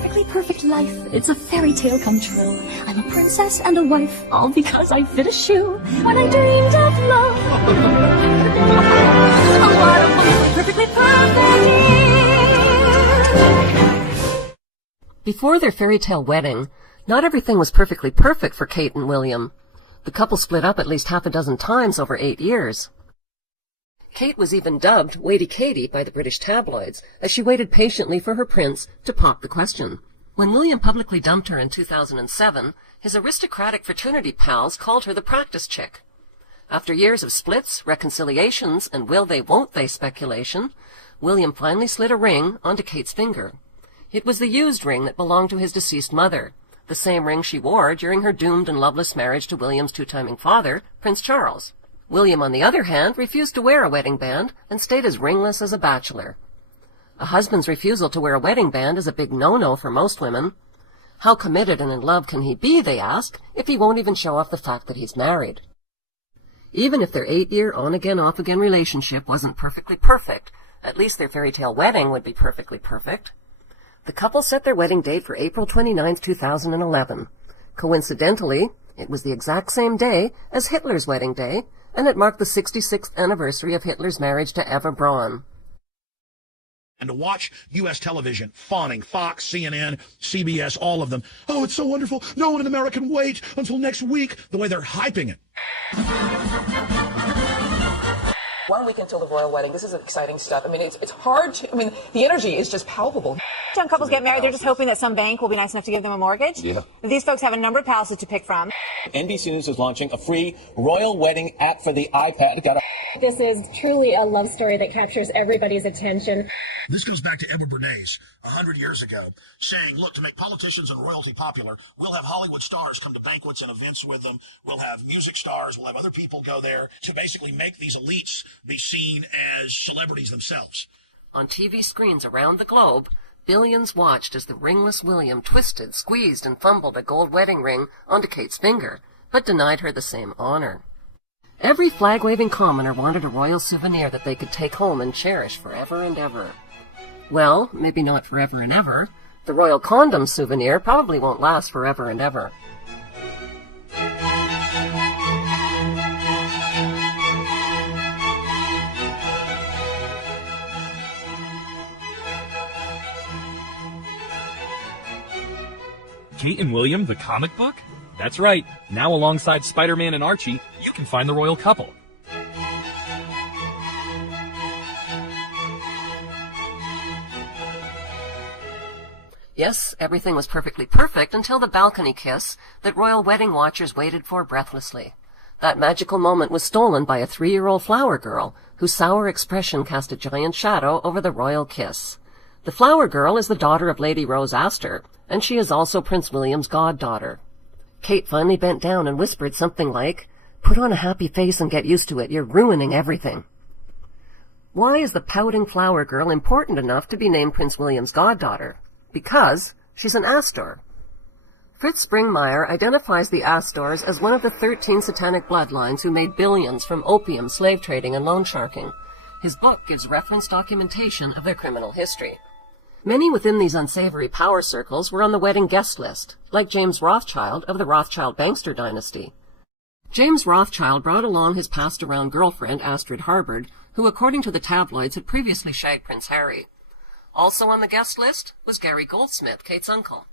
perfectly perfect life. It's a fairy tale come true. I'm a princess and a wife, all because I fit a shoe. When I dreamed of love, oh, what a wonderfully perfectly perfect year. Before their fairy tale wedding, not everything was perfectly perfect for Kate and William. The couple split up at least half a dozen times over 8 years. Kate was even dubbed Waity Katie by the British tabloids, as she waited patiently for her prince to pop the question. When William publicly dumped her in 2007, his aristocratic fraternity pals called her the practice chick. After years of splits, reconciliations, and will they won't they speculation, William finally slid a ring onto Kate's finger. It was the used ring that belonged to his deceased mother, the same ring she wore during her doomed and loveless marriage to William's two-timing father, Prince Charles. William, on the other hand, refused to wear a wedding band and stayed as ringless as a bachelor. A husband's refusal to wear a wedding band is a big no-no for most women. How committed and in love can he be, they ask, if he won't even show off the fact that he's married? Even if their 8-year on-again, off-again relationship wasn't perfectly perfect, at least their fairy tale wedding would be perfectly perfect. The couple set their wedding date for April 29, 2011. Coincidentally, it was the exact same day as Hitler's wedding day, and it marked the 66th anniversary of Hitler's marriage to Eva Braun. And to watch U.S. television fawning, Fox, CNN, CBS, all of them, oh, it's so wonderful, no one in America can wait until next week, the way they're hyping it. 1 week until the royal wedding. This is exciting stuff. I mean, it's hard to, I mean, the energy is just palpable. Young couples get married, they're just hoping that some bank will be nice enough to give them a mortgage. Yeah. These folks have a number of palaces to pick from. NBC News is launching a free royal wedding app for the iPad. This is truly a love story that captures everybody's attention. This goes back to Edward Bernays 100 years ago, saying, look, to make politicians and royalty popular, we'll have Hollywood stars come to banquets and events with them. We'll have music stars. We'll have other people go there to basically make these elites be seen as celebrities themselves. On TV screens around the globe, billions watched as the ringless William twisted, squeezed, and fumbled a gold wedding ring onto Kate's finger, but denied her the same honor. Every flag-waving commoner wanted a royal souvenir that they could take home and cherish forever and ever. Well, maybe not forever and ever. The royal condom souvenir probably won't last forever and ever. Kate and William, the comic book? That's right. Now alongside Spider-Man and Archie, you can find the royal couple. Yes, everything was perfectly perfect until the balcony kiss that royal wedding watchers waited for breathlessly. That magical moment was stolen by a 3-year-old flower girl, whose sour expression cast a giant shadow over the royal kiss. The flower girl is the daughter of Lady Rose Astor, and she is also Prince William's goddaughter. Kate finally bent down and whispered something like, "Put on a happy face and get used to it. You're ruining everything." Why is the pouting flower girl important enough to be named Prince William's goddaughter? Because she's an Astor. Fritz Springmeier identifies the Astors as one of the 13 satanic bloodlines who made billions from opium, slave trading, and loan sharking. His book gives reference documentation of their criminal history. Many within these unsavory power circles were on the wedding guest list, like James Rothschild of the Rothschild-Bangster dynasty. James Rothschild brought along his passed-around girlfriend, Astrid Harbord, who, according to the tabloids, had previously shagged Prince Harry. Also on the guest list was Gary Goldsmith, Kate's uncle.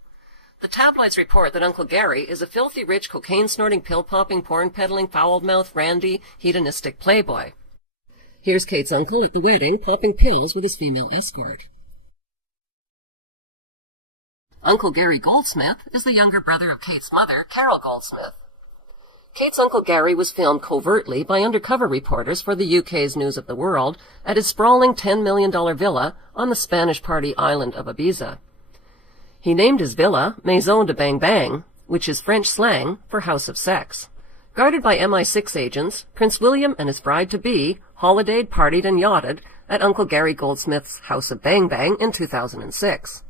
The tabloids report that Uncle Gary is a filthy rich, cocaine-snorting, pill-popping, porn-peddling, foul-mouthed, randy, hedonistic playboy. Here's Kate's uncle at the wedding, popping pills with his female escort. Uncle Gary Goldsmith is the younger brother of Kate's mother, Carol Goldsmith. Kate's Uncle Gary was filmed covertly by undercover reporters for the UK's News of the World at his sprawling $10 million villa on the Spanish party island of Ibiza. He named his villa Maison de Bang Bang, which is French slang for House of Sex. Guarded by MI6 agents, Prince William and his bride-to-be holidayed, partied, and yachted at Uncle Gary Goldsmith's House of Bang Bang in 2006.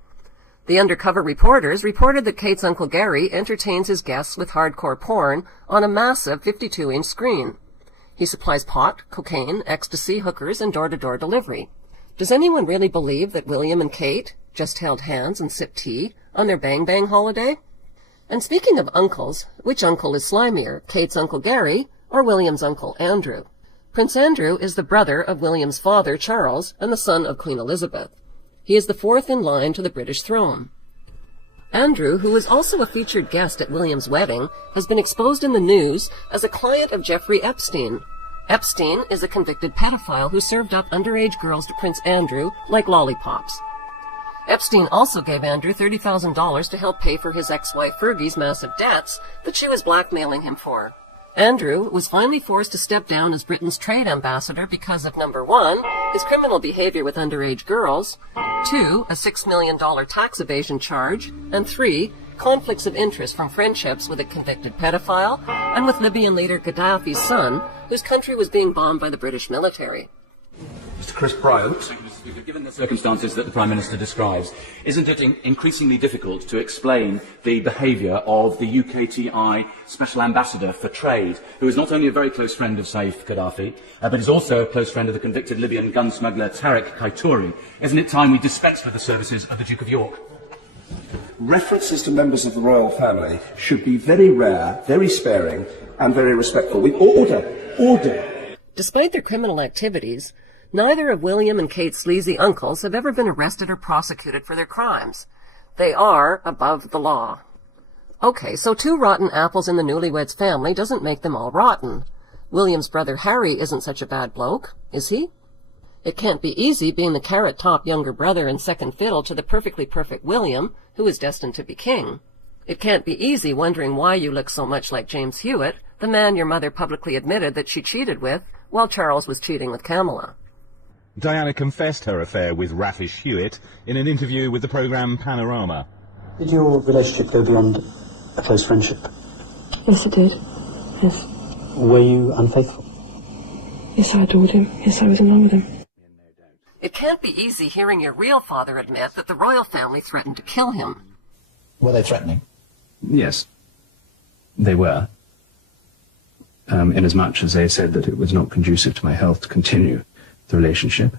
The undercover reporters reported that Kate's Uncle Gary entertains his guests with hardcore porn on a massive 52-inch screen. He supplies pot, cocaine, ecstasy, hookers, and door-to-door delivery. Does anyone really believe that William and Kate, just held hands and sipped tea on their bang-bang holiday? And speaking of uncles, which uncle is slimier, Kate's Uncle Gary or William's Uncle Andrew? Prince Andrew is the brother of William's father, Charles, and the son of Queen Elizabeth. He is the fourth in line to the British throne. Andrew, who was also a featured guest at William's wedding, has been exposed in the news as a client of Jeffrey Epstein. Epstein is a convicted pedophile who served up underage girls to Prince Andrew like lollipops. Epstein also gave Andrew $30,000 to help pay for his ex-wife Fergie's massive debts that she was blackmailing him for. Andrew was finally forced to step down as Britain's trade ambassador because of, number 1, his criminal behavior with underage girls, 2, a $6 million tax evasion charge, and 3, conflicts of interest from friendships with a convicted pedophile and with Libyan leader Gaddafi's son, whose country was being bombed by the British military. Mr. Chris Bryant. Thank you, Mr. Speaker. Given the circumstances that the Prime Minister describes, isn't it increasingly difficult to explain the behaviour of the UKTI Special Ambassador for Trade, who is not only a very close friend of Saif Gaddafi, but is also a close friend of the convicted Libyan gun smuggler Tariq Kaitouri? Isn't it time we dispensed with the services of the Duke of York? References to members of the royal family should be very rare, very sparing, and very respectful. We order. Despite their criminal activities, neither of William and Kate's sleazy uncles have ever been arrested or prosecuted for their crimes. They are above the law. Okay, so 2 rotten apples in the newlyweds family doesn't make them all rotten. William's brother Harry isn't such a bad bloke, is he? It can't be easy being the carrot-top younger brother and second fiddle to the perfectly perfect William, who is destined to be king. It can't be easy wondering why you look so much like James Hewitt, the man your mother publicly admitted that she cheated with while Charles was cheating with Camilla. Diana confessed her affair with Raffish Hewitt in an interview with the programme Panorama. Did your relationship go beyond a close friendship? Yes, it did. Yes. Were you unfaithful? Yes, I adored him. Yes, I was in love with him. It can't be easy hearing your real father admit that the royal family threatened to kill him. Were they threatening? Yes, they were. Inasmuch as they said that it was not conducive to my health to continue the relationship.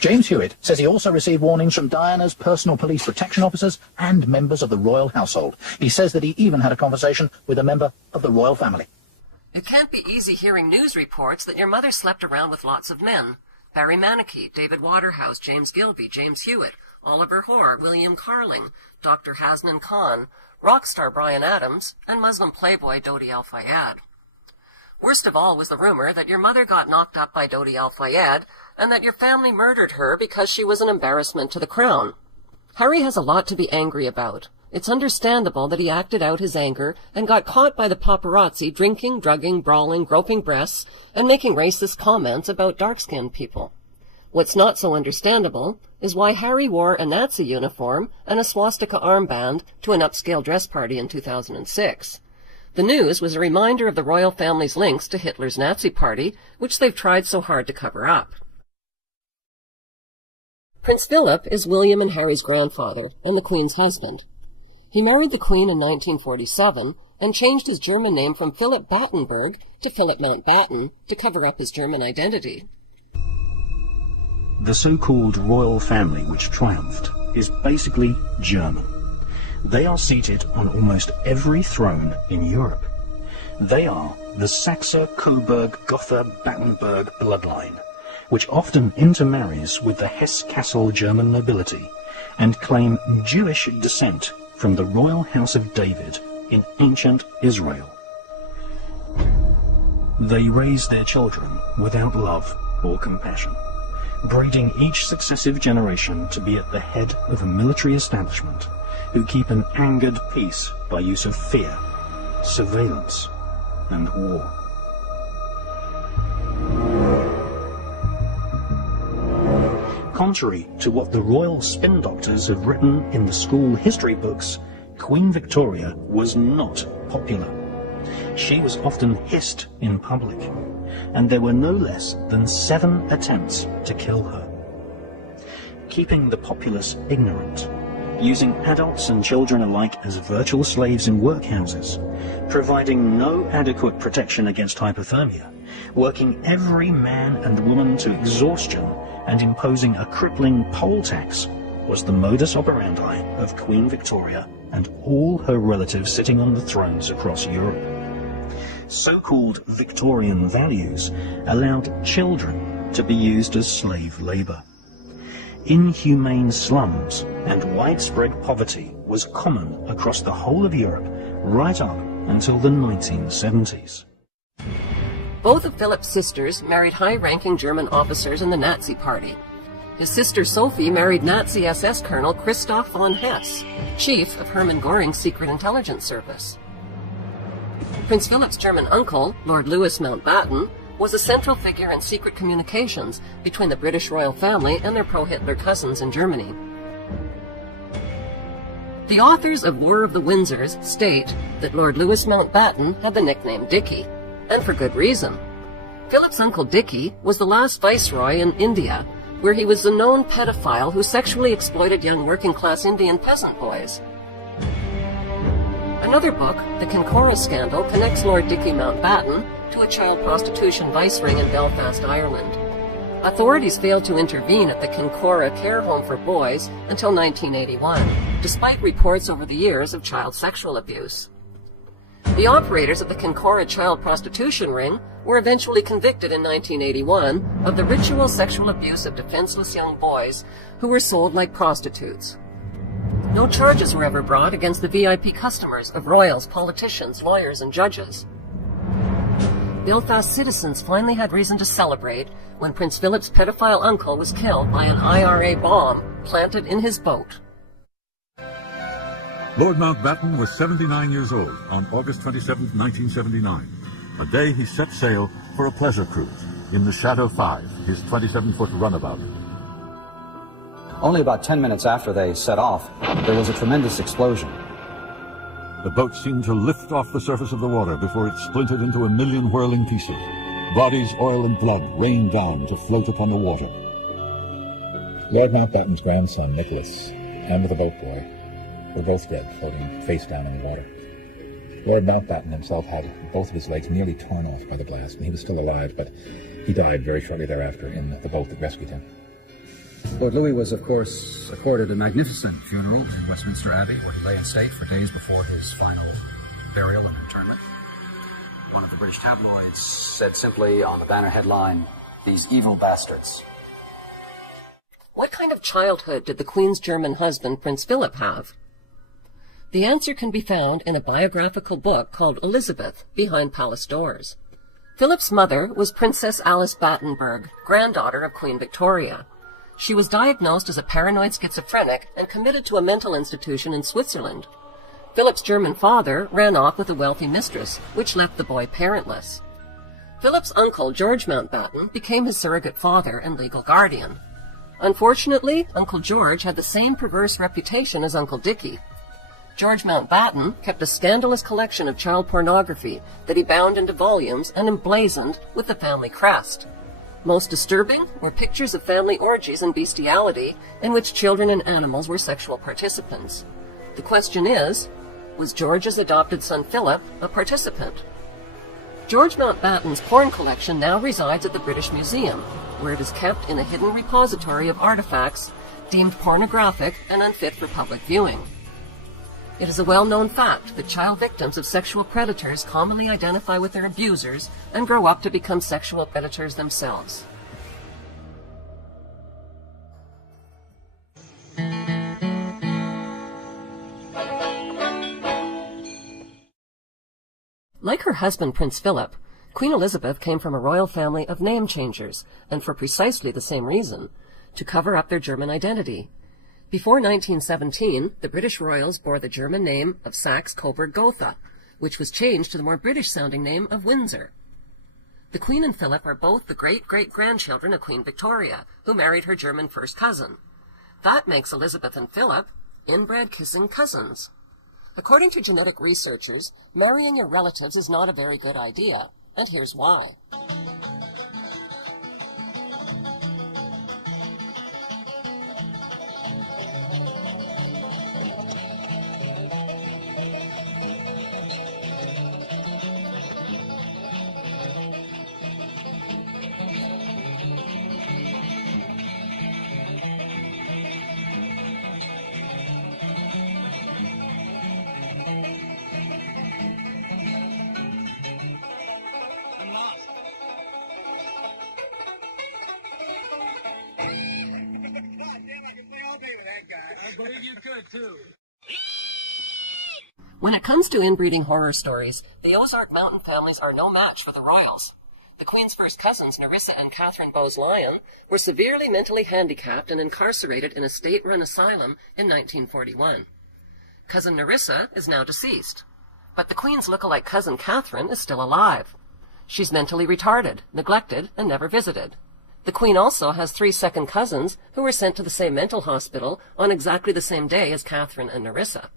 James Hewitt says he also received warnings from Diana's personal police protection officers and members of the royal household. He says that he even had a conversation with a member of the royal family. It can't be easy hearing news reports that your mother slept around with lots of men. Barry Manicky, David Waterhouse, James Gilby, James Hewitt, Oliver Hoare, William Carling, Dr. Hasnan Khan, rock star Bryan Adams, and Muslim playboy Dodi Al-Fayed. Worst of all was the rumor that your mother got knocked up by Dodi Al-Fayed and that your family murdered her because she was an embarrassment to the crown. Harry has a lot to be angry about. It's understandable that he acted out his anger and got caught by the paparazzi drinking, drugging, brawling, groping breasts, and making racist comments about dark-skinned people. What's not so understandable is why Harry wore a Nazi uniform and a swastika armband to an upscale dress party in 2006. The news was a reminder of the royal family's links to Hitler's Nazi party, which they've tried so hard to cover up. Prince Philip is William and Harry's grandfather and the Queen's husband. He married the Queen in 1947 and changed his German name from Philip Battenberg to Philip Mountbatten to cover up his German identity. The so-called royal family which triumphed is basically German. They are seated on almost every throne in Europe. They are the Saxe-Coburg-Gotha-Battenberg bloodline, which often intermarries with the Hesse-Kassel German nobility and claim Jewish descent from the royal house of David in ancient Israel. They raise their children without love or compassion, breeding each successive generation to be at the head of a military establishment who keep an angered peace by use of fear, surveillance, and war. Contrary to what the royal spin doctors have written in the school history books, Queen Victoria was not popular. She was often hissed in public, and there were no less than 7 attempts to kill her. Keeping the populace ignorant, using adults and children alike as virtual slaves in workhouses, providing no adequate protection against hypothermia, working every man and woman to exhaustion, and imposing a crippling poll tax was the modus operandi of Queen Victoria and all her relatives sitting on the thrones across Europe. So-called Victorian values allowed children to be used as slave labour. Inhumane slums and widespread poverty was common across the whole of Europe right up until the 1970s. Both of Philip's sisters married high-ranking German officers in the Nazi Party. His sister Sophie married Nazi SS Colonel Christoph von Hess, chief of Hermann Göring's secret intelligence service. Prince Philip's German uncle, Lord Louis Mountbatten, was a central figure in secret communications between the British royal family and their pro-Hitler cousins in Germany. The authors of War of the Windsors state that Lord Louis Mountbatten had the nickname Dickie, and for good reason. Philip's uncle Dickie was the last viceroy in India, where he was a known pedophile who sexually exploited young working-class Indian peasant boys. Another book, The Kincora Scandal, connects Lord Dickie Mountbatten to a child prostitution vice ring in Belfast, Ireland. Authorities failed to intervene at the Kincora care home for boys until 1981, despite reports over the years of child sexual abuse. The operators of the Kincora child prostitution ring were eventually convicted in 1981 of the ritual sexual abuse of defenseless young boys who were sold like prostitutes. No charges were ever brought against the VIP customers of royals, politicians, lawyers, and judges. Belfast citizens finally had reason to celebrate when Prince Philip's pedophile uncle was killed by an IRA bomb planted in his boat. Lord Mountbatten was 79 years old on August 27, 1979, a day he set sail for a pleasure cruise in the Shadow 5, his 27-foot runabout. Only about 10 minutes after they set off, there was a tremendous explosion. The boat seemed to lift off the surface of the water before it splintered into a million whirling pieces. Bodies, oil, and blood rained down to float upon the water. Lord Mountbatten's grandson, Nicholas, and the boat boy were both dead, floating face down in the water. Lord Mountbatten himself had both of his legs nearly torn off by the blast, and he was still alive, but he died very shortly thereafter in the boat that rescued him. Lord Louis was, of course, accorded a magnificent funeral in Westminster Abbey, where he lay in state for days before his final burial and interment. One of the British tabloids said simply on the banner headline, "These evil bastards." What kind of childhood did the Queen's German husband, Prince Philip, have? The answer can be found in a biographical book called Elizabeth, Behind Palace Doors. Philip's mother was Princess Alice Battenberg, granddaughter of Queen Victoria. She was diagnosed as a paranoid schizophrenic and committed to a mental institution in Switzerland. Philip's German father ran off with a wealthy mistress, which left the boy parentless. Philip's uncle, George Mountbatten, became his surrogate father and legal guardian. Unfortunately, Uncle George had the same perverse reputation as Uncle Dickie. George Mountbatten kept a scandalous collection of child pornography that he bound into volumes and emblazoned with the family crest. Most disturbing were pictures of family orgies and bestiality in which children and animals were sexual participants. The question is, was George's adopted son Philip a participant? George Mountbatten's porn collection now resides at the British Museum, where it is kept in a hidden repository of artifacts deemed pornographic and unfit for public viewing. It is a well-known fact that child victims of sexual predators commonly identify with their abusers and grow up to become sexual predators themselves. Like her husband, Prince Philip, Queen Elizabeth came from a royal family of name changers, and for precisely the same reason, to cover up their German identity. Before 1917, the British royals bore the German name of Saxe-Coburg-Gotha, which was changed to the more British-sounding name of Windsor. The Queen and Philip are both the great-great-grandchildren of Queen Victoria, who married her German first cousin. That makes Elizabeth and Philip inbred kissing cousins. According to genetic researchers, marrying your relatives is not a very good idea, and here's why. that guy. I believe you could, too. When it comes to inbreeding horror stories, the Ozark Mountain families are no match for the Royals. The Queen's first cousins, Nerissa and Catherine Bowes-Lyon, were severely mentally handicapped and incarcerated in a state-run asylum in 1941. Cousin Nerissa is now deceased, but the Queen's look-alike cousin Catherine is still alive. She's mentally retarded, neglected, and never visited. The Queen also has 3 second cousins who were sent to the same mental hospital on exactly the same day as Catherine and Nerissa.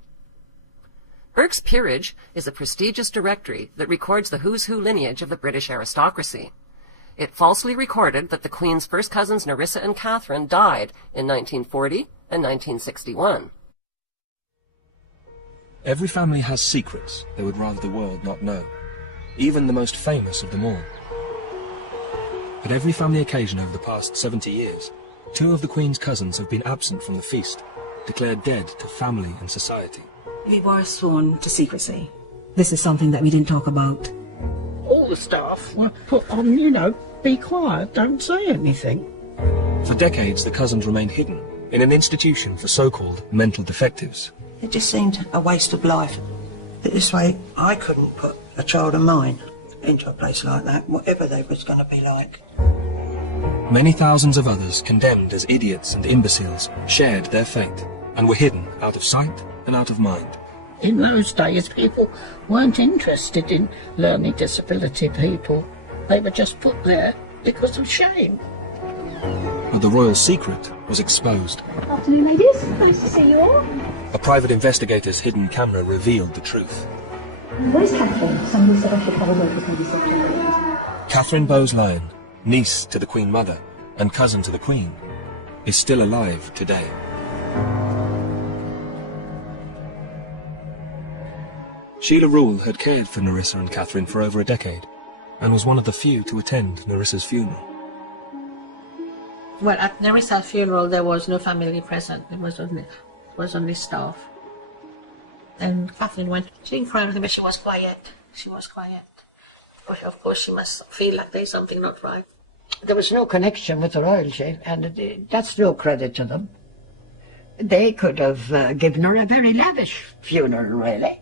Burke's Peerage is a prestigious directory that records the who's who lineage of the British aristocracy. It falsely recorded that the Queen's first cousins Nerissa and Catherine died in 1940 and 1961. Every family has secrets they would rather the world not know, even the most famous of them all. At every family occasion over the past 70 years, 2 of the Queen's cousins have been absent from the feast, declared dead to family and society. We were sworn to secrecy. This is something that we didn't talk about. All the staff were put on, be quiet, don't say anything. For decades, the cousins remained hidden in an institution for so-called mental defectives. It just seemed a waste of life. This way, I couldn't put a child of mine into a place like that, whatever they was going to be like. Many thousands of others, condemned as idiots and imbeciles, shared their fate and were hidden out of sight and out of mind. In those days, people weren't interested in learning disability people. They were just put there because of shame. But the royal secret was exposed. Afternoon, ladies. Nice to see you all. A private investigator's hidden camera revealed the truth. Where's Catherine? Somebody said I should have a word with her this afternoon. Catherine Bowes-Lyon, niece to the Queen Mother and cousin to the Queen, is still alive today. Sheila Rule had cared for Nerissa and Catherine for over a decade, and was one of the few to attend Nerissa's funeral. Well, at Nerissa's funeral there was no family present, it was only staff. And Catherine went, she didn't cry or anything, but she was quiet. She was quiet. Of course she must feel like there's something not right. There was no connection with the royalty, and that's no credit to them. They could have given her a very lavish funeral, really.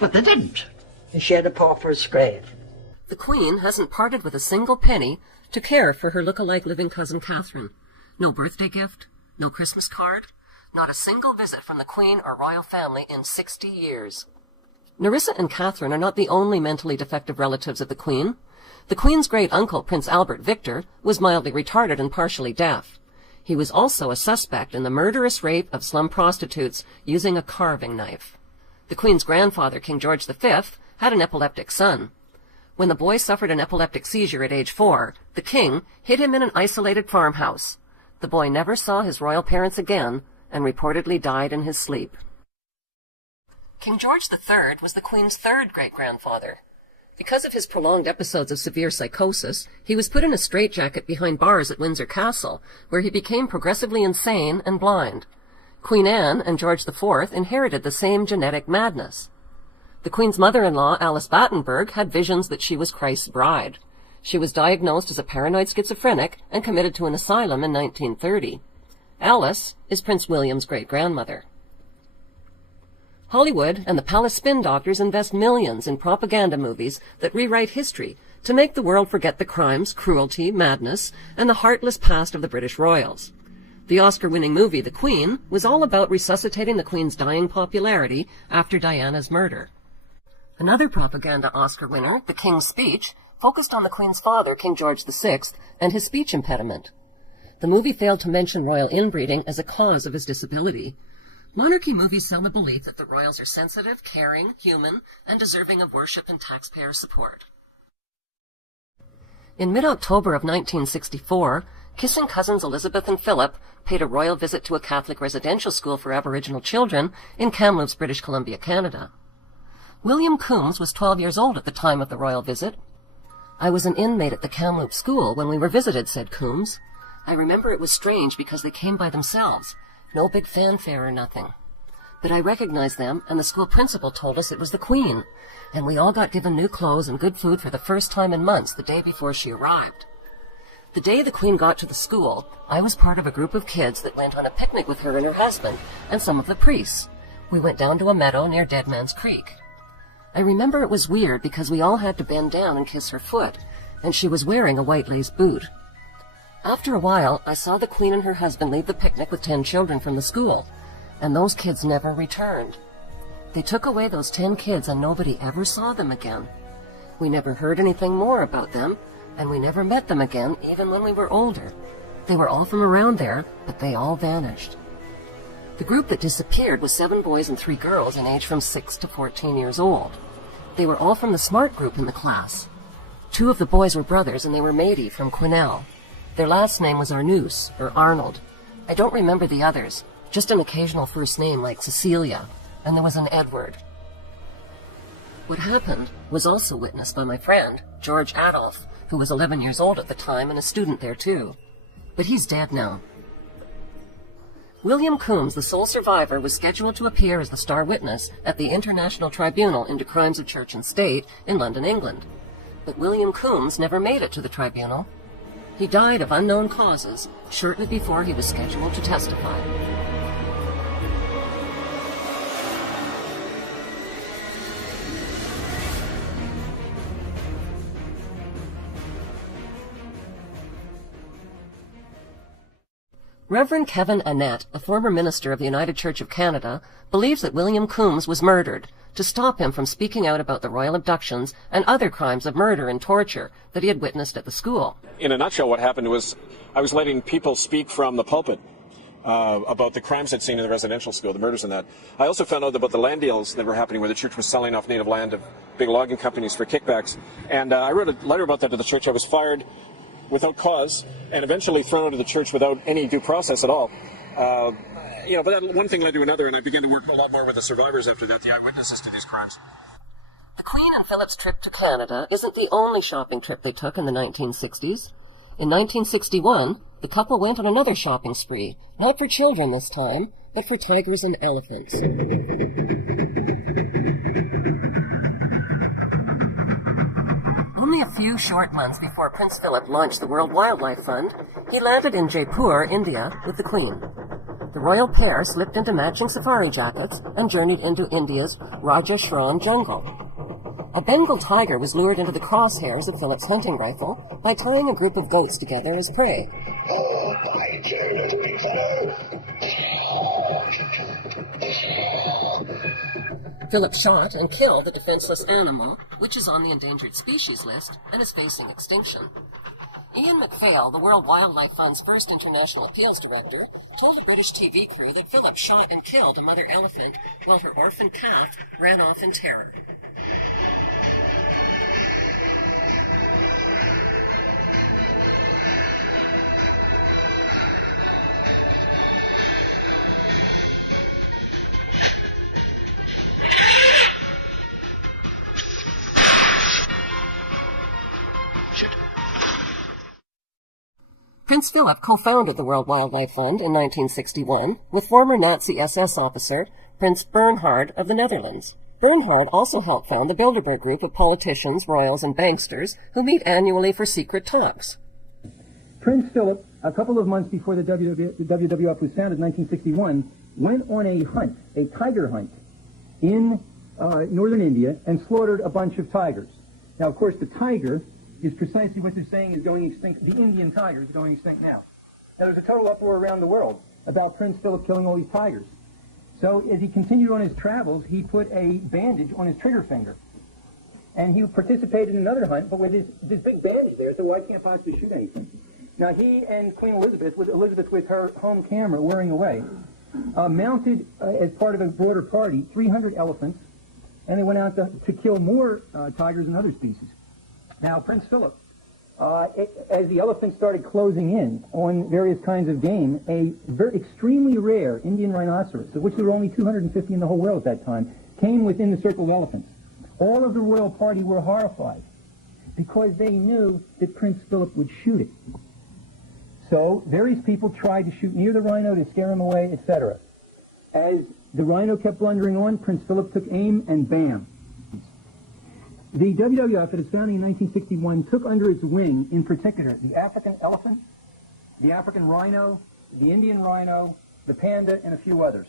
But they didn't. And she had a pauper's grave. The Queen hasn't parted with a single penny to care for her look-alike living cousin Catherine. No birthday gift, no Christmas card, not a single visit from the Queen or royal family in 60 years. Nerissa and Catherine are not the only mentally defective relatives of the Queen. The Queen's great-uncle, Prince Albert Victor, was mildly retarded and partially deaf. He was also a suspect in the murderous rape of slum prostitutes using a carving knife. The Queen's grandfather, King George V, had an epileptic son. When the boy suffered an epileptic seizure at age 4, the King hid him in an isolated farmhouse. The boy never saw his royal parents again and reportedly died in his sleep. King George III was the Queen's 3rd great-grandfather. Because of his prolonged episodes of severe psychosis, he was put in a straitjacket behind bars at Windsor Castle, where he became progressively insane and blind. Queen Anne and George IV inherited the same genetic madness. The Queen's mother-in-law, Alice Battenberg, had visions that she was Christ's bride. She was diagnosed as a paranoid schizophrenic and committed to an asylum in 1930. Alice is Prince William's great-grandmother. Hollywood and the palace spin doctors invest millions in propaganda movies that rewrite history to make the world forget the crimes, cruelty, madness, and the heartless past of the British royals. The Oscar-winning movie The Queen was all about resuscitating the Queen's dying popularity after Diana's murder. Another propaganda Oscar winner, The King's Speech, focused on the Queen's father, King George VI, and his speech impediment. The movie failed to mention royal inbreeding as a cause of his disability. Monarchy movies sell the belief that the royals are sensitive, caring, human, and deserving of worship and taxpayer support. In mid-October of 1964, kissing cousins Elizabeth and Philip paid a royal visit to a Catholic residential school for Aboriginal children in Kamloops, British Columbia, Canada. William Coombs was 12 years old at the time of the royal visit. "I was an inmate at the Kamloops school when we were visited," said Coombs. "I remember it was strange because they came by themselves, no big fanfare or nothing. But I recognized them, and the school principal told us it was the Queen, and we all got given new clothes and good food for the first time in months the day before she arrived." The day the Queen got to the school, I was part of a group of kids that went on a picnic with her and her husband and some of the priests. We went down to a meadow near Dead Man's Creek. I remember it was weird because we all had to bend down and kiss her foot, and she was wearing a white lace boot. After a while, I saw the Queen and her husband leave the picnic with 10 children from the school, and those kids never returned. They took away those 10 kids and nobody ever saw them again. We never heard anything more about them, and we never met them again even when we were older. They were all from around there, but they all vanished. The group that disappeared was 7 boys and 3 girls in age from 6 to 14 years old. They were all from the smart group in the class. 2 of the boys were brothers, and they were Mady from Quesnel. Their last name was Arnoux, or Arnold. I don't remember the others, just an occasional first name like Cecilia, and there was an Edward. What happened was also witnessed by my friend, George Adolph, who was 11 years old at the time and a student there too. But he's dead now. William Coombs, the sole survivor, was scheduled to appear as the star witness at the International Tribunal into Crimes of Church and State in London, England. But William Coombs never made it to the tribunal. He died of unknown causes shortly before he was scheduled to testify. Reverend Kevin Annett, a former minister of the United Church of Canada, believes that William Coombs was murdered to stop him from speaking out about the royal abductions and other crimes of murder and torture that he had witnessed at the school. In a nutshell, what happened was I was letting people speak from the pulpit about the crimes I'd seen in the residential school, the murders and that. I also found out about the land deals that were happening where the church was selling off native land to big logging companies for kickbacks. And I wrote a letter about that to the church. I was fired without cause and eventually thrown out of the church without any due process at all. But that one thing led to another, and I began to work a lot more with the survivors after that, the eyewitnesses to these crimes. The Queen and Philip's trip to Canada isn't the only shopping trip they took in the 1960s. In 1961, the couple went on another shopping spree, not for children this time, but for tigers and elephants. Only a few short months before Prince Philip launched the World Wildlife Fund, he landed in Jaipur, India, with the Queen. The royal pair slipped into matching safari jackets and journeyed into India's Rajasthan jungle. A Bengal tiger was lured into the crosshairs of Philip's hunting rifle by tying a group of goats together as prey. Oh, by Jove, big fellow! Philip shot and killed the defenseless animal, which is on the endangered species list and is facing extinction. Ian MacPhail, the World Wildlife Fund's first international appeals director, told a British TV crew that Philip shot and killed a mother elephant while her orphan calf ran off in terror. Prince Philip co-founded the World Wildlife Fund in 1961 with former Nazi SS officer Prince Bernhard of the Netherlands. Bernhard also helped found the Bilderberg group of politicians, royals, and banksters who meet annually for secret talks. Prince Philip, a couple of months before the WWF was founded in 1961, went on a hunt, a tiger hunt, in northern India and slaughtered a bunch of tigers. Now, of course, the tiger is precisely what they're saying is going extinct. The Indian tiger is going extinct now. Now, there's a total uproar around the world about Prince Philip killing all these tigers. So as he continued on his travels, he put a bandage on his trigger finger. And he participated in another hunt, but with this big bandage there, so I can't possibly shoot anything. Now, he and Queen Elizabeth with her home camera whirring away, mounted, as part of a broader party, 300 elephants, and they went out to kill more tigers and other species. Now, Prince Philip, as the elephants started closing in on various kinds of game, a extremely rare Indian rhinoceros, of which there were only 250 in the whole world at that time, came within the circle of elephants. All of the royal party were horrified because they knew that Prince Philip would shoot it. So various people tried to shoot near the rhino to scare him away, etc. As the rhino kept blundering on, Prince Philip took aim and bam. The WWF, at its founding in 1961, took under its wing, in particular, the African elephant, the African rhino, the Indian rhino, the panda, and a few others.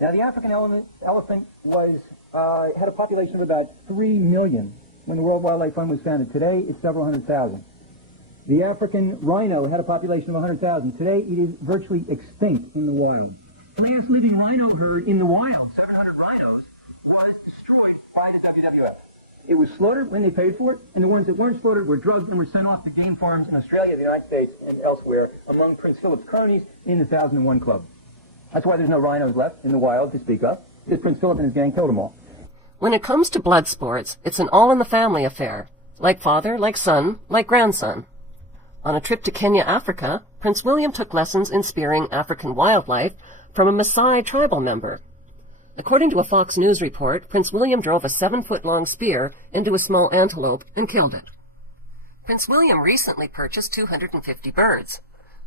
Now, the African elephant was had a population of about 3 million when the World Wildlife Fund was founded. Today, it's several hundred thousand. The African rhino had a population of 100,000. Today, it is virtually extinct in the wild. The last living rhino herd in the wild, 700 rhinos, was destroyed by the WWF. It was slaughtered when they paid for it, and the ones that weren't slaughtered were drugged and were sent off to game farms in Australia, the United States, and elsewhere among Prince Philip's cronies in the 1001 Club. That's why there's no rhinos left in the wild to speak of, because Prince Philip and his gang killed them all. When it comes to blood sports, it's an all-in-the-family affair, like father, like son, like grandson. On a trip to Kenya, Africa, Prince William took lessons in spearing African wildlife from a Maasai tribal member. According to a Fox News report, Prince William drove a 7-foot-long spear into a small antelope and killed it. Prince William recently purchased 250 birds,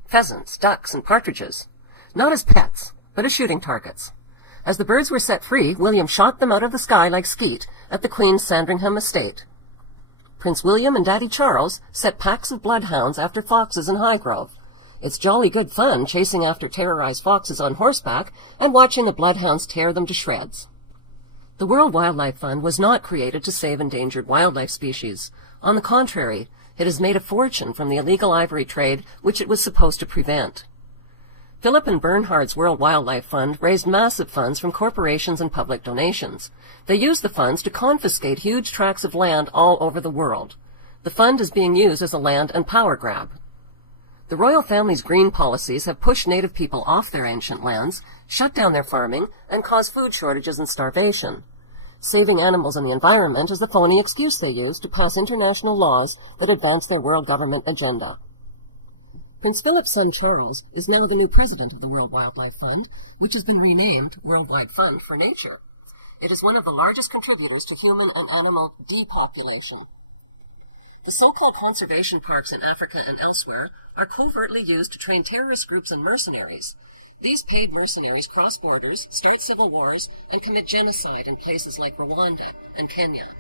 pheasants, ducks, and partridges, not as pets, but as shooting targets. As the birds were set free, William shot them out of the sky like skeet at the Queen's Sandringham estate. Prince William and Daddy Charles set packs of bloodhounds after foxes in Highgrove. It's jolly good fun chasing after terrorized foxes on horseback and watching the bloodhounds tear them to shreds. The World Wildlife Fund was not created to save endangered wildlife species. On the contrary, it has made a fortune from the illegal ivory trade which it was supposed to prevent. Philip and Bernhard's World Wildlife Fund raised massive funds from corporations and public donations. They used the funds to confiscate huge tracts of land all over the world. The fund is being used as a land and power grab. The royal family's green policies have pushed native people off their ancient lands, shut down their farming, and caused food shortages and starvation. Saving animals and the environment is the phony excuse they use to pass international laws that advance their world government agenda. Prince Philip's son Charles is now the new president of the World Wildlife Fund, which has been renamed Worldwide Fund for Nature. It is one of the largest contributors to human and animal depopulation. The so-called conservation parks in Africa and elsewhere are covertly used to train terrorist groups and mercenaries. These paid mercenaries cross borders, start civil wars, and commit genocide in places like Rwanda and Kenya.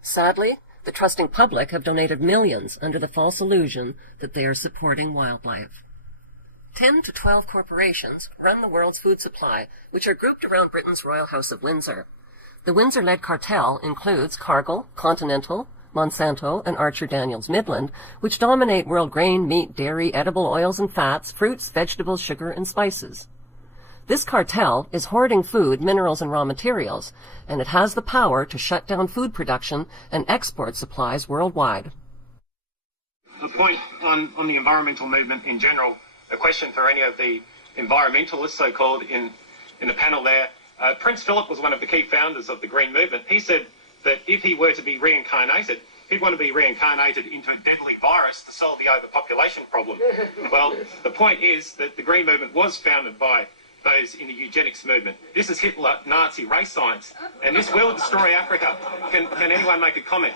Sadly, the trusting public have donated millions under the false illusion that they are supporting wildlife. 10 to 12 corporations run the world's food supply, which are grouped around Britain's Royal House of Windsor. The Windsor-led cartel includes Cargill, Continental, Monsanto, and Archer Daniels Midland, which dominate world grain, meat, dairy, edible oils and fats, fruits, vegetables, sugar, and spices. This cartel is hoarding food, minerals, and raw materials, and it has the power to shut down food production and export supplies worldwide. A point on the environmental movement in general, a question for any of the environmentalists, so-called, in the panel there. Prince Philip was one of the key founders of the Green Movement. He said that if he were to be reincarnated, he'd want to be reincarnated into a deadly virus to solve the overpopulation problem. Well, the point is that the Green Movement was founded by those in the eugenics movement. This is Hitler, Nazi race science, and this will destroy Africa. Can anyone make a comment?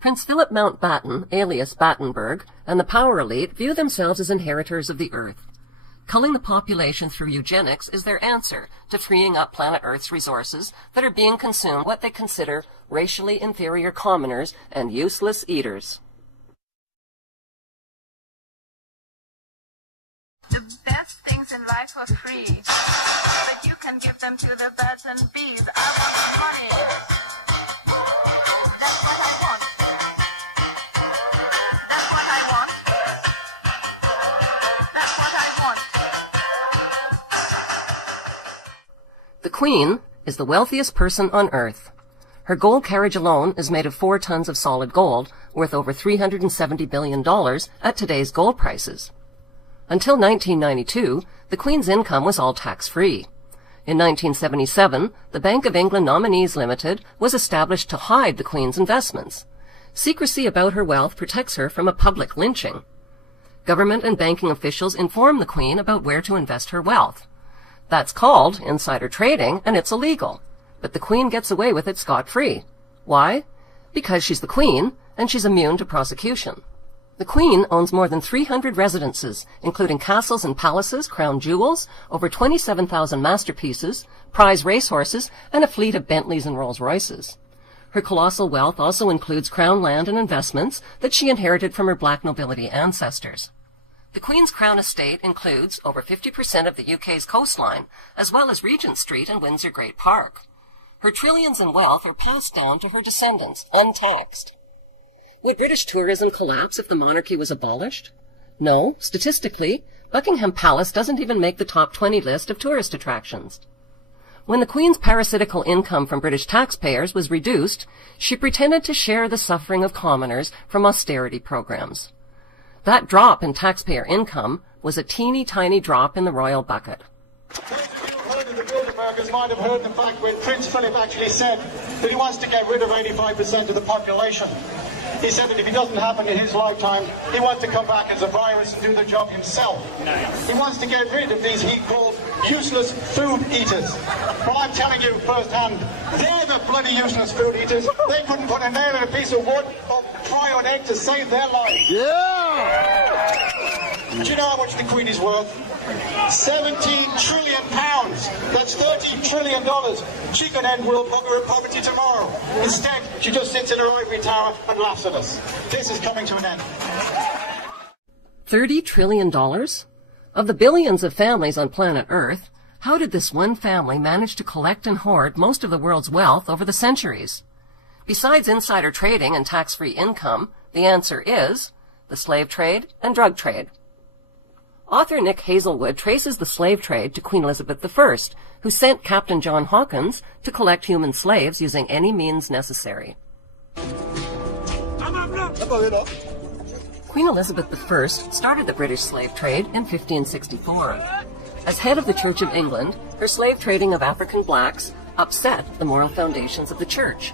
Prince Philip Mountbatten, alias Battenberg, and the power elite view themselves as inheritors of the earth. Culling the population through eugenics is their answer to freeing up planet Earth's resources that are being consumed by what they consider racially inferior commoners and useless eaters. The best things in life are free, but you can give them to the birds and bees. I want money. That's what I want. That's what I want. That's what I want. The Queen is the wealthiest person on Earth. Her gold carriage alone is made of 4 tons of solid gold, worth over $370 billion at today's gold prices. Until 1992, the Queen's income was all tax-free. In 1977, the Bank of England Nominees Limited was established to hide the Queen's investments. Secrecy about her wealth protects her from a public lynching. Government and banking officials inform the Queen about where to invest her wealth. That's called insider trading, and it's illegal. But the Queen gets away with it scot-free. Why? Because she's the Queen, and she's immune to prosecution. The Queen owns more than 300 residences, including castles and palaces, crown jewels, over 27,000 masterpieces, prize racehorses, and a fleet of Bentleys and Rolls-Royces. Her colossal wealth also includes crown land and investments that she inherited from her black nobility ancestors. The Queen's Crown Estate includes over 50% of the UK's coastline, as well as Regent Street and Windsor Great Park. Her trillions in wealth are passed down to her descendants, untaxed. Would British tourism collapse if the monarchy was abolished? No, statistically, Buckingham Palace doesn't even make the top 20 list of tourist attractions. When the Queen's parasitical income from British taxpayers was reduced, she pretended to share the suffering of commoners from austerity programs. That drop in taxpayer income was a teeny-tiny drop in the royal bucket. Those of you who have heard of the Bilderbergers might have heard the fact when Prince Philip actually said that he wants to get rid of 85% of the population. He said that if it doesn't happen in his lifetime, he wants to come back as a virus and do the job himself. Nice. He wants to get rid of these he called useless food eaters. Well, I'm telling you firsthand, they're the bloody useless food eaters. They couldn't put a nail in a piece of wood or fry an egg to save their life. Yeah! Do you know how much the Queen is worth? 17 trillion pounds. That's $30 trillion. She could end world hunger and poverty tomorrow. Instead, she just sits in her ivory tower and laughs at us. This is coming to an end. $30 trillion? Of the billions of families on planet Earth, how did this one family manage to collect and hoard most of the world's wealth over the centuries? Besides insider trading and tax-free income, the answer is the slave trade and drug trade. Author Nick Hazelwood traces the slave trade to Queen Elizabeth I, who sent Captain John Hawkins to collect human slaves using any means necessary. Queen Elizabeth I started the British slave trade in 1564. As head of the Church of England, her slave trading of African blacks upset the moral foundations of the Church.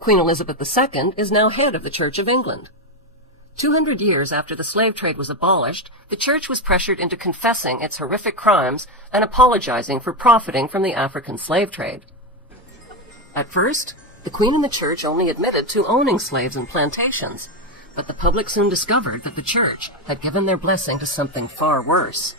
Queen Elizabeth II is now head of the Church of England. 200 years after the slave trade was abolished, the Church was pressured into confessing its horrific crimes and apologizing for profiting from the African slave trade. At first, the Queen and the Church only admitted to owning slaves and plantations, but the public soon discovered that the Church had given their blessing to something far worse.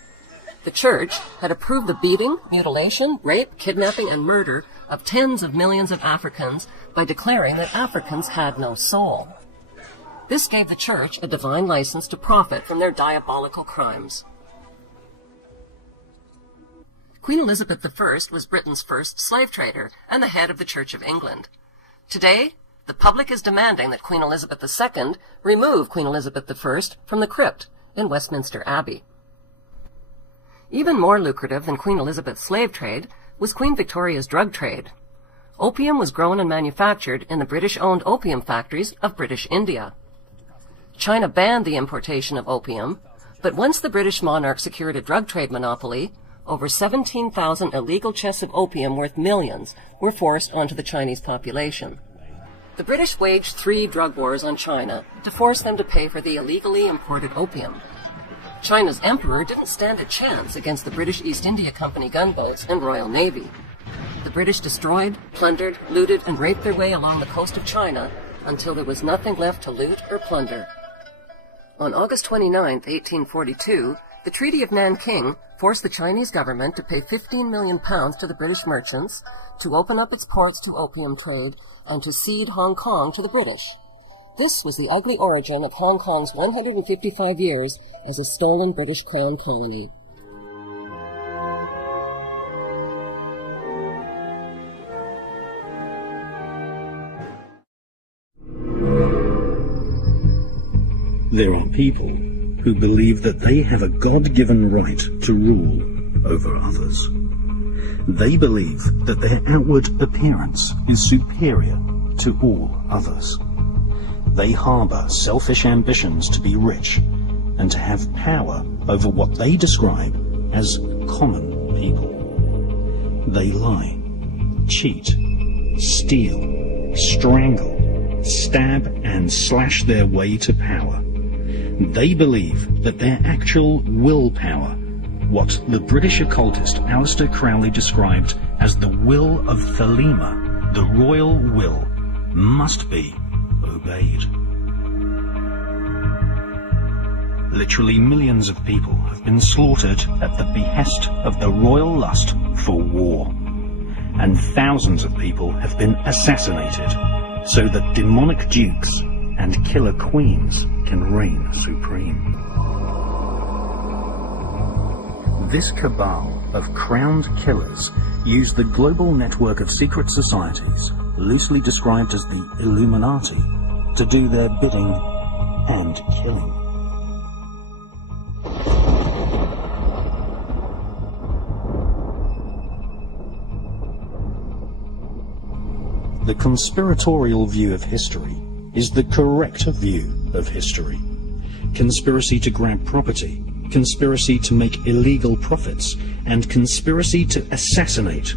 The Church had approved the beating, mutilation, rape, kidnapping, and murder of tens of millions of Africans by declaring that Africans had no soul. This gave the Church a divine license to profit from their diabolical crimes. Queen Elizabeth I was Britain's first slave trader and the head of the Church of England. Today, the public is demanding that Queen Elizabeth II remove Queen Elizabeth I from the crypt in Westminster Abbey. Even more lucrative than Queen Elizabeth's slave trade was Queen Victoria's drug trade. Opium was grown and manufactured in the British-owned opium factories of British India. China banned the importation of opium, but once the British monarch secured a drug trade monopoly, over 17,000 illegal chests of opium worth millions were forced onto the Chinese population. The British waged 3 drug wars on China to force them to pay for the illegally imported opium. China's emperor didn't stand a chance against the British East India Company gunboats and Royal Navy. The British destroyed, plundered, looted, and raped their way along the coast of China until there was nothing left to loot or plunder. On August 29, 1842, the Treaty of Nanking forced the Chinese government to pay £15 million to the British merchants to open up its ports to opium trade and to cede Hong Kong to the British. This was the ugly origin of Hong Kong's 155 years as a stolen British Crown colony. There are people who believe that they have a God-given right to rule over others. They believe that their outward appearance is superior to all others. They harbor selfish ambitions to be rich and to have power over what they describe as common people. They lie, cheat, steal, strangle, stab and slash their way to power. They believe that their actual willpower, what the British occultist Aleister Crowley described as the will of Thelema, the royal will, must be obeyed. Literally millions of people have been slaughtered at the behest of the royal lust for war, and thousands of people have been assassinated so that demonic dukes and killer queens can reign supreme. This cabal of crowned killers use the global network of secret societies, loosely described as the Illuminati, to do their bidding and killing. The conspiratorial view of history is the correct view of history. Conspiracy to grab property, conspiracy to make illegal profits, and conspiracy to assassinate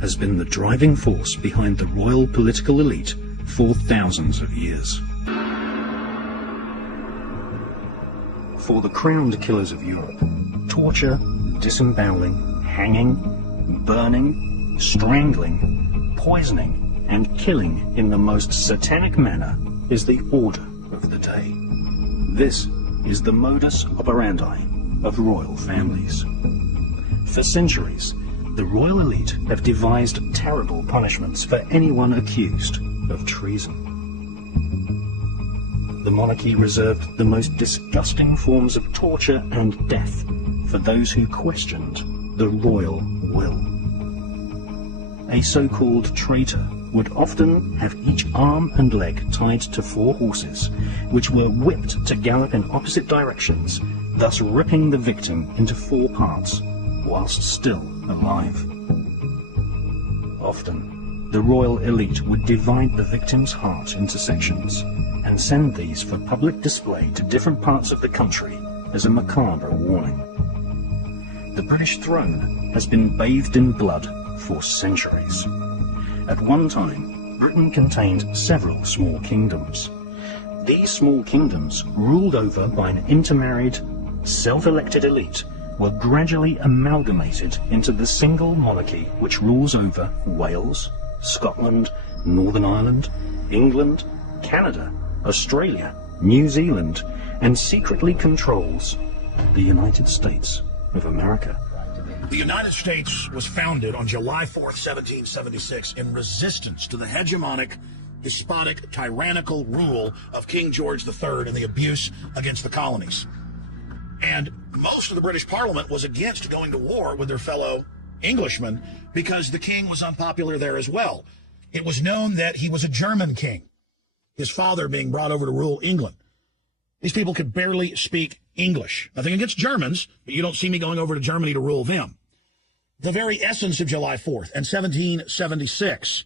has been the driving force behind the royal political elite for thousands of years. For the crowned killers of Europe, torture, disemboweling, hanging, burning, strangling, poisoning, and killing in the most satanic manner is the order of the day. This is the modus operandi of royal families. For centuries, the royal elite have devised terrible punishments for anyone accused of treason. The monarchy reserved the most disgusting forms of torture and death for those who questioned the royal will. A so-called traitor would often have each arm and leg tied to 4 horses, which were whipped to gallop in opposite directions, thus ripping the victim into 4 parts, whilst still alive. Often, the royal elite would divide the victim's heart into sections, and send these for public display to different parts of the country as a macabre warning. The British throne has been bathed in blood for centuries. At one time, Britain contained several small kingdoms. These small kingdoms, ruled over by an intermarried, self-elected elite, were gradually amalgamated into the single monarchy which rules over Wales, Scotland, Northern Ireland, England, Canada, Australia, New Zealand, and secretly controls the United States of America. The United States was founded on July 4th, 1776, in resistance to the hegemonic, despotic, tyrannical rule of King George III and the abuse against the colonies. And most of the British Parliament was against going to war with their fellow Englishmen because the king was unpopular there as well. It was known that he was a German king, his father being brought over to rule England. These people could barely speak English. Nothing against Germans, but you don't see me going over to Germany to rule them. The very essence of July 4th and 1776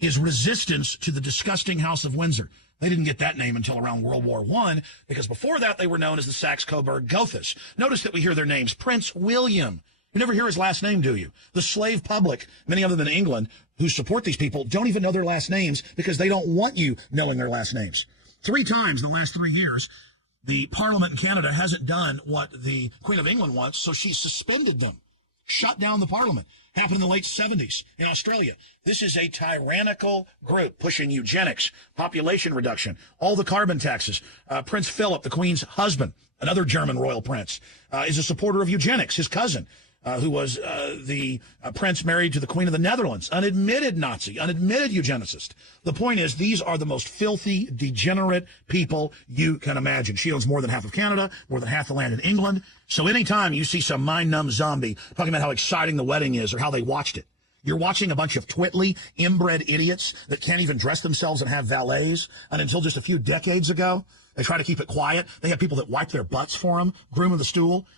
is resistance to the disgusting House of Windsor. They didn't get that name until around World War I, because before that they were known as the Saxe-Coburg-Gothas. Notice that we hear their names. Prince William. You never hear his last name, do you? The slave public, many other than England, who support these people, don't even know their last names because they don't want you knowing their last names. 3 times in the last 3 years, the Parliament in Canada hasn't done what the Queen of England wants, so she suspended them. Shut down the Parliament. Happened in the late 70s in Australia. This is a tyrannical group pushing eugenics, population reduction, all the carbon taxes. Prince Philip, the Queen's husband, another German royal prince, is a supporter of eugenics. His cousin, who was the prince married to the Queen of the Netherlands, unadmitted Nazi, unadmitted eugenicist. The point is, these are the most filthy, degenerate people you can imagine. She owns more than half of Canada, more than half the land in England. So anytime you see some mind-numb zombie talking about how exciting the wedding is or how they watched it, you're watching a bunch of twitly, inbred idiots that can't even dress themselves and have valets. And until just a few decades ago, they try to keep it quiet. They have people that wipe their butts for them, groom of the stool.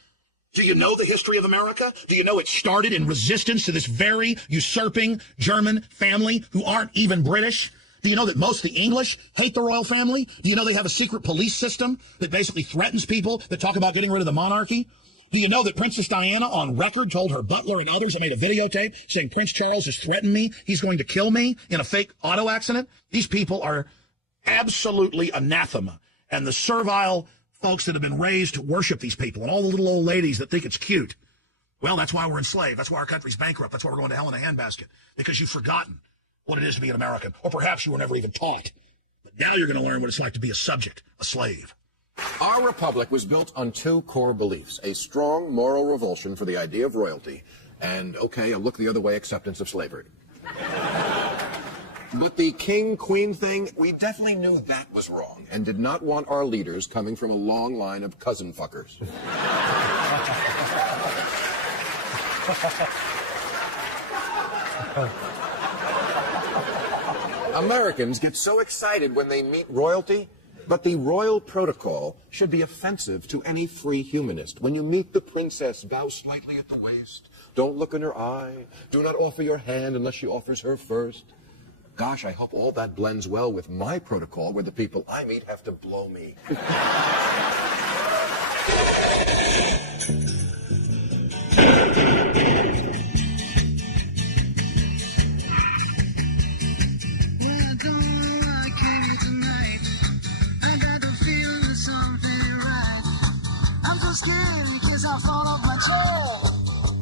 Do you know the history of America? Do you know it started in resistance to this very usurping German family who aren't even British? Do you know that most of the English hate the royal family? Do you know they have a secret police system that basically threatens people that talk about getting rid of the monarchy? Do you know that Princess Diana on record told her butler and others that made a videotape saying Prince Charles has threatened me, he's going to kill me in a fake auto accident? These people are absolutely anathema. And the servile folks that have been raised to worship these people and all the little old ladies that think it's cute, well, that's why we're enslaved. That's why our country's bankrupt. That's why we're going to hell in a handbasket, because you've forgotten what it is to be an American, or perhaps you were never even taught. But now you're going to learn what it's like to be a subject, a slave. Our republic was built on two core beliefs: a strong moral revulsion for the idea of royalty, and, okay, a look the other way acceptance of slavery. But the king-queen thing, we definitely knew that was wrong and did not want our leaders coming from a long line of cousin fuckers. Americans get so excited when they meet royalty, but the royal protocol should be offensive to any free humanist. When you meet the princess, bow slightly at the waist, don't look in her eye, do not offer your hand unless she offers her first. Gosh, I hope all that blends well with my protocol, where the people I meet have to blow me. Scared in case I fall off my chair,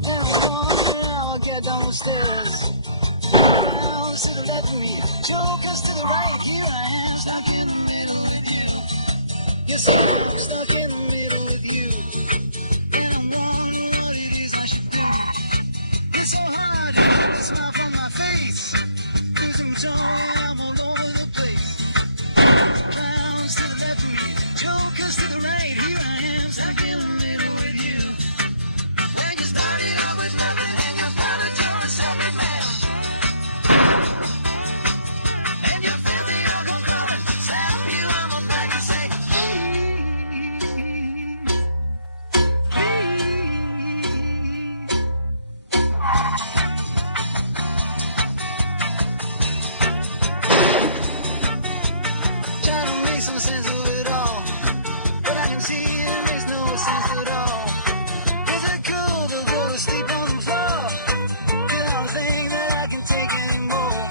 and I'm wondering how I'll get downstairs. Clowns to the left of me, jokers to the right. Here I am, stuck in the middle with you. Yes, I'm stuck in the middle with you, and I'm wondering what it is I should do. It's so hard to keep the smile from my face, 'cause I'm throwing, I'm all over the place. Clowns to the left of me, jokers to the right. Here I am, stuck in the middle with you. When you started out with nothing and you found that you're a self-made man, and you feel the alcohol calling, slap you on the back and say, trying to make some sense of it all, but I can see it makes no sense at all. Is it cool to go to sleep on the floor? 'Cause I don't think that I can take anymore.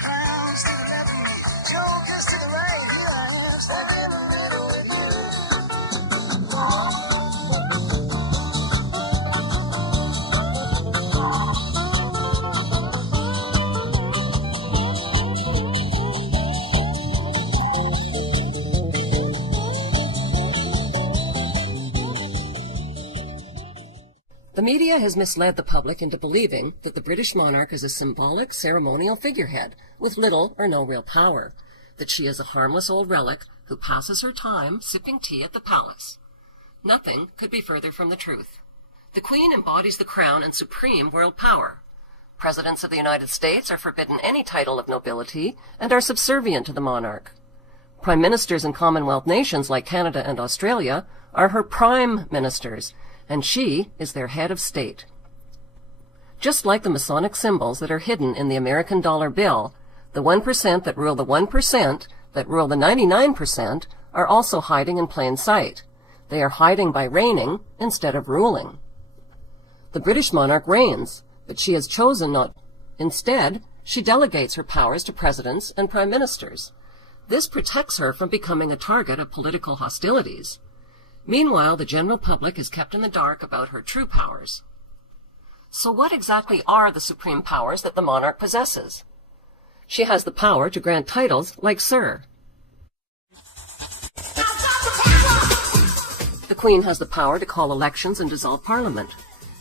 Clowns to the left of me, jokers to the right. Here I am, stuck in the middle with you. The media has misled the public into believing that the British monarch is a symbolic, ceremonial figurehead with little or no real power, that she is a harmless old relic who passes her time sipping tea at the palace. Nothing could be further from the truth. The Queen embodies the crown and supreme world power. Presidents of the United States are forbidden any title of nobility and are subservient to the monarch. Prime ministers in Commonwealth nations like Canada and Australia are her prime ministers, and she is their head of state. Just like the Masonic symbols that are hidden in the American dollar bill, the 1% that rule the 1% that rule the 99% are also hiding in plain sight. They are hiding by reigning instead of ruling. The British monarch reigns, but she has chosen not. Instead, she delegates her powers to presidents and prime ministers. This protects her from becoming a target of political hostilities. Meanwhile, the general public is kept in the dark about her true powers. So what exactly are the supreme powers that the monarch possesses? She has the power to grant titles like Sir. The Queen has the power to call elections and dissolve Parliament.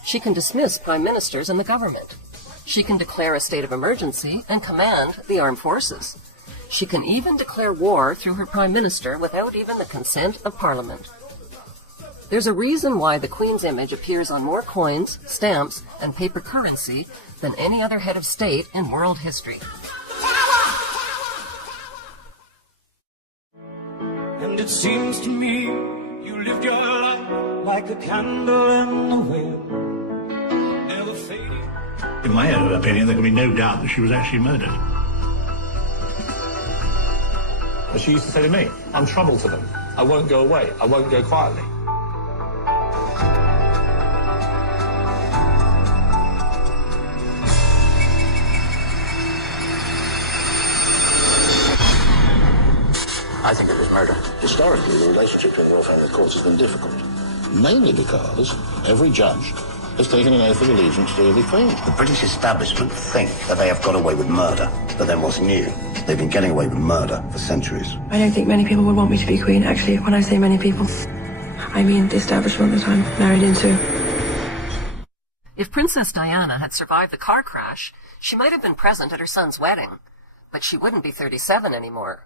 She can dismiss prime ministers and the government. She can declare a state of emergency and command the armed forces. She can even declare war through her prime minister without even the consent of Parliament. There's a reason why the Queen's image appears on more coins, stamps, and paper currency than any other head of state in world history. And it seems to me you lived your life like a candle in the wind, never fading. In my opinion, there can be no doubt that she was actually murdered. As she used to say to me, I'm trouble to them. I won't go away. I won't go quietly. I think it was murder. Historically, the relationship between the royal family and the courts has been difficult, mainly because every judge has taken an oath of allegiance to the Queen. The British establishment think that they have got away with murder, but then what's new? They've been getting away with murder for centuries. I don't think many people would want me to be Queen, actually. When I say many people, I mean the establishment that I'm married into. If Princess Diana had survived the car crash, she might have been present at her son's wedding, but she wouldn't be 37 anymore.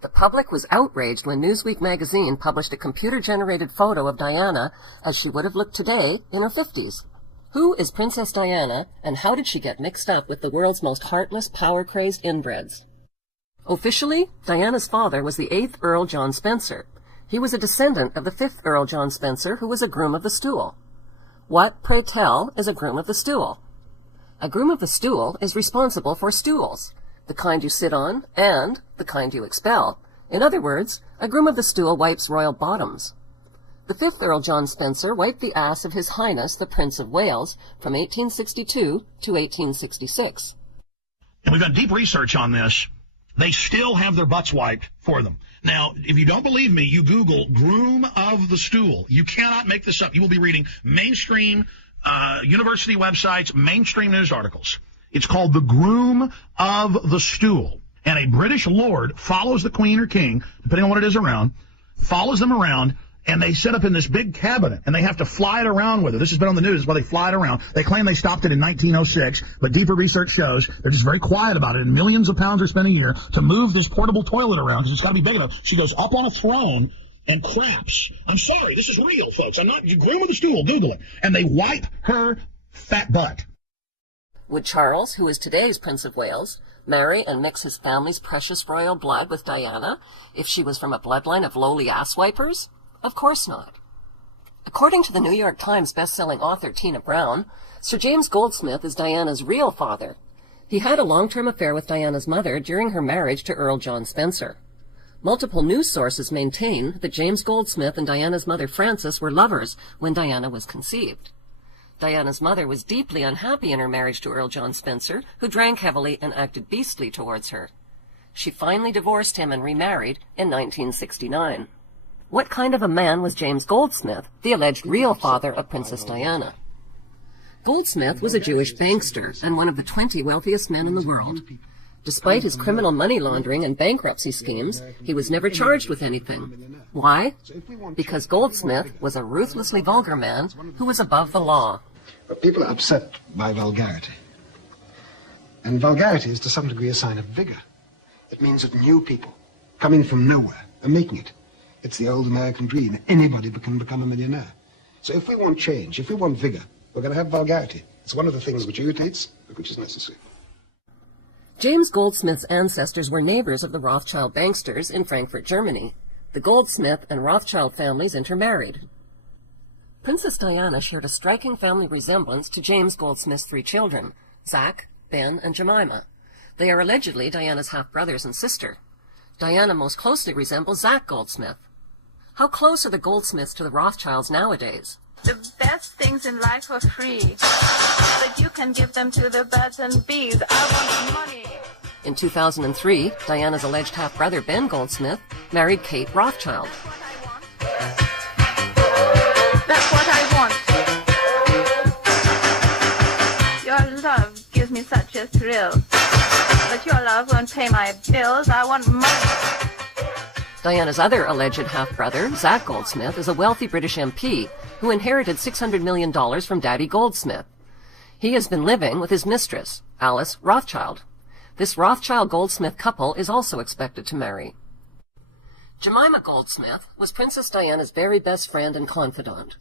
The public was outraged when Newsweek magazine published a computer-generated photo of Diana as she would have looked today in her 50s. Who is Princess Diana, and how did she get mixed up with the world's most heartless, power-crazed inbreds? Officially, Diana's father was the 8th Earl John Spencer. He was a descendant of the 5th Earl John Spencer, who was a groom of the stool. What, pray tell, is a groom of the stool? A groom of the stool is responsible for stools, the kind you sit on and the kind you expel. In other words, a groom of the stool wipes royal bottoms. The 5th Earl John Spencer wiped the ass of His Highness the Prince of Wales from 1862 to 1866. And we've done deep research on this. They still have their butts wiped for them. Now, if you don't believe me, you Google groom of the stool. You cannot make this up. You will be reading mainstream university websites, mainstream news articles. It's called the groom of the stool. And a British lord follows the queen or king, depending on what it is around, follows them around, and they set up in this big cabinet, and they have to fly it around with it. This has been on the news. That's why they fly it around. They claim they stopped it in 1906, but deeper research shows they're just very quiet about it, and millions of pounds are spent a year to move this portable toilet around because it's got to be big enough. She goes up on a throne and craps. I'm sorry, this is real, folks. I'm not groom of the stool. Google it. And they wipe her fat butt. Would Charles, who is today's Prince of Wales, marry and mix his family's precious royal blood with Diana if she was from a bloodline of lowly asswipers? Of course not. According to the New York Times best-selling author Tina Brown, Sir James Goldsmith is Diana's real father. He had a long-term affair with Diana's mother during her marriage to Earl John Spencer. Multiple news sources maintain that James Goldsmith and Diana's mother Frances were lovers when Diana was conceived. Diana's mother was deeply unhappy in her marriage to Earl John Spencer, who drank heavily and acted beastly towards her. She finally divorced him and remarried in 1969. What kind of a man was James Goldsmith, the alleged real father of Princess Diana? Goldsmith was a Jewish bankster and one of the 20 wealthiest men in the world. Despite his criminal money laundering and bankruptcy schemes, he was never charged with anything. Why? Because Goldsmith was a ruthlessly vulgar man who was above the law. But people are upset by vulgarity. And vulgarity is to some degree a sign of vigor. It means that new people, coming from nowhere, are making it. It's the old American dream. Anybody can become a millionaire. So if we want change, if we want vigor, we're going to have vulgarity. It's one of the things which irritates, but which is necessary. James Goldsmith's ancestors were neighbors of the Rothschild banksters in Frankfurt, Germany. The Goldsmith and Rothschild families intermarried. Princess Diana shared a striking family resemblance to James Goldsmith's 3 children, Zach, Ben, and Jemima. They are allegedly Diana's half-brothers and sister. Diana most closely resembles Zach Goldsmith. How close are the Goldsmiths to the Rothschilds nowadays? The best things in life are free, but you can give them to the birds and bees. I want money. In 2003, Diana's alleged half-brother Ben Goldsmith married Kate Rothschild. That's what I want. Your love gives me such a thrill, but your love won't pay my bills. I want money. Diana's other alleged half-brother, Zach Goldsmith, is a wealthy British MP who inherited $600 million from Daddy Goldsmith. He has been living with his mistress, Alice Rothschild. This Rothschild-Goldsmith couple is also expected to marry. Jemima Goldsmith was Princess Diana's very best friend and confidant.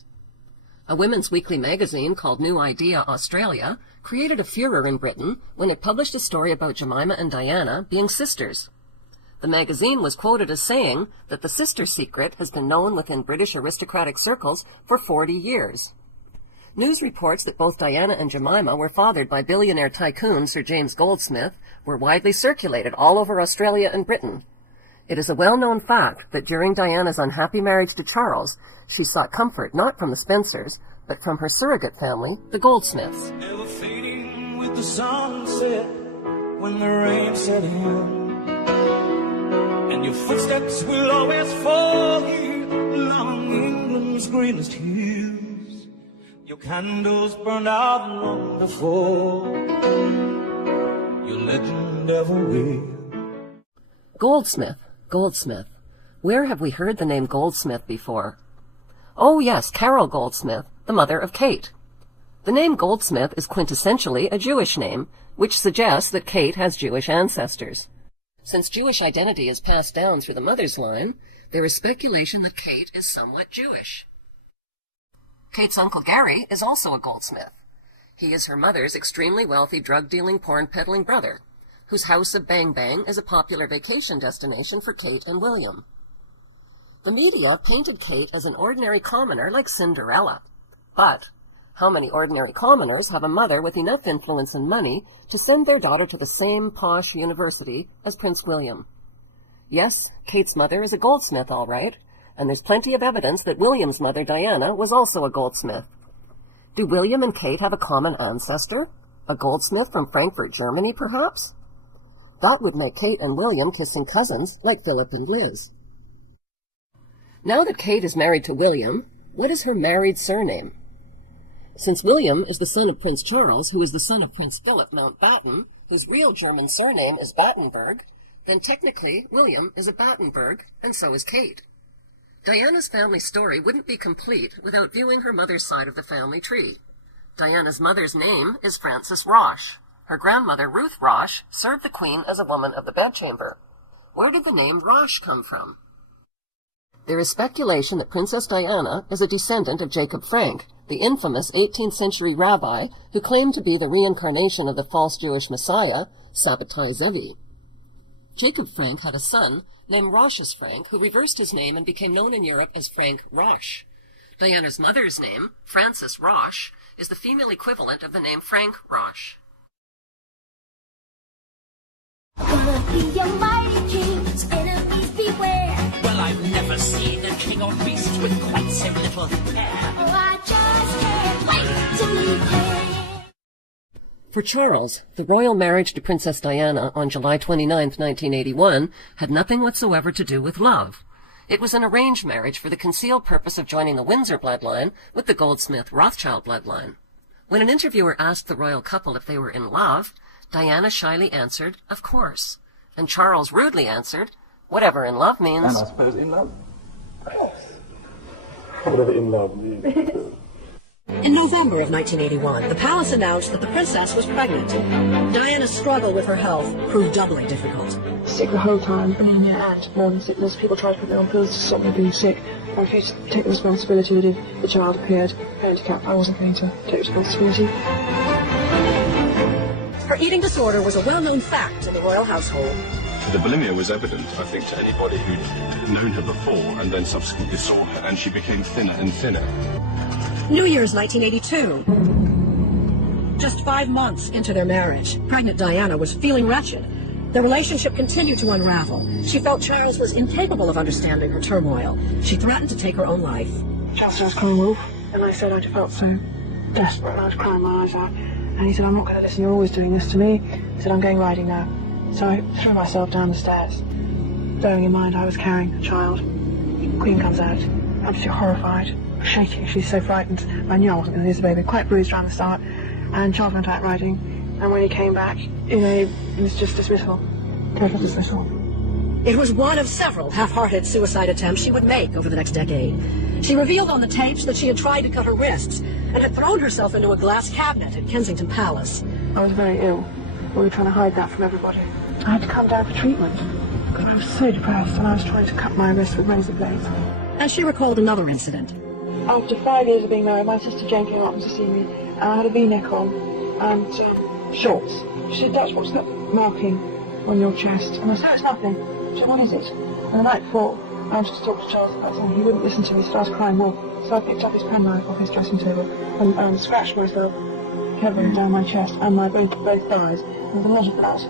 A women's weekly magazine called New Idea Australia created a furor in Britain when it published a story about Jemima and Diana being sisters. The magazine was quoted as saying that the sister secret has been known within British aristocratic circles for 40 years. News reports that both Diana and Jemima were fathered by billionaire tycoon Sir James Goldsmith were widely circulated all over Australia and Britain. It is a well-known fact that during Diana's unhappy marriage to Charles, she sought comfort not from the Spencers, but from her surrogate family, the Goldsmiths. Never fading with the sunset when the rain set in, and your footsteps will always fall here along England's greenest hills. Your candles burned out long before your legend ever will. Goldsmith, Goldsmith. Where have we heard the name Goldsmith before? Oh yes, Carol Goldsmith, the mother of Kate. The name Goldsmith is quintessentially a Jewish name, which suggests that Kate has Jewish ancestors. Since Jewish identity is passed down through the mother's line, there is speculation that Kate is somewhat Jewish. Kate's uncle Gary is also a goldsmith. He is her mother's extremely wealthy drug-dealing, porn-peddling brother, whose house of Bang Bang is a popular vacation destination for Kate and William. The media painted Kate as an ordinary commoner like Cinderella. But how many ordinary commoners have a mother with enough influence and money to send their daughter to the same posh university as Prince William? Yes, Kate's mother is a goldsmith, all right, and there's plenty of evidence that William's mother, Diana, was also a goldsmith. Do William and Kate have a common ancestor? A goldsmith from Frankfurt, Germany, perhaps? That would make Kate and William kissing cousins like Philip and Liz. Now that Kate is married to William, what is her married surname? Since William is the son of Prince Charles, who is the son of Prince Philip Mountbatten, whose real German surname is Battenberg, then technically William is a Battenberg, and so is Kate. Diana's family story wouldn't be complete without viewing her mother's side of the family tree. Diana's mother's name is Frances Roche. Her grandmother, Ruth Roche, served the Queen as a woman of the bedchamber. Where did the name Roche come from? There is speculation that Princess Diana is a descendant of Jacob Frank, the infamous 18th century rabbi who claimed to be the reincarnation of the false Jewish Messiah, Sabbatai Zevi. Jacob Frank had a son named Rochus Frank who reversed his name and became known in Europe as Frank Roche. Diana's mother's name, Frances Roche, is the female equivalent of the name Frank Roche. Gonna be a mighty king, so enemies beware. Well, I've never seen a king or beast with quite so little hair. Oh, I just can't wait to be king. For Charles, the royal marriage to Princess Diana on July 29, 1981, had nothing whatsoever to do with love. It was an arranged marriage for the concealed purpose of joining the Windsor bloodline with the Goldsmith-Rothschild bloodline. When an interviewer asked the royal couple if they were in love, Diana shyly answered, "Of course." And Charles rudely answered, "Whatever in love means." And I suppose in love. Of course. Whatever in love means. In November of 1981, the palace announced that the princess was pregnant. Diana's struggle with her health proved doubly difficult. Sick the whole time, bulimia and morning sickness. People tried to put me on pills to stop me being sick. I refused to take the responsibility that if the child appeared handicapped, I wasn't going to take responsibility. Her eating disorder was a well-known fact in the royal household. The bulimia was evident, I think, to anybody who'd known her before and then subsequently saw her, and she became thinner and thinner. New Year's 1982. Just 5 months into their marriage, pregnant Diana was feeling wretched. Their relationship continued to unravel. She felt Charles was incapable of understanding her turmoil. She threatened to take her own life. Charles said I was crying wolf, and I said I felt so desperate and I was crying my eyes out. And he said, "I'm not going to listen, you're always doing this to me." He said, "I'm going riding now." So I threw myself down the stairs. Bearing in mind I was carrying a child. Queen comes out, absolutely horrified, shaking, she's so frightened. I knew I wasn't going to lose the baby, quite bruised around the stomach. And Charles went out riding, and when he came back, it was just dismissal, total dismissal. It was one of several half-hearted suicide attempts she would make over the next decade. She revealed on the tapes that she had tried to cut her wrists and had thrown herself into a glass cabinet at Kensington Palace. I was very ill. We were trying to hide that from everybody. I had to come down for treatment because I was so depressed and I was trying to cut my wrist with razor blades. And she recalled another incident. After 5 years of being married, my sister Jane came up to see me and I had a V-neck on and shorts. She said, "Dutch, what's that marking on your chest?" And I said, "Oh, it's nothing." She said, "What is it?" And the night before, I wanted to talk to Charles about something. He wouldn't listen to me, so I was crying wolf. So I picked up his penknife off his dressing table and scratched myself heavily down my chest and my both thighs. There was a lot of blood,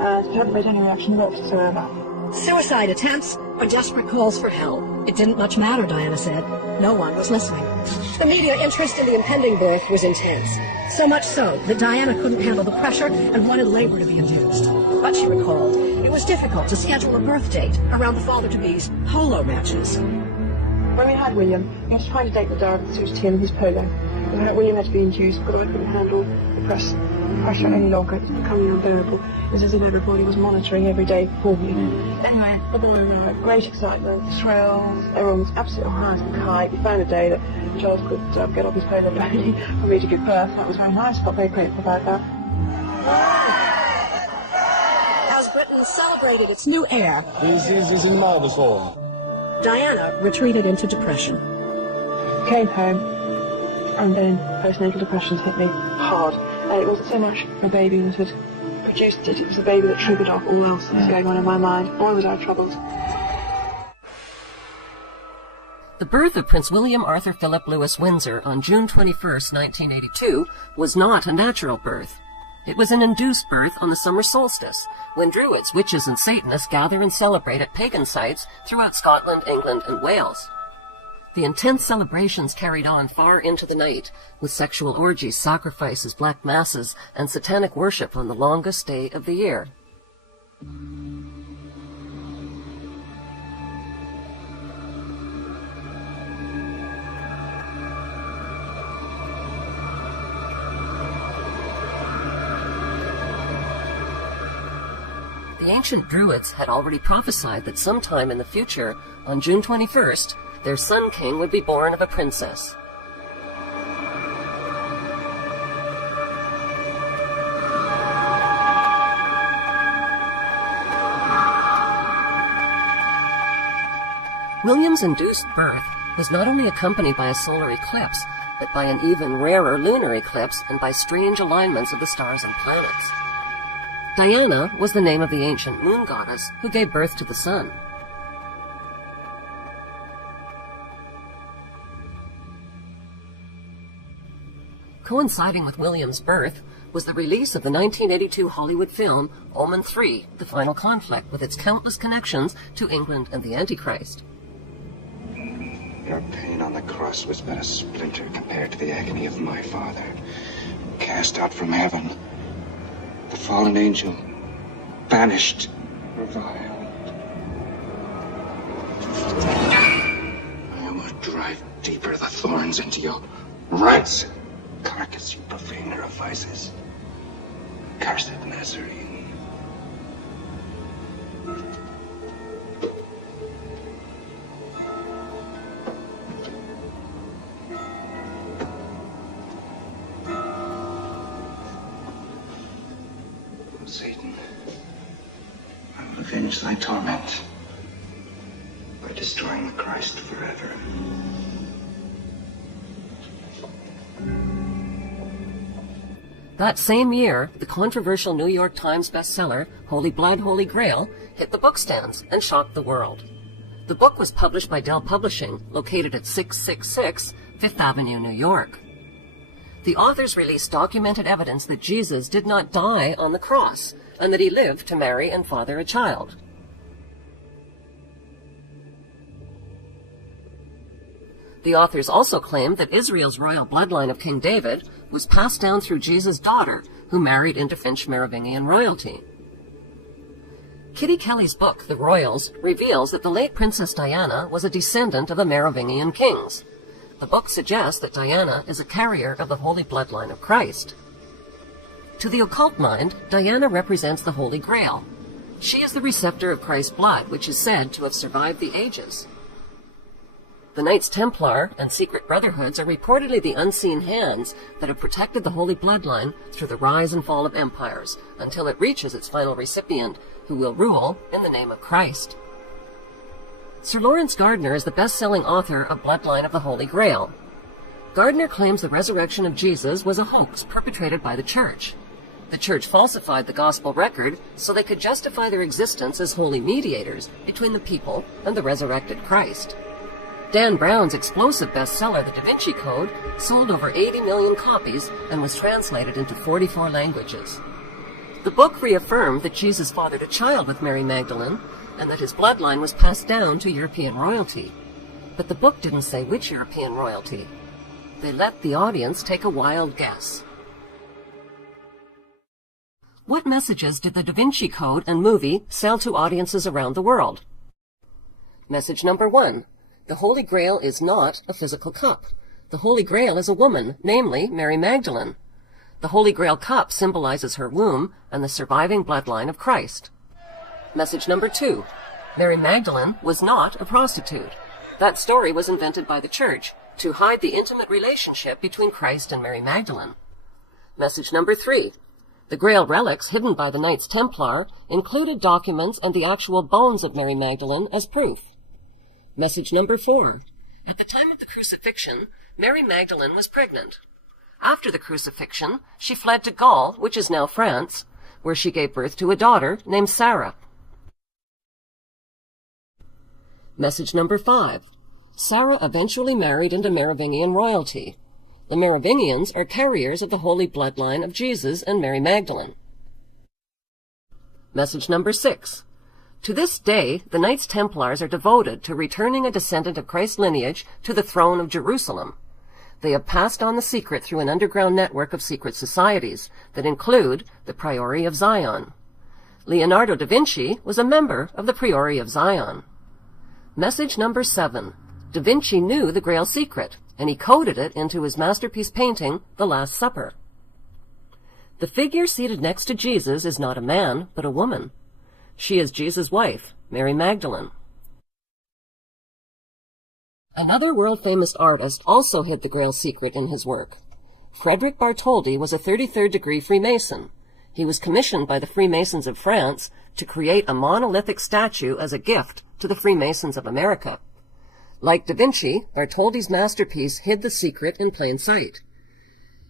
and it hadn't made any reaction whatsoever. Suicide attempts or desperate calls for help. It didn't much matter, Diana said. No one was listening. The media interest in the impending birth was intense. So much so that Diana couldn't handle the pressure and wanted labor to be induced. But she recalled, it was difficult to schedule a birth date around the father-to-be's polo matches. When we had William, we had to find a date in the diary that suited him and his polo. Because William had to be induced, but I couldn't handle the pressure any longer. It was becoming unbearable. It was as if everybody was monitoring every day for me. Anyway, the boy arrived, great excitement, thrills, everyone was absolutely on high as a kite. We found a day that Charles could get off his polo pony for me to give birth. That was very nice. I felt very grateful about that. As Britain celebrated its new heir, This is in marvelous form. Diana retreated into depression. Came home, and then postnatal depressions hit me hard. And it wasn't so much the baby that had produced it, it was the baby that triggered off all else that was going on in my mind. Boy, was I troubled. The birth of Prince William Arthur Philip Louis Windsor on June 21, 1982, was not a natural birth. It was an induced birth on the summer solstice, when Druids, witches, and Satanists gather and celebrate at pagan sites throughout Scotland, England, and Wales. The intense celebrations carried on far into the night, with sexual orgies, sacrifices, black masses, and satanic worship on the longest day of the year. The ancient Druids had already prophesied that sometime in the future, on June 21st, their Sun King would be born of a princess. William's induced birth was not only accompanied by a solar eclipse, but by an even rarer lunar eclipse and by strange alignments of the stars and planets. Diana was the name of the ancient moon goddess who gave birth to the sun. Coinciding with William's birth was the release of the 1982 Hollywood film Omen 3, The Final Conflict, with its countless connections to England and the Antichrist. Your pain on the cross was but a splinter compared to the agony of my father. Cast out from heaven, the fallen angel, banished, reviled. I will drive deeper the thorns into your rancid carcass, you profaner of vices. Cursed Nazarene. Satan, I will avenge thy torment by destroying the Christ forever. That same year, the controversial New York Times bestseller, Holy Blood, Holy Grail, hit the bookstands and shocked the world. The book was published by Dell Publishing, located at 666 Fifth Avenue, New York. The authors released documented evidence that Jesus did not die on the cross, and that he lived to marry and father a child. The authors also claimed that Israel's royal bloodline of King David was passed down through Jesus' daughter, who married into French Merovingian royalty. Kitty Kelly's book, The Royals, reveals that the late Princess Diana was a descendant of the Merovingian kings. The book suggests that Diana is a carrier of the holy bloodline of Christ. To the occult mind, Diana represents the Holy Grail. She is the receptor of Christ's blood, which is said to have survived the ages. The Knights Templar and secret brotherhoods are reportedly the unseen hands that have protected the holy bloodline through the rise and fall of empires, until it reaches its final recipient, who will rule in the name of Christ. Sir Lawrence Gardner is the best-selling author of Bloodline of the Holy Grail. Gardner claims the resurrection of Jesus was a hoax perpetrated by the Church. The Church falsified the Gospel record so they could justify their existence as holy mediators between the people and the resurrected Christ. Dan Brown's explosive bestseller, The Da Vinci Code, sold over 80 million copies and was translated into 44 languages. The book reaffirmed that Jesus fathered a child with Mary Magdalene, and that his bloodline was passed down to European royalty. But the book didn't say which European royalty. They let the audience take a wild guess. What messages did the Da Vinci Code and movie sell to audiences around the world? Message number 1. The Holy Grail is not a physical cup. The Holy Grail is a woman, namely Mary Magdalene. The Holy Grail cup symbolizes her womb and the surviving bloodline of Christ. Message number 2. Mary Magdalene was not a prostitute. That story was invented by the Church to hide the intimate relationship between Christ and Mary Magdalene. Message number 3. The Grail relics hidden by the Knights Templar included documents and the actual bones of Mary Magdalene as proof. Message number 4. At the time of the crucifixion, Mary Magdalene was pregnant. After the crucifixion, she fled to Gaul, which is now France, where she gave birth to a daughter named Sarah. Message number 5. Sarah eventually married into Merovingian royalty. The Merovingians are carriers of the holy bloodline of Jesus and Mary Magdalene. Message number 6. To this day, the Knights Templars are devoted to returning a descendant of Christ's lineage to the throne of Jerusalem. They have passed on the secret through an underground network of secret societies that include the Priory of Zion. Leonardo da Vinci was a member of the Priory of Zion. Message number 7. Da Vinci knew the Grail secret, and he coded it into his masterpiece painting, The Last Supper. The figure seated next to Jesus is not a man, but a woman. She is Jesus' wife, Mary Magdalene. Another world-famous artist also hid the Grail secret in his work. Frederick Bartholdi was a 33rd degree Freemason. He was commissioned by the Freemasons of France to create a monolithic statue as a gift to the Freemasons of America. Like Da Vinci, Bartholdi's masterpiece hid the secret in plain sight.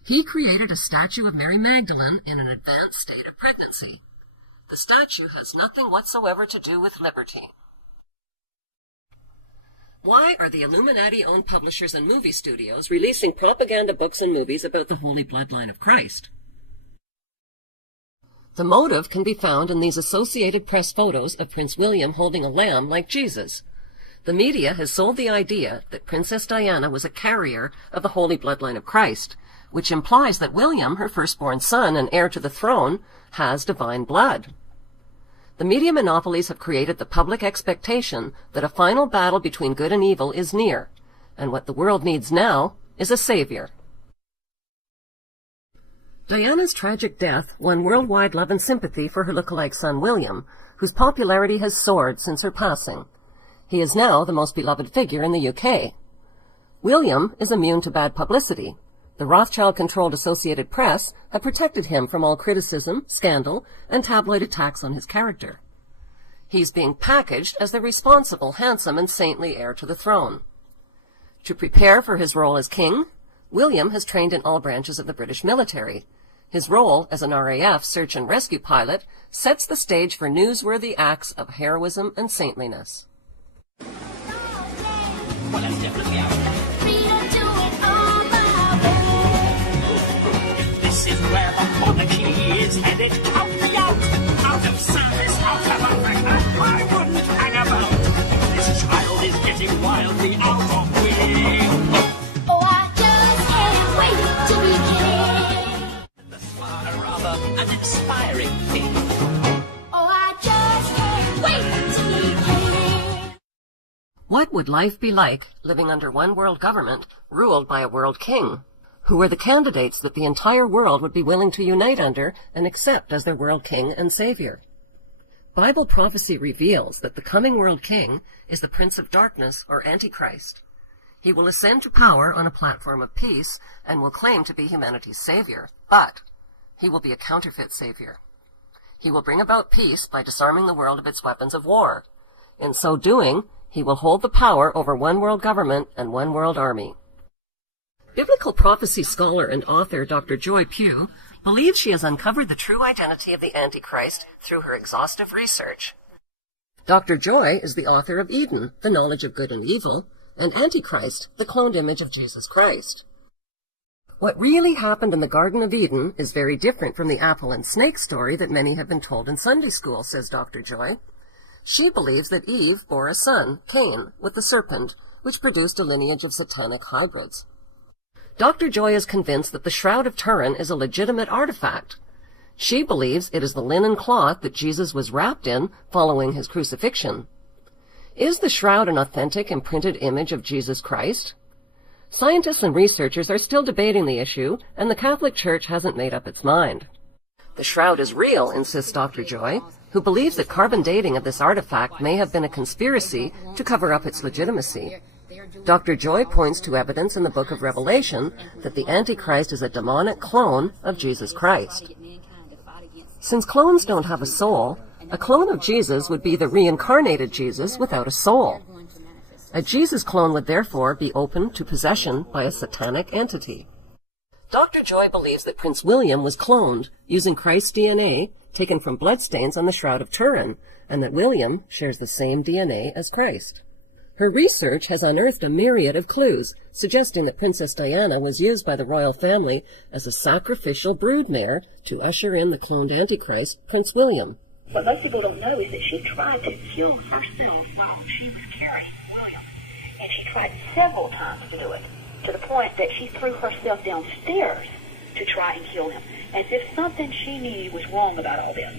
He created a statue of Mary Magdalene in an advanced state of pregnancy. The statue has nothing whatsoever to do with liberty. Why are the Illuminati-owned publishers and movie studios releasing propaganda books and movies about the holy bloodline of Christ? The motive can be found in these Associated Press photos of Prince William holding a lamb like Jesus. The media has sold the idea that Princess Diana was a carrier of the holy bloodline of Christ, which implies that William, her firstborn son and heir to the throne, has divine blood. The media monopolies have created the public expectation that a final battle between good and evil is near, and what the world needs now is a savior. Diana's tragic death won worldwide love and sympathy for her look-alike son William, whose popularity has soared since her passing. He is now the most beloved figure in the UK. William is immune to bad publicity. The Rothschild-controlled Associated Press have protected him from all criticism, scandal, and tabloid attacks on his character. He's being packaged as the responsible, handsome, and saintly heir to the throne. To prepare for his role as king, William has trained in all branches of the British military. His role as an RAF search and rescue pilot sets the stage for newsworthy acts of heroism and saintliness. Well, I'm definitely out. Freedom to it all my way. If this is where the monarchy is headed, count me out. Out of service, out of Africa, I wouldn't hang about. This child is getting wildly out of wing. Oh, I just can't wait to be king. Thus far, rather an inspiring thing. Oh, I just can't wait to be king. What would life be like living under one world government ruled by a world king? Who are the candidates that the entire world would be willing to unite under and accept as their world king and savior? Bible prophecy reveals that the coming world king is the Prince of Darkness or Antichrist. He will ascend to power on a platform of peace and will claim to be humanity's savior, but he will be a counterfeit savior. He will bring about peace by disarming the world of its weapons of war. In so doing, he will hold the power over one world government and one world army. Biblical prophecy scholar and author Dr. Joy Pugh believes she has uncovered the true identity of the Antichrist through her exhaustive research. Dr. Joy is the author of Eden, the knowledge of good and evil, and Antichrist, the cloned image of Jesus Christ. What really happened in the Garden of Eden is very different from the apple and snake story that many have been told in Sunday school, says Dr. Joy. She believes that Eve bore a son, Cain, with the serpent, which produced a lineage of satanic hybrids. Dr. Joy is convinced that the Shroud of Turin is a legitimate artifact. She believes it is the linen cloth that Jesus was wrapped in following his crucifixion. Is the shroud an authentic imprinted image of Jesus Christ? Scientists and researchers are still debating the issue, and the Catholic Church hasn't made up its mind. The shroud is real, insists Dr. Joy, who believes that carbon dating of this artifact may have been a conspiracy to cover up its legitimacy. Dr. Joy points to evidence in the book of Revelation that the Antichrist is a demonic clone of Jesus Christ. Since clones don't have a soul, a clone of Jesus would be the reincarnated Jesus without a soul. A Jesus clone would therefore be open to possession by a satanic entity. Dr. Joy believes that Prince William was cloned using Christ's DNA taken from bloodstains on the Shroud of Turin, and that William shares the same DNA as Christ. Her research has unearthed a myriad of clues, suggesting that Princess Diana was used by the royal family as a sacrificial broodmare to usher in the cloned Antichrist, Prince William. What most people don't know is that she tried to kill herself while she was carrying William. And she tried several times to do it, to the point that she threw herself downstairs to try and kill him, as if something she knew was wrong about all this.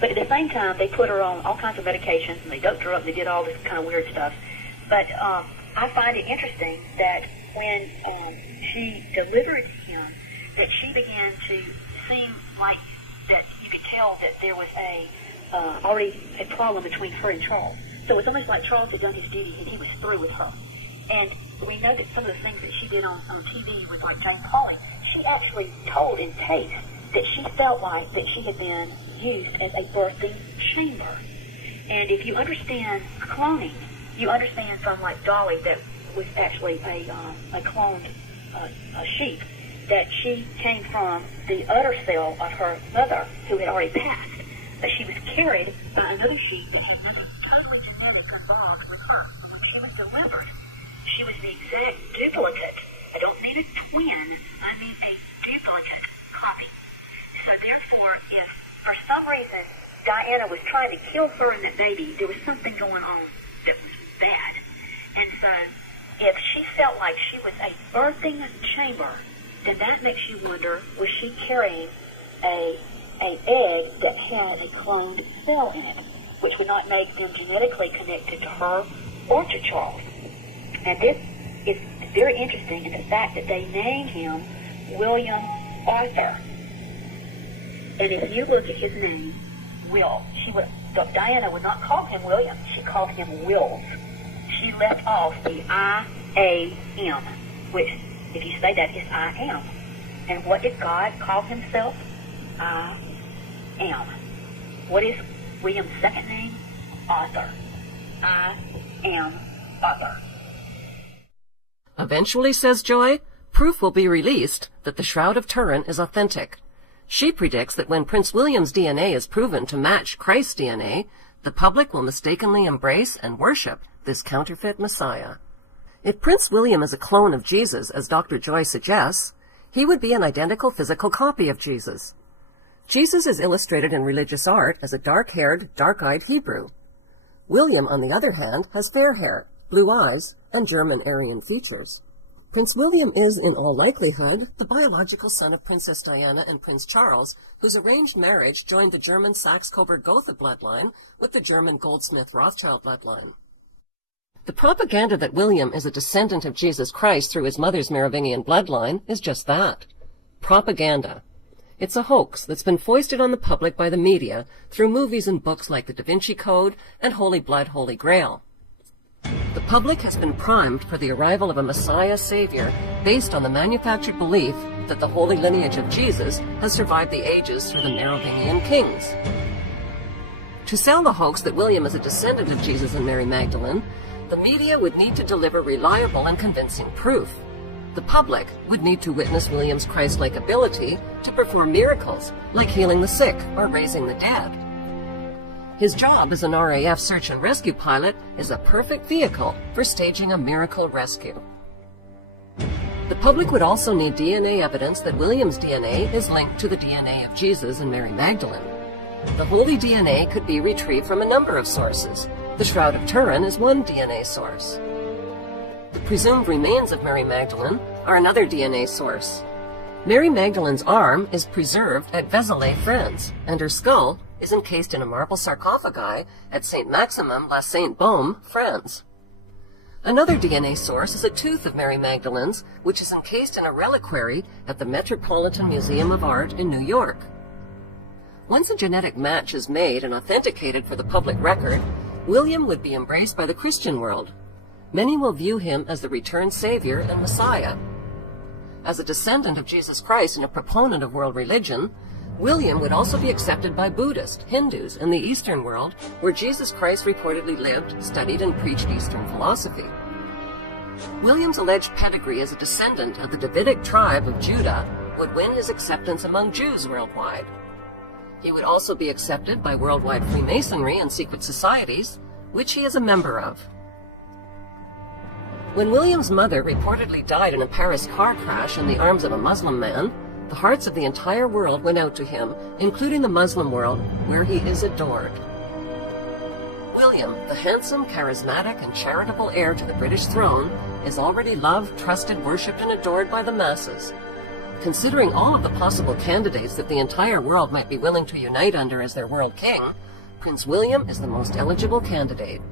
But at the same time, they put her on all kinds of medications, and they doped her up, and they did all this kind of weird stuff. But I find it interesting that when she delivered him, that she began to seem like that you could tell that there was already a problem between her and Charles. So it's almost like Charles had done his duty, and he was through with her. And we know that some of the things that she did on TV with, like, Jane Pauley, she actually told in tapes that she felt like that she had been used as a birthing chamber. And if you understand cloning, you understand from, like, Dolly, that was actually a cloned sheep, that she came from the udder cell of her mother, who had already passed. But she was carried by another sheep that had nothing totally genetic involved with her. And when she was delivered, she was the exact duplicate. I don't mean a twin, I mean a duplicate copy. So therefore, if for some reason Diana was trying to kill her and that baby, there was something going on that was bad. And so if she felt like she was a birthing chamber, then that makes you wonder, was she carrying an egg that had a cloned cell in it, which would not make them genetically connected to her or to Charles. And this is very interesting in the fact that they named him William Arthur. And if you look at his name, Will, Diana would not call him William, she called him Wills. She left off the I-A-M, which, if you say that, is I am. And what did God call himself? I am. What is William's second name? Arthur. I am Arthur. Eventually, says Joy, proof will be released that the Shroud of Turin is authentic. She predicts that when Prince William's DNA is proven to match Christ's DNA, the public will mistakenly embrace and worship this counterfeit Messiah. If Prince William is a clone of Jesus, as Dr. Joy suggests, he would be an identical physical copy of Jesus. Jesus is illustrated in religious art as a dark-haired, dark-eyed Hebrew. William, on the other hand, has fair hair, blue eyes, and German Aryan features. Prince William is, in all likelihood, the biological son of Princess Diana and Prince Charles, whose arranged marriage joined the German Saxe-Coburg-Gotha bloodline with the German Goldsmith-Rothschild bloodline. The propaganda that William is a descendant of Jesus Christ through his mother's Merovingian bloodline is just that. Propaganda. It's a hoax that's been foisted on the public by the media through movies and books like The Da Vinci Code and Holy Blood, Holy Grail. The public has been primed for the arrival of a Messiah Savior based on the manufactured belief that the holy lineage of Jesus has survived the ages through the Merovingian kings. To sell the hoax that William is a descendant of Jesus and Mary Magdalene, the media would need to deliver reliable and convincing proof. The public would need to witness William's Christ-like ability to perform miracles, like healing the sick or raising the dead. His job as an RAF search and rescue pilot is a perfect vehicle for staging a miracle rescue. The public would also need DNA evidence that William's DNA is linked to the DNA of Jesus and Mary Magdalene. The holy DNA could be retrieved from a number of sources. The Shroud of Turin is one DNA source. The presumed remains of Mary Magdalene are another DNA source. Mary Magdalene's arm is preserved at Vézelay, France, and her skull is encased in a marble sarcophagi at St. Maximum la Sainte-Baume, France. Another DNA source is a tooth of Mary Magdalene's, which is encased in a reliquary at the Metropolitan Museum of Art in New York. Once a genetic match is made and authenticated for the public record, William would be embraced by the Christian world. Many will view him as the returned Savior and Messiah. As a descendant of Jesus Christ and a proponent of world religion, William would also be accepted by Buddhists, Hindus, and the Eastern world, where Jesus Christ reportedly lived, studied, and preached Eastern philosophy. William's alleged pedigree as a descendant of the Davidic tribe of Judah would win his acceptance among Jews worldwide. He would also be accepted by worldwide Freemasonry and secret societies, which he is a member of. When William's mother reportedly died in a Paris car crash in the arms of a Muslim man, the hearts of the entire world went out to him, including the Muslim world, where he is adored. William, the handsome, charismatic, and charitable heir to the British throne, is already loved, trusted, worshipped, and adored by the masses. Considering all of the possible candidates that the entire world might be willing to unite under as their world king, Prince William is the most eligible candidate.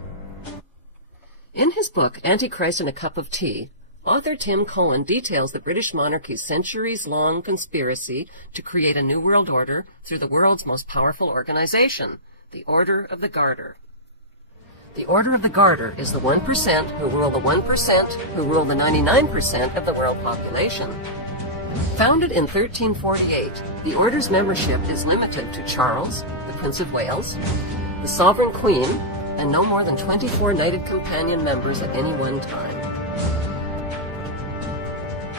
In his book, Antichrist and a Cup of Tea, author Tim Cohen details the British monarchy's centuries-long conspiracy to create a new world order through the world's most powerful organization, the Order of the Garter. The Order of the Garter is the 1% who rule the 1% who rule the 99% of the world population. Founded in 1348, the Order's membership is limited to Charles, the Prince of Wales, the Sovereign Queen, and no more than 24 knighted companion members at any one time.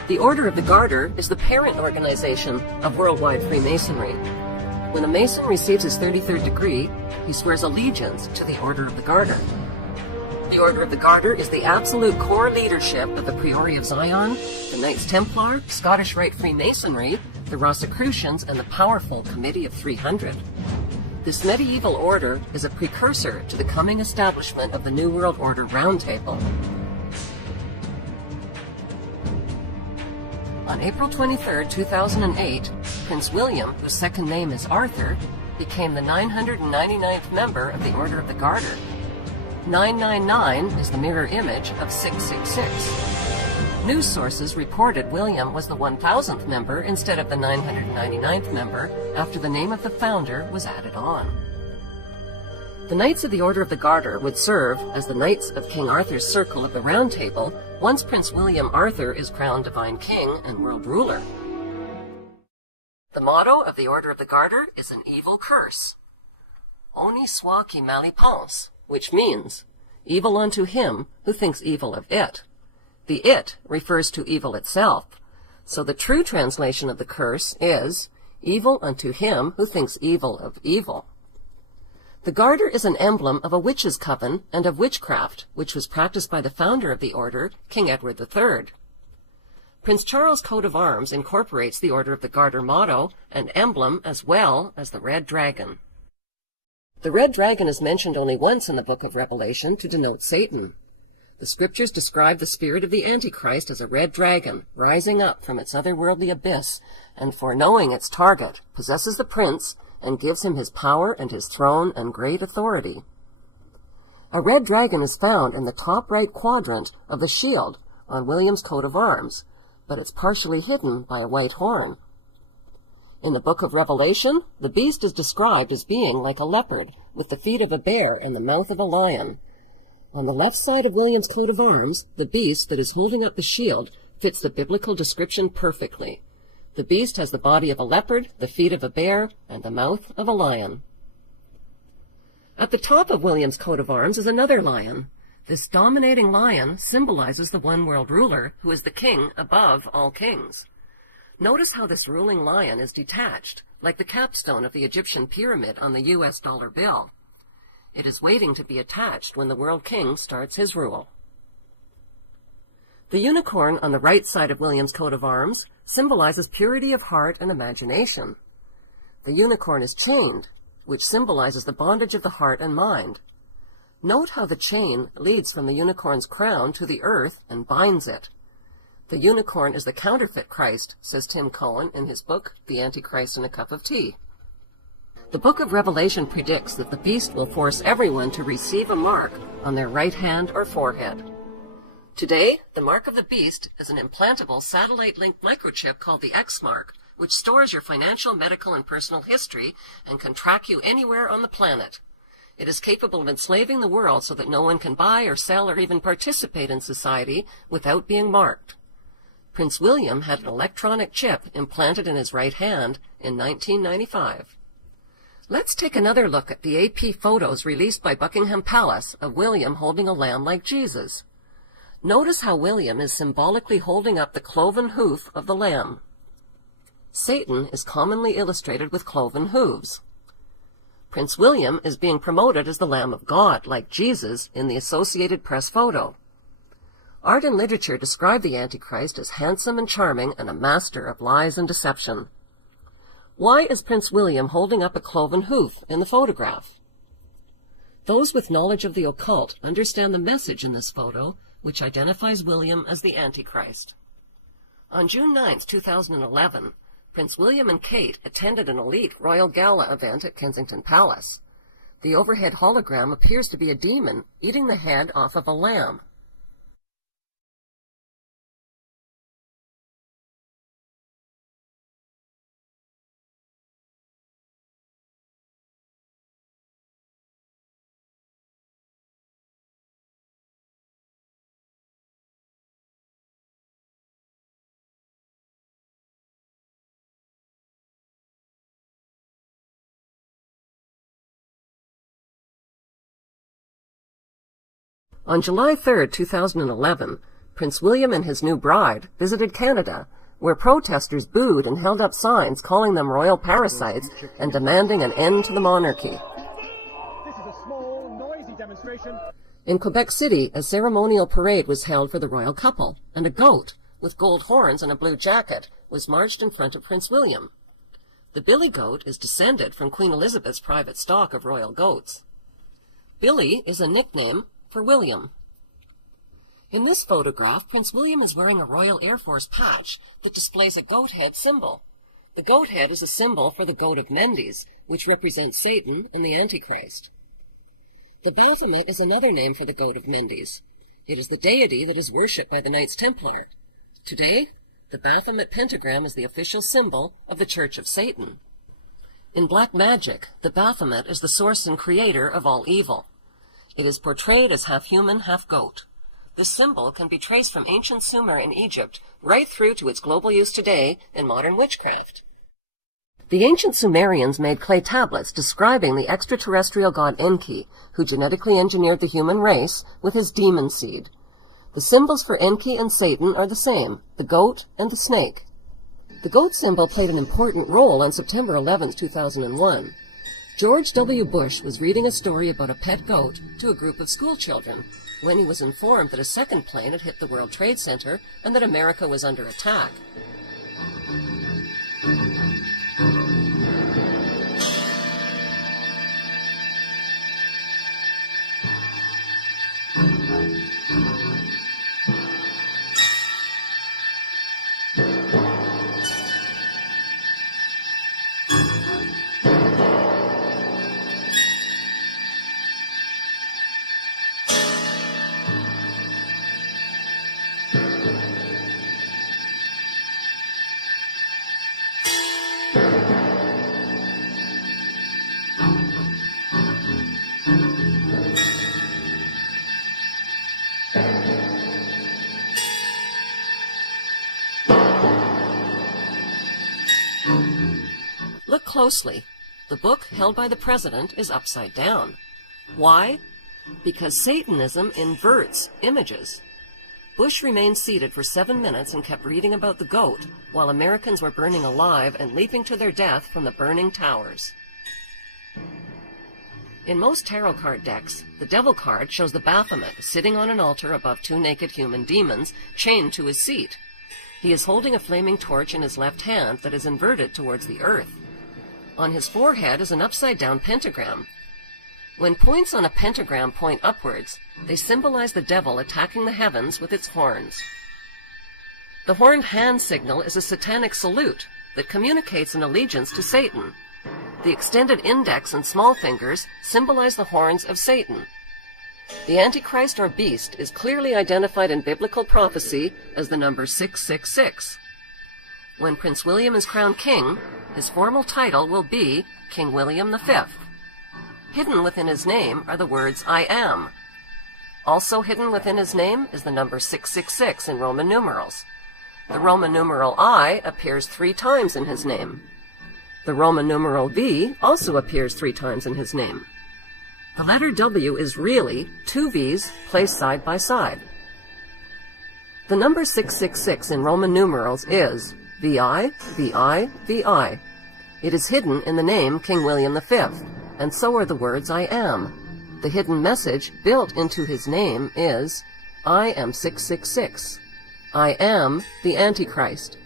The Order of the Garter is the parent organization of worldwide Freemasonry. When a Mason receives his 33rd degree, he swears allegiance to the Order of the Garter. The Order of the Garter is the absolute core leadership of the Priory of Zion, the Knights Templar, Scottish Rite Freemasonry, the Rosicrucians, and the powerful Committee of 300. This medieval order is a precursor to the coming establishment of the New World Order Round Table. On April 23, 2008, Prince William, whose second name is Arthur, became the 999th member of the Order of the Garter. 999 is the mirror image of 666. News sources reported William was the 1,000th member instead of the 999th member after the name of the founder was added on. The Knights of the Order of the Garter would serve as the Knights of King Arthur's Circle of the Round Table once Prince William Arthur is crowned Divine King and World Ruler. The motto of the Order of the Garter is an evil curse, Honi soit qui mal y pense, which means, evil unto him who thinks evil of it. The it refers to evil itself, so the true translation of the curse is, evil unto him who thinks evil of evil. The garter is an emblem of a witch's coven and of witchcraft, which was practiced by the founder of the order, King Edward III. Prince Charles' coat of arms incorporates the Order of the Garter motto and emblem as well as the red dragon. The red dragon is mentioned only once in the book of Revelation to denote Satan. The scriptures describe the spirit of the Antichrist as a red dragon, rising up from its otherworldly abyss, and foreknowing its target, possesses the prince, and gives him his power and his throne and great authority. A red dragon is found in the top right quadrant of the shield on William's coat of arms, but it's partially hidden by a white horn. In the book of Revelation, the beast is described as being like a leopard, with the feet of a bear and the mouth of a lion. On the left side of William's coat of arms, the beast that is holding up the shield fits the biblical description perfectly. The beast has the body of a leopard, the feet of a bear, and the mouth of a lion. At the top of William's coat of arms is another lion. This dominating lion symbolizes the one world ruler who is the king above all kings. Notice how this ruling lion is detached, like the capstone of the Egyptian pyramid on the U.S. dollar bill. It is waiting to be attached when the world king starts his rule. The unicorn on the right side of William's coat of arms symbolizes purity of heart and imagination. The unicorn is chained, which symbolizes the bondage of the heart and mind. Note how the chain leads from the unicorn's crown to the earth and binds it. The unicorn is the counterfeit Christ, says Tim Cohen in his book, The Antichrist in a Cup of Tea. The book of Revelation predicts that the beast will force everyone to receive a mark on their right hand or forehead. Today, the mark of the beast is an implantable satellite-linked microchip called the X mark, which stores your financial, medical, and personal history and can track you anywhere on the planet. It is capable of enslaving the world so that no one can buy or sell or even participate in society without being marked. Prince William had an electronic chip implanted in his right hand in 1995. Let's take another look at the AP photos released by Buckingham Palace of William holding a lamb like Jesus. Notice how William is symbolically holding up the cloven hoof of the lamb. Satan is commonly illustrated with cloven hooves. Prince William is being promoted as the Lamb of God, like Jesus, in the Associated Press photo. Art and literature describe the Antichrist as handsome and charming and a master of lies and deception. Why is Prince William holding up a cloven hoof in the photograph? Those with knowledge of the occult understand the message in this photo, which identifies William as the Antichrist. On June 9, 2011, Prince William and Kate attended an elite royal gala event at Kensington Palace. The overhead hologram appears to be a demon eating the head off of a lamb. On July 3, 2011, Prince William and his new bride visited Canada, where protesters booed and held up signs calling them royal parasites and demanding an end to the monarchy. This is a small, noisy demonstration. In Quebec City, a ceremonial parade was held for the royal couple, and a goat, with gold horns and a blue jacket, was marched in front of Prince William. The billy goat is descended from Queen Elizabeth's private stock of royal goats. Billy is a nickname for William. In this photograph, Prince William is wearing a Royal Air Force patch that displays a goat head symbol. The goat head is a symbol for the goat of Mendes, which represents Satan and the Antichrist. The Baphomet is another name for the goat of Mendes. It is the deity that is worshipped by the Knights Templar. Today, the Baphomet pentagram is the official symbol of the Church of Satan. In black magic, the Baphomet is the source and creator of all evil. It is portrayed as half human, half goat. This symbol can be traced from ancient Sumer in Egypt right through to its global use today in modern witchcraft. The ancient Sumerians made clay tablets describing the extraterrestrial god Enki, who genetically engineered the human race with his demon seed. The symbols for Enki and Satan are the same, the goat and the snake. The goat symbol played an important role on September 11, 2001. George W. Bush was reading a story about a pet goat to a group of school children when he was informed that a second plane had hit the World Trade Center and that America was under attack. Look closely. The book held by the president is upside down. Why? Because Satanism inverts images. Bush remained seated for 7 minutes and kept reading about the goat, while Americans were burning alive and leaping to their death from the burning towers. In most tarot card decks, the devil card shows the Baphomet sitting on an altar above 2 naked human demons, chained to his seat. He is holding a flaming torch in his left hand that is inverted towards the earth. On his forehead is an upside-down pentagram. When points on a pentagram point upwards, they symbolize the devil attacking the heavens with its horns. The horned hand signal is a satanic salute that communicates an allegiance to Satan. The extended index and small fingers symbolize the horns of Satan. The Antichrist or beast is clearly identified in biblical prophecy as the number 666. When Prince William is crowned king, his formal title will be King William V. Hidden within his name are the words I am. Also hidden within his name is the number 666 in Roman numerals. The Roman numeral I appears 3 times in his name. The Roman numeral V also appears 3 times in his name. The letter W is really 2 V's placed side by side. The number 666 in Roman numerals is VI, VI, VI. It is hidden in the name King William V, and so are the words I am. The hidden message built into his name is, I am 666. I am the Antichrist.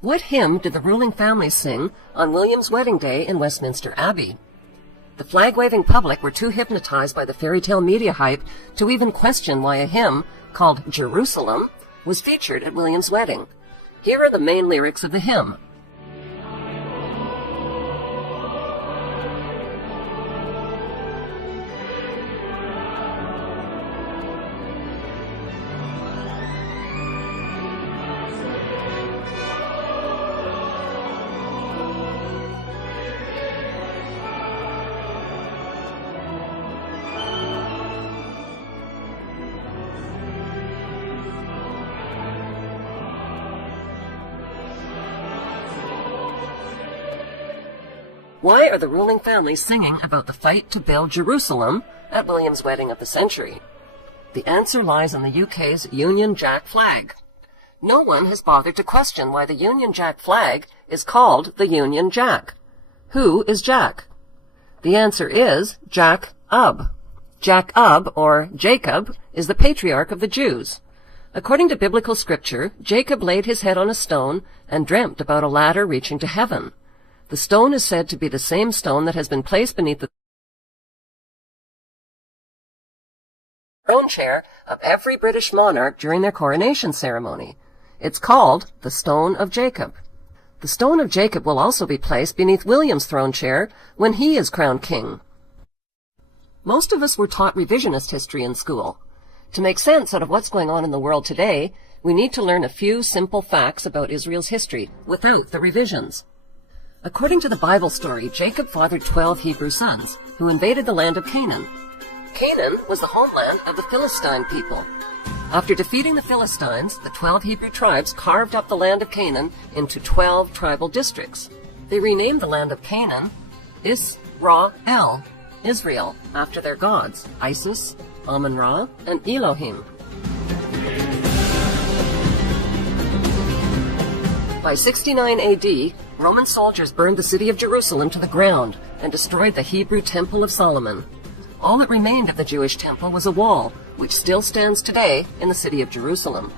What hymn did the ruling family sing on William's wedding day in Westminster Abbey? The flag-waving public were too hypnotized by the fairy tale media hype to even question why a hymn called Jerusalem was featured at William's wedding. Here are the main lyrics of the hymn. Why are the ruling family singing about the fight to build Jerusalem at William's wedding of the century? The answer lies in the UK's Union Jack flag. No one has bothered to question why the Union Jack flag is called the Union Jack. Who is Jack? The answer is Jack-Ub. Jack-Ub, or Jacob, is the patriarch of the Jews. According to biblical scripture, Jacob laid his head on a stone and dreamt about a ladder reaching to heaven. The stone is said to be the same stone that has been placed beneath the throne chair of every British monarch during their coronation ceremony. It's called the Stone of Jacob. The Stone of Jacob will also be placed beneath William's throne chair when he is crowned king. Most of us were taught revisionist history in school. To make sense out of what's going on in the world today, we need to learn a few simple facts about Israel's history without the revisions. According to the Bible story, Jacob fathered 12 Hebrew sons who invaded the land of Canaan. Canaan was the homeland of the Philistine people. After defeating the Philistines, the 12 Hebrew tribes carved up the land of Canaan into 12 tribal districts. They renamed the land of Canaan Israel, Israel, after their gods, Isis, Amun-Ra, and Elohim. By 69 AD, Roman soldiers burned the city of Jerusalem to the ground and destroyed the Hebrew Temple of Solomon. All that remained of the Jewish temple was a wall, which still stands today in the city of Jerusalem.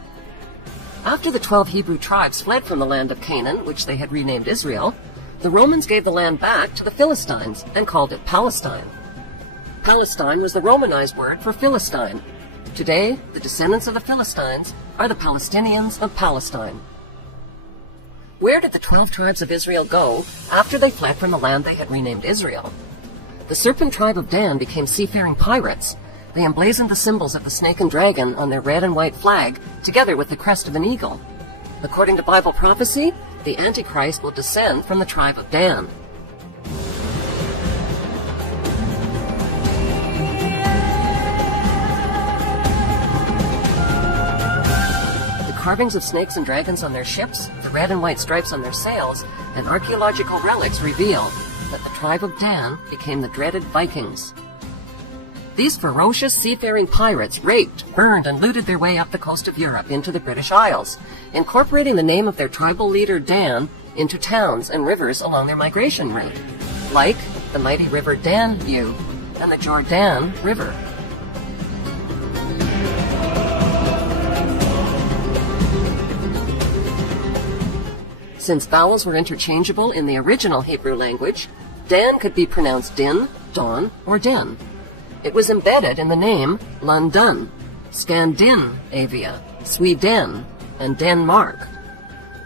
After the 12 Hebrew tribes fled from the land of Canaan, which they had renamed Israel, the Romans gave the land back to the Philistines and called it Palestine. Palestine was the Romanized word for Philistine. Today, the descendants of the Philistines are the Palestinians of Palestine. Where did the 12 tribes of Israel go after they fled from the land they had renamed Israel? The serpent tribe of Dan became seafaring pirates. They emblazoned the symbols of the snake and dragon on their red and white flag, together with the crest of an eagle. According to Bible prophecy, the Antichrist will descend from the tribe of Dan. Carvings of snakes and dragons on their ships, the red and white stripes on their sails, and archaeological relics reveal that the tribe of Dan became the dreaded Vikings. These ferocious seafaring pirates raped, burned, and looted their way up the coast of Europe into the British Isles, incorporating the name of their tribal leader Dan into towns and rivers along their migration route, like the mighty river Danube and the Jordan River. Since vowels were interchangeable in the original Hebrew language, Dan could be pronounced Din, Don, or Den. It was embedded in the name London, Scandinavia, Sweden, and Denmark.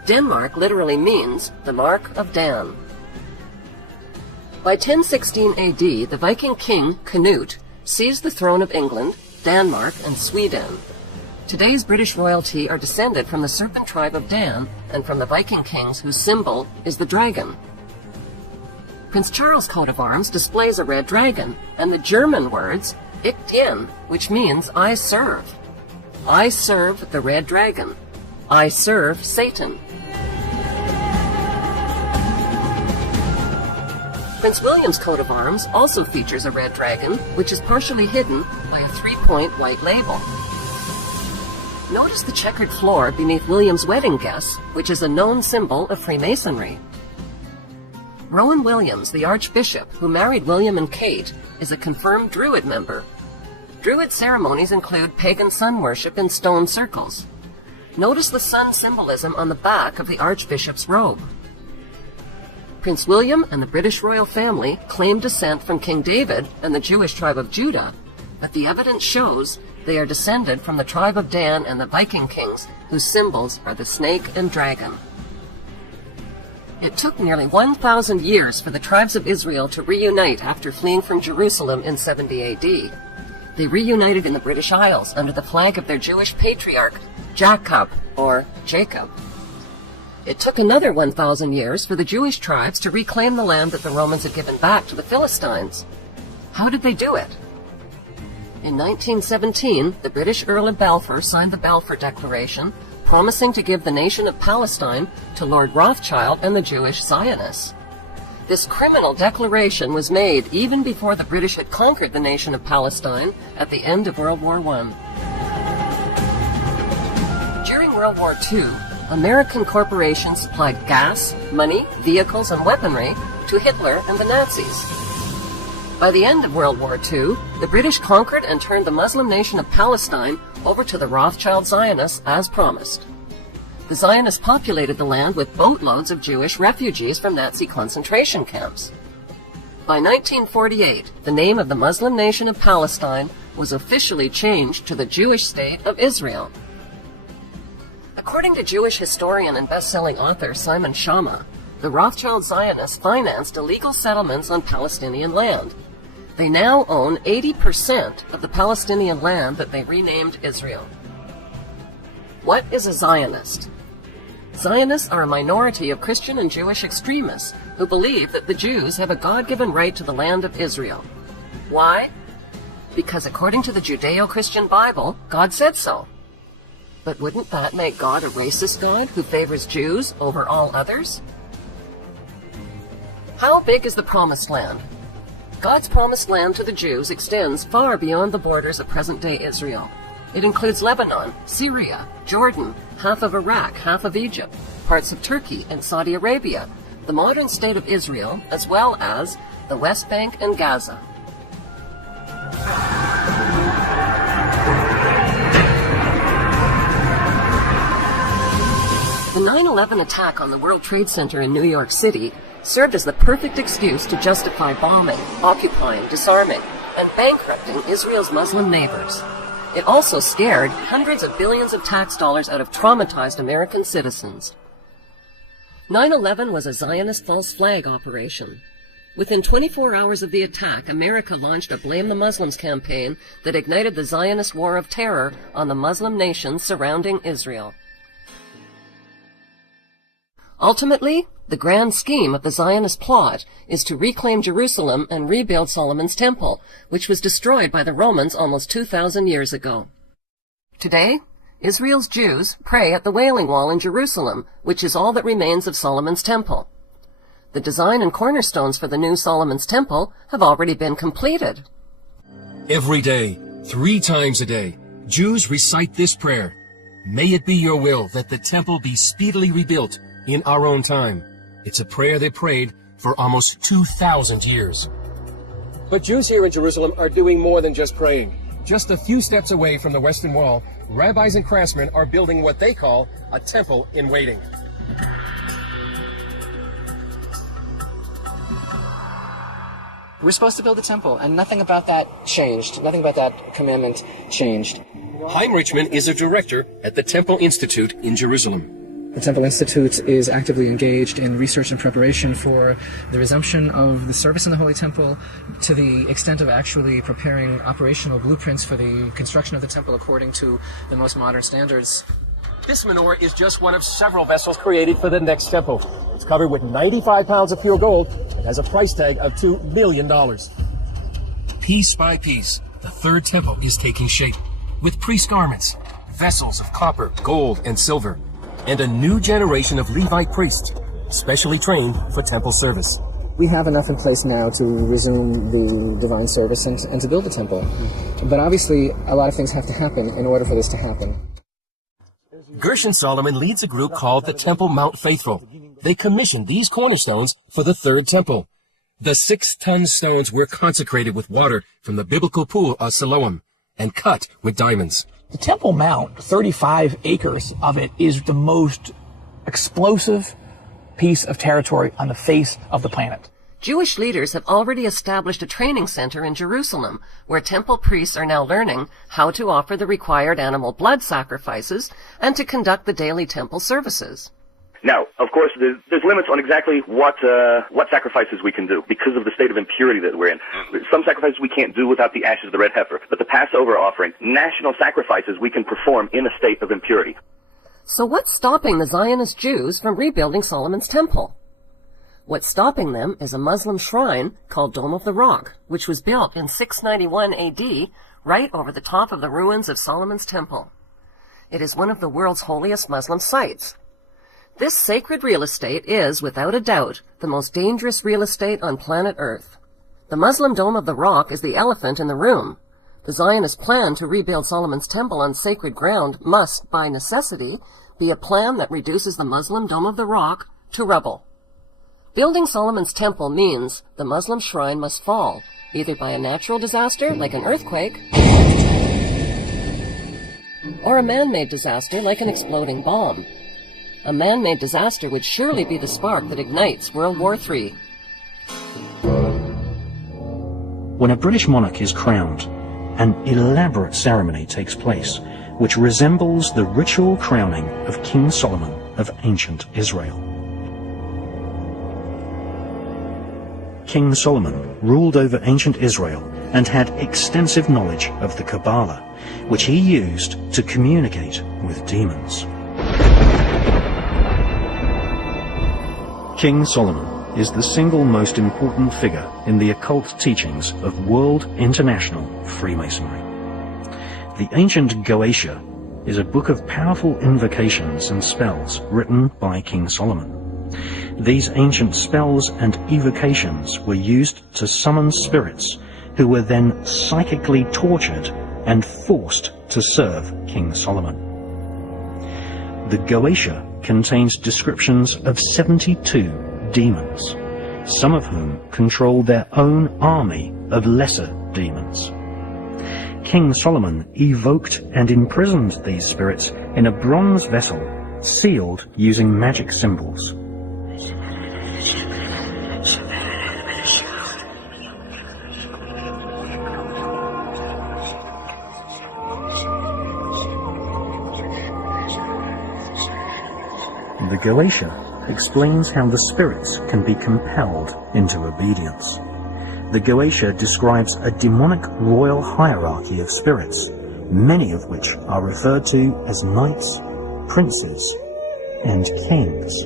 Denmark literally means the mark of Dan. By 1016 AD, the Viking king Canute seized the throne of England, Denmark, and Sweden. Today's British royalty are descended from the serpent tribe of Dan and from the Viking kings whose symbol is the dragon. Prince Charles' coat of arms displays a red dragon and the German words Ich dien, which means I serve. I serve the red dragon. I serve Satan. Prince William's coat of arms also features a red dragon, which is partially hidden by a 3-point white label. Notice the checkered floor beneath William's wedding guests, which is a known symbol of Freemasonry. Rowan Williams, the Archbishop who married William and Kate, is a confirmed Druid member. Druid ceremonies include pagan sun worship in stone circles. Notice the sun symbolism on the back of the Archbishop's robe. Prince William and the British royal family claim descent from King David and the Jewish tribe of Judah, but the evidence shows they are descended from the tribe of Dan and the Viking kings, whose symbols are the snake and dragon. It took nearly 1,000 years for the tribes of Israel to reunite after fleeing from Jerusalem in 70 AD. They reunited in the British Isles under the flag of their Jewish patriarch, Jacob, or Jacob. It took another 1,000 years for the Jewish tribes to reclaim the land that the Romans had given back to the Philistines. How did they do it? In 1917, the British Earl of Balfour signed the Balfour Declaration, promising to give the nation of Palestine to Lord Rothschild and the Jewish Zionists. This criminal declaration was made even before the British had conquered the nation of Palestine at the end of World War I. During World War II, American corporations supplied gas, money, vehicles, and weaponry to Hitler and the Nazis. By the end of World War II, the British conquered and turned the Muslim nation of Palestine over to the Rothschild Zionists as promised. The Zionists populated the land with boatloads of Jewish refugees from Nazi concentration camps. By 1948, the name of the Muslim nation of Palestine was officially changed to the Jewish state of Israel. According to Jewish historian and best-selling author Simon Schama, the Rothschild Zionists financed illegal settlements on Palestinian land. They now own 80% of the Palestinian land that they renamed Israel. What is a Zionist? Zionists are a minority of Christian and Jewish extremists who believe that the Jews have a God-given right to the land of Israel. Why? Because according to the Judeo-Christian Bible, God said so. But wouldn't that make God a racist God who favors Jews over all others? How big is the Promised Land? God's Promised Land to the Jews extends far beyond the borders of present-day Israel. It includes Lebanon, Syria, Jordan, half of Iraq, half of Egypt, parts of Turkey and Saudi Arabia, the modern state of Israel, as well as the West Bank and Gaza. The 9/11 attack on the World Trade Center in New York City served as the perfect excuse to justify bombing, occupying, disarming, and bankrupting Israel's Muslim neighbors. It also scared hundreds of billions of tax dollars out of traumatized American citizens. 9/11 was a Zionist false flag operation. Within 24 hours of the attack, America launched a Blame the Muslims campaign that ignited the Zionist war of terror on the Muslim nations surrounding Israel. Ultimately, the grand scheme of the Zionist plot is to reclaim Jerusalem and rebuild Solomon's Temple, which was destroyed by the Romans almost 2,000 years ago. Today, Israel's Jews pray at the Wailing Wall in Jerusalem, which is all that remains of Solomon's Temple. The design and cornerstones for the new Solomon's Temple have already been completed. Every day, 3 times a day, Jews recite this prayer. May it be your will that the temple be speedily rebuilt in our own time. It's a prayer they prayed for almost 2,000 years. But Jews here in Jerusalem are doing more than just praying. Just a few steps away from the Western Wall, rabbis and craftsmen are building what they call a temple in waiting. We're supposed to build a temple, and nothing about that changed. Nothing about that commandment changed. Chaim Richman is a director at the Temple Institute in Jerusalem. The Temple Institute is actively engaged in research and preparation for the resumption of the service in the Holy Temple, to the extent of actually preparing operational blueprints for the construction of the temple according to the most modern standards. This menorah is just one of several vessels created for the next temple. It's covered with 95 pounds of pure gold and has a price tag of $2 million. Piece by piece, the third temple is taking shape, with priest garments, vessels of copper, gold, and silver, and a new generation of Levite priests, specially trained for temple service. We have enough in place now to resume the divine service and to build the temple. But obviously, a lot of things have to happen in order for this to happen. Gershon Solomon leads a group called the Temple Mount Faithful. They commissioned these cornerstones for the third temple. The 6-ton stones were consecrated with water from the biblical pool of Siloam and cut with diamonds. The Temple Mount, 35 acres of it, is the most explosive piece of territory on the face of the planet. Jewish leaders have already established a training center in Jerusalem, where temple priests are now learning how to offer the required animal blood sacrifices and to conduct the daily temple services. Now, of course, there's limits on exactly what sacrifices we can do because of the state of impurity that we're in. Some sacrifices we can't do without the ashes of the red heifer, but the Passover offering, national sacrifices we can perform in a state of impurity. So what's stopping the Zionist Jews from rebuilding Solomon's temple? What's stopping them is a Muslim shrine called Dome of the Rock, which was built in 691 AD, right over the top of the ruins of Solomon's temple. It is one of the world's holiest Muslim sites. This sacred real estate is, without a doubt, the most dangerous real estate on planet Earth. The Muslim Dome of the Rock is the elephant in the room. The Zionist plan to rebuild Solomon's temple on sacred ground must, by necessity, be a plan that reduces the Muslim Dome of the Rock to rubble. Building Solomon's temple means the Muslim shrine must fall, either by a natural disaster like an earthquake, or a man-made disaster like an exploding bomb. A man-made disaster would surely be the spark that ignites World War III. When a British monarch is crowned, an elaborate ceremony takes place, which resembles the ritual crowning of King Solomon of ancient Israel. King Solomon ruled over ancient Israel and had extensive knowledge of the Kabbalah, which he used to communicate with demons. King Solomon is the single most important figure in the occult teachings of World International Freemasonry. The ancient Goetia is a book of powerful invocations and spells written by King Solomon. These ancient spells and evocations were used to summon spirits who were then psychically tortured and forced to serve King Solomon. The Goetia contains descriptions of 72 demons, some of whom controlled their own army of lesser demons. King Solomon evoked and imprisoned these spirits in a bronze vessel sealed using magic symbols. The Goetia explains how the spirits can be compelled into obedience. The Goetia describes a demonic royal hierarchy of spirits, many of which are referred to as knights, princes, and kings.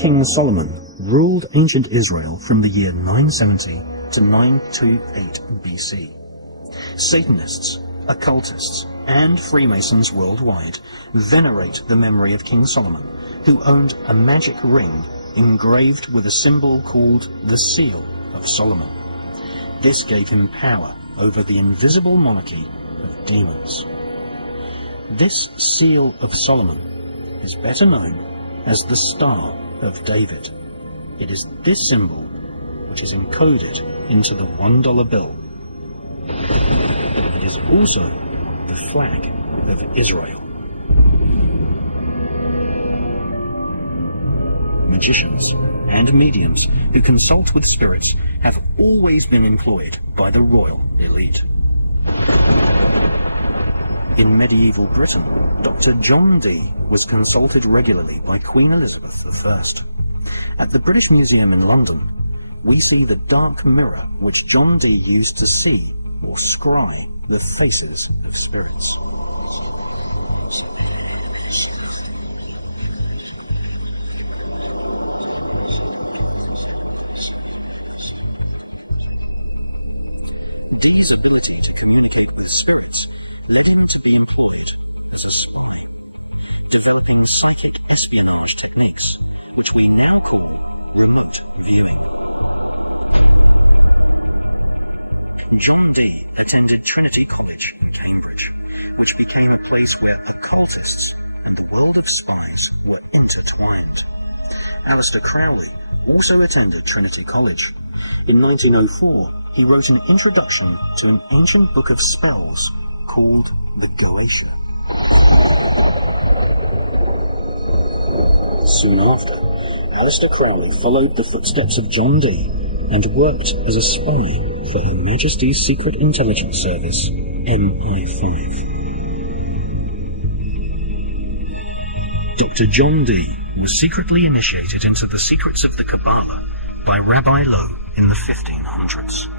King Solomon ruled ancient Israel from the year 970 to 928 BC. Satanists, occultists, and Freemasons worldwide venerate the memory of King Solomon, who owned a magic ring engraved with a symbol called the Seal of Solomon. This gave him power over the invisible monarchy of demons. This Seal of Solomon is better known as the Star of David. It is this symbol which is encoded into the $1 bill. It is also the flag of Israel. Magicians and mediums who consult with spirits have always been employed by the royal elite. In medieval Britain, Dr. John Dee was consulted regularly by Queen Elizabeth I. At the British Museum in London, we see the dark mirror which John Dee used to see or scry the faces of spirits. Dee's ability to communicate with spirits led him to be employed as a spy, developing psychic espionage techniques, which we now call remote viewing. John Dee attended Trinity College in Cambridge, which became a place where occultists and the world of spies were intertwined. Aleister Crowley also attended Trinity College. In 1904, he wrote an introduction to an ancient book of spells called the Goetia. Soon after, Aleister Crowley followed the footsteps of John Dee and worked as a spy for Her Majesty's Secret Intelligence Service, MI5. Dr. John Dee was secretly initiated into the secrets of the Kabbalah by Rabbi Lowe in the 1500s.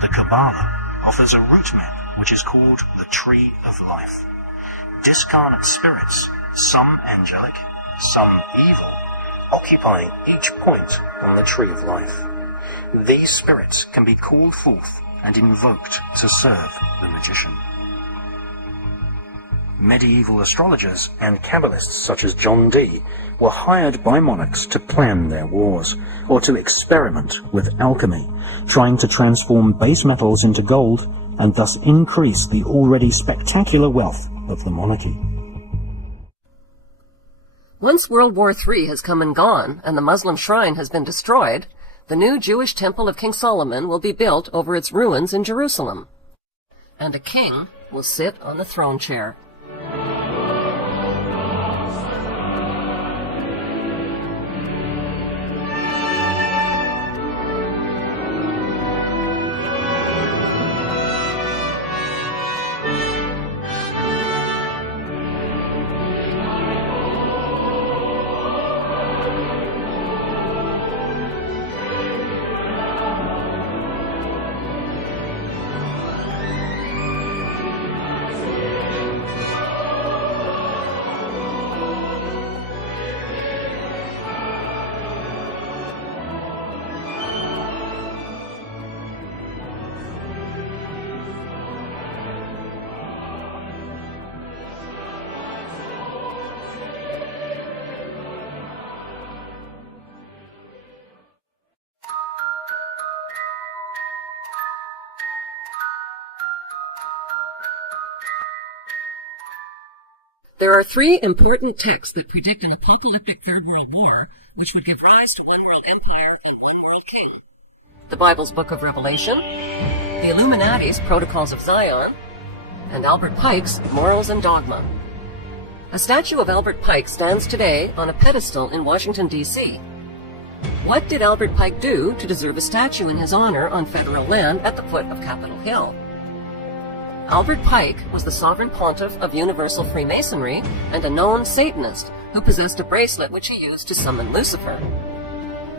The Kabbalah offers a route map which is called the Tree of Life. Discarnate spirits, some angelic, some evil, occupying each point on the Tree of Life. These spirits can be called forth and invoked to serve the magician. Medieval astrologers and Kabbalists such as John Dee were hired by monarchs to plan their wars, or to experiment with alchemy, trying to transform base metals into gold and thus increase the already spectacular wealth of the monarchy. Once World War III has come and gone, and the Muslim shrine has been destroyed, the new Jewish temple of King Solomon will be built over its ruins in Jerusalem. And a king will sit on the throne chair. There are three important texts that predict an apocalyptic Third World War, which would give rise to one world empire and one world king. The Bible's Book of Revelation, the Illuminati's Protocols of Zion, and Albert Pike's Morals and Dogma. A statue of Albert Pike stands today on a pedestal in Washington, D.C. What did Albert Pike do to deserve a statue in his honor on federal land at the foot of Capitol Hill? Albert Pike was the sovereign pontiff of Universal Freemasonry and a known Satanist who possessed a bracelet which he used to summon Lucifer.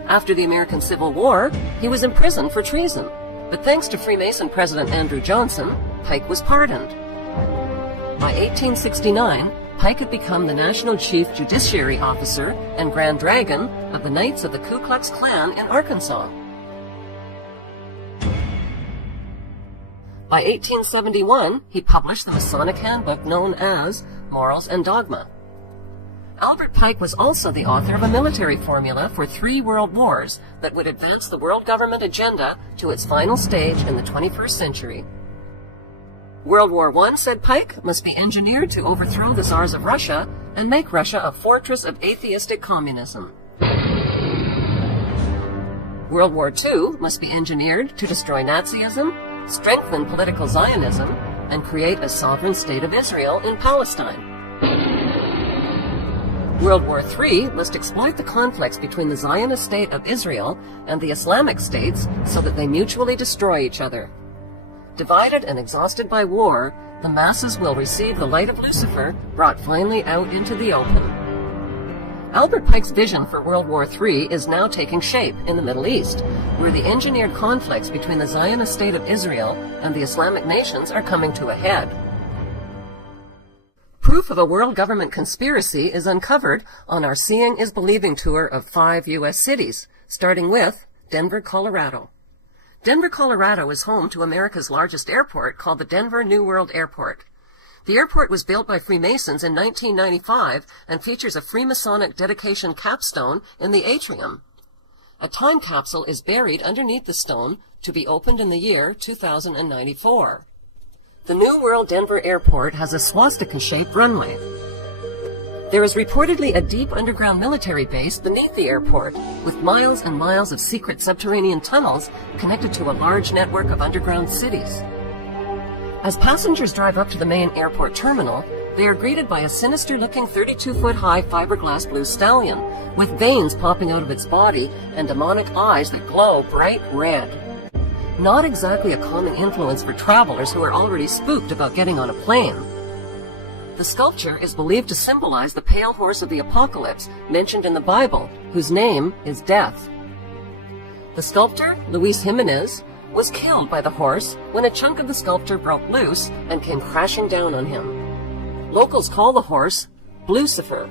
After the American Civil War, he was imprisoned for treason, but thanks to Freemason President Andrew Johnson, Pike was pardoned. By 1869, Pike had become the National Chief Judiciary Officer and Grand Dragon of the Knights of the Ku Klux Klan in Arkansas. By 1871, he published the Masonic handbook known as Morals and Dogma. Albert Pike was also the author of a military formula for 3 world wars that would advance the world government agenda to its final stage in the 21st century. World War I, said Pike, must be engineered to overthrow the Tsars of Russia and make Russia a fortress of atheistic communism. World War II must be engineered to destroy Nazism, strengthen political Zionism, and create a sovereign state of Israel in Palestine. World War III must exploit the conflicts between the Zionist state of Israel and the Islamic states so that they mutually destroy each other. Divided and exhausted by war, the masses will receive the light of Lucifer brought finally out into the open. Albert Pike's vision for World War III is now taking shape in the Middle East, where the engineered conflicts between the Zionist state of Israel and the Islamic nations are coming to a head. Proof of a world government conspiracy is uncovered on our Seeing is Believing tour of 5 U.S. cities, starting with Denver, Colorado. Denver, Colorado is home to America's largest airport called the Denver New World Airport. The airport was built by Freemasons in 1995 and features a Freemasonic dedication capstone in the atrium. A time capsule is buried underneath the stone to be opened in the year 2094. The New World Denver Airport has a swastika-shaped runway. There is reportedly a deep underground military base beneath the airport, with miles and miles of secret subterranean tunnels connected to a large network of underground cities. As passengers drive up to the main airport terminal, they are greeted by a sinister-looking 32-foot-high fiberglass blue stallion, with veins popping out of its body and demonic eyes that glow bright red. Not exactly a calming influence for travelers who are already spooked about getting on a plane. The sculpture is believed to symbolize the pale horse of the apocalypse mentioned in the Bible, whose name is Death. The sculptor, Luis Jimenez, was killed by the horse when a chunk of the sculpture broke loose and came crashing down on him. Locals call the horse Blucifer.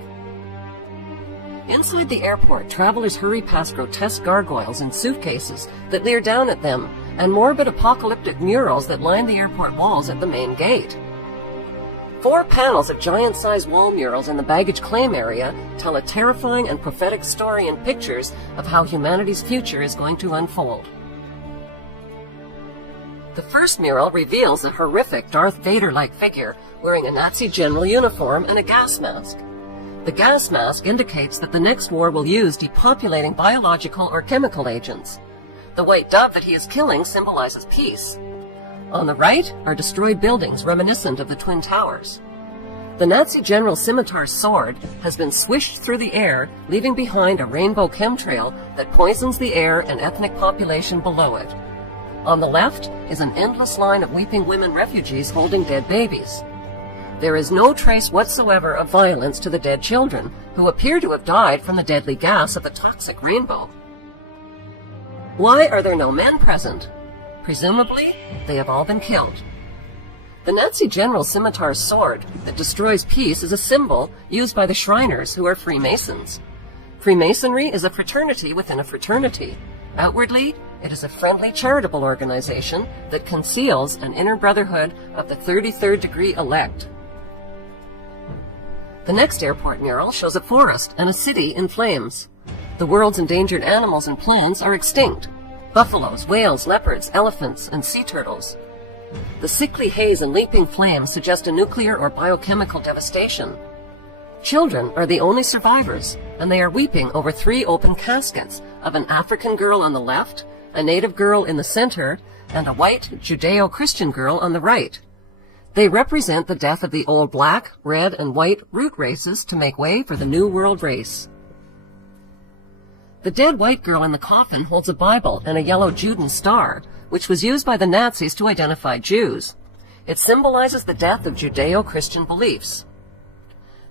Inside the airport, travelers hurry past grotesque gargoyles in suitcases that leer down at them and morbid apocalyptic murals that line the airport walls at the main gate. 4 panels of giant-sized wall murals in the baggage claim area tell a terrifying and prophetic story in pictures of how humanity's future is going to unfold. The first mural reveals a horrific Darth Vader-like figure wearing a Nazi general uniform and a gas mask. The gas mask indicates that the next war will use depopulating biological or chemical agents. The white dove that he is killing symbolizes peace. On the right are destroyed buildings reminiscent of the Twin Towers. The Nazi general's scimitar's sword has been swished through the air, leaving behind a rainbow chemtrail that poisons the air and ethnic population below it. On the left is an endless line of weeping women refugees holding dead babies. There is no trace whatsoever of violence to the dead children, who appear to have died from the deadly gas of the toxic rainbow. Why are there no men present? Presumably, they have all been killed. The Nazi general's scimitar's sword that destroys peace is a symbol used by the Shriners, who are Freemasons. Freemasonry is a fraternity within a fraternity. Outwardly, it is a friendly charitable organization that conceals an inner brotherhood of the 33rd degree elect. The next airport mural shows a forest and a city in flames. The world's endangered animals and plants are extinct: buffaloes, whales, leopards, elephants, and sea turtles. The sickly haze and leaping flames suggest a nuclear or biochemical devastation. Children are the only survivors, and they are weeping over 3 open caskets of an African girl on the left, a native girl in the center, and a white Judeo-Christian girl on the right. They represent the death of the old black, red, and white root races to make way for the New World race. The dead white girl in the coffin holds a Bible and a yellow Juden star, which was used by the Nazis to identify Jews. It symbolizes the death of Judeo-Christian beliefs.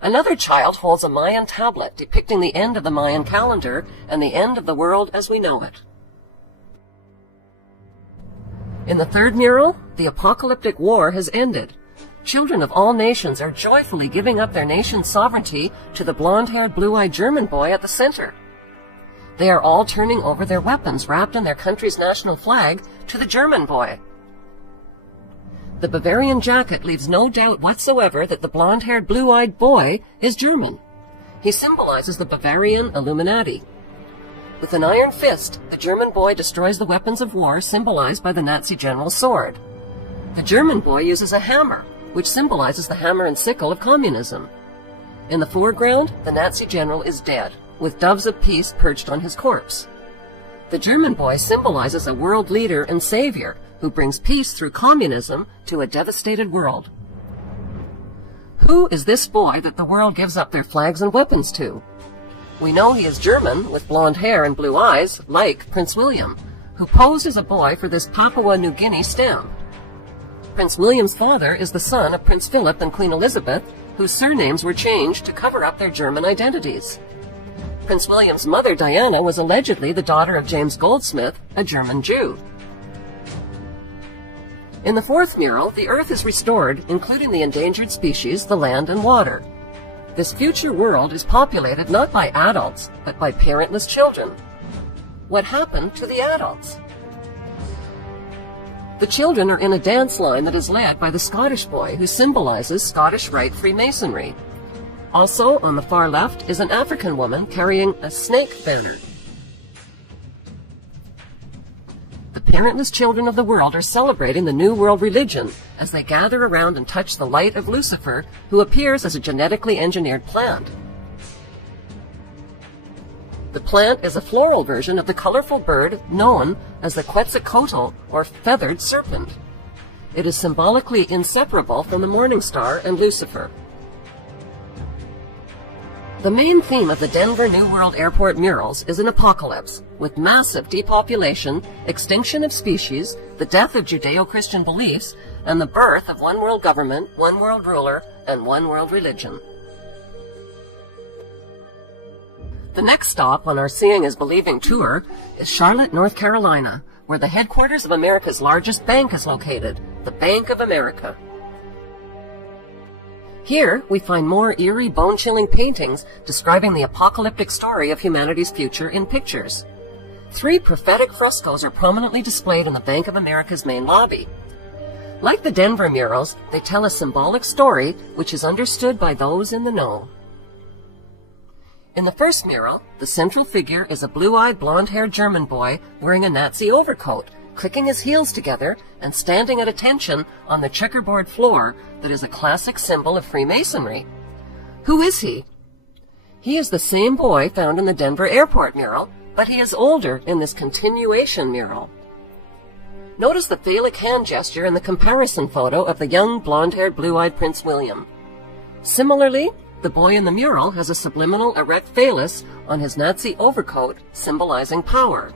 Another child holds a Mayan tablet depicting the end of the Mayan calendar and the end of the world as we know it. In the third mural, the apocalyptic war has ended. Children of all nations are joyfully giving up their nation's sovereignty to the blonde-haired, blue-eyed German boy at the center. They are all turning over their weapons wrapped in their country's national flag to the German boy. The Bavarian jacket leaves no doubt whatsoever that the blonde-haired, blue-eyed boy is German. He symbolizes the Bavarian Illuminati. With an iron fist, the German boy destroys the weapons of war symbolized by the Nazi general's sword. The German boy uses a hammer, which symbolizes the hammer and sickle of communism. In the foreground, the Nazi general is dead, with doves of peace perched on his corpse. The German boy symbolizes a world leader and savior who brings peace through communism to a devastated world. Who is this boy that the world gives up their flags and weapons to? We know he is German, with blonde hair and blue eyes, like Prince William, who posed as a boy for this Papua New Guinea stamp. Prince William's father is the son of Prince Philip and Queen Elizabeth, whose surnames were changed to cover up their German identities. Prince William's mother, Diana, was allegedly the daughter of James Goldsmith, a German Jew. In the fourth mural, the Earth is restored, including the endangered species, the land and water. This future world is populated not by adults, but by parentless children. What happened to the adults? The children are in a dance line that is led by the Scottish boy, who symbolizes Scottish Rite Freemasonry. Also, on the far left, is an African woman carrying a snake banner. The parentless children of the world are celebrating the New World religion as they gather around and touch the light of Lucifer, who appears as a genetically engineered plant. The plant is a floral version of the colorful bird known as the Quetzalcoatl, or feathered serpent. It is symbolically inseparable from the morning star and Lucifer. The main theme of the Denver New World Airport murals is an apocalypse, with massive depopulation, extinction of species, the death of Judeo-Christian beliefs, and the birth of one world government, one world ruler, and one world religion. The next stop on our Seeing is Believing tour is Charlotte, North Carolina, where the headquarters of America's largest bank is located, the Bank of America. Here, we find more eerie, bone-chilling paintings describing the apocalyptic story of humanity's future in pictures. 3 prophetic frescoes are prominently displayed in the Bank of America's main lobby. Like the Denver murals, they tell a symbolic story which is understood by those in the know. In the first mural, the central figure is a blue-eyed, blonde-haired German boy wearing a Nazi overcoat, clicking his heels together and standing at attention on the checkerboard floor that is a classic symbol of Freemasonry. Who is he? He is the same boy found in the Denver Airport mural, but he is older in this continuation mural. Notice the phallic hand gesture in the comparison photo of the young, blonde-haired, blue-eyed Prince William. Similarly, the boy in the mural has a subliminal erect phallus on his Nazi overcoat, symbolizing power.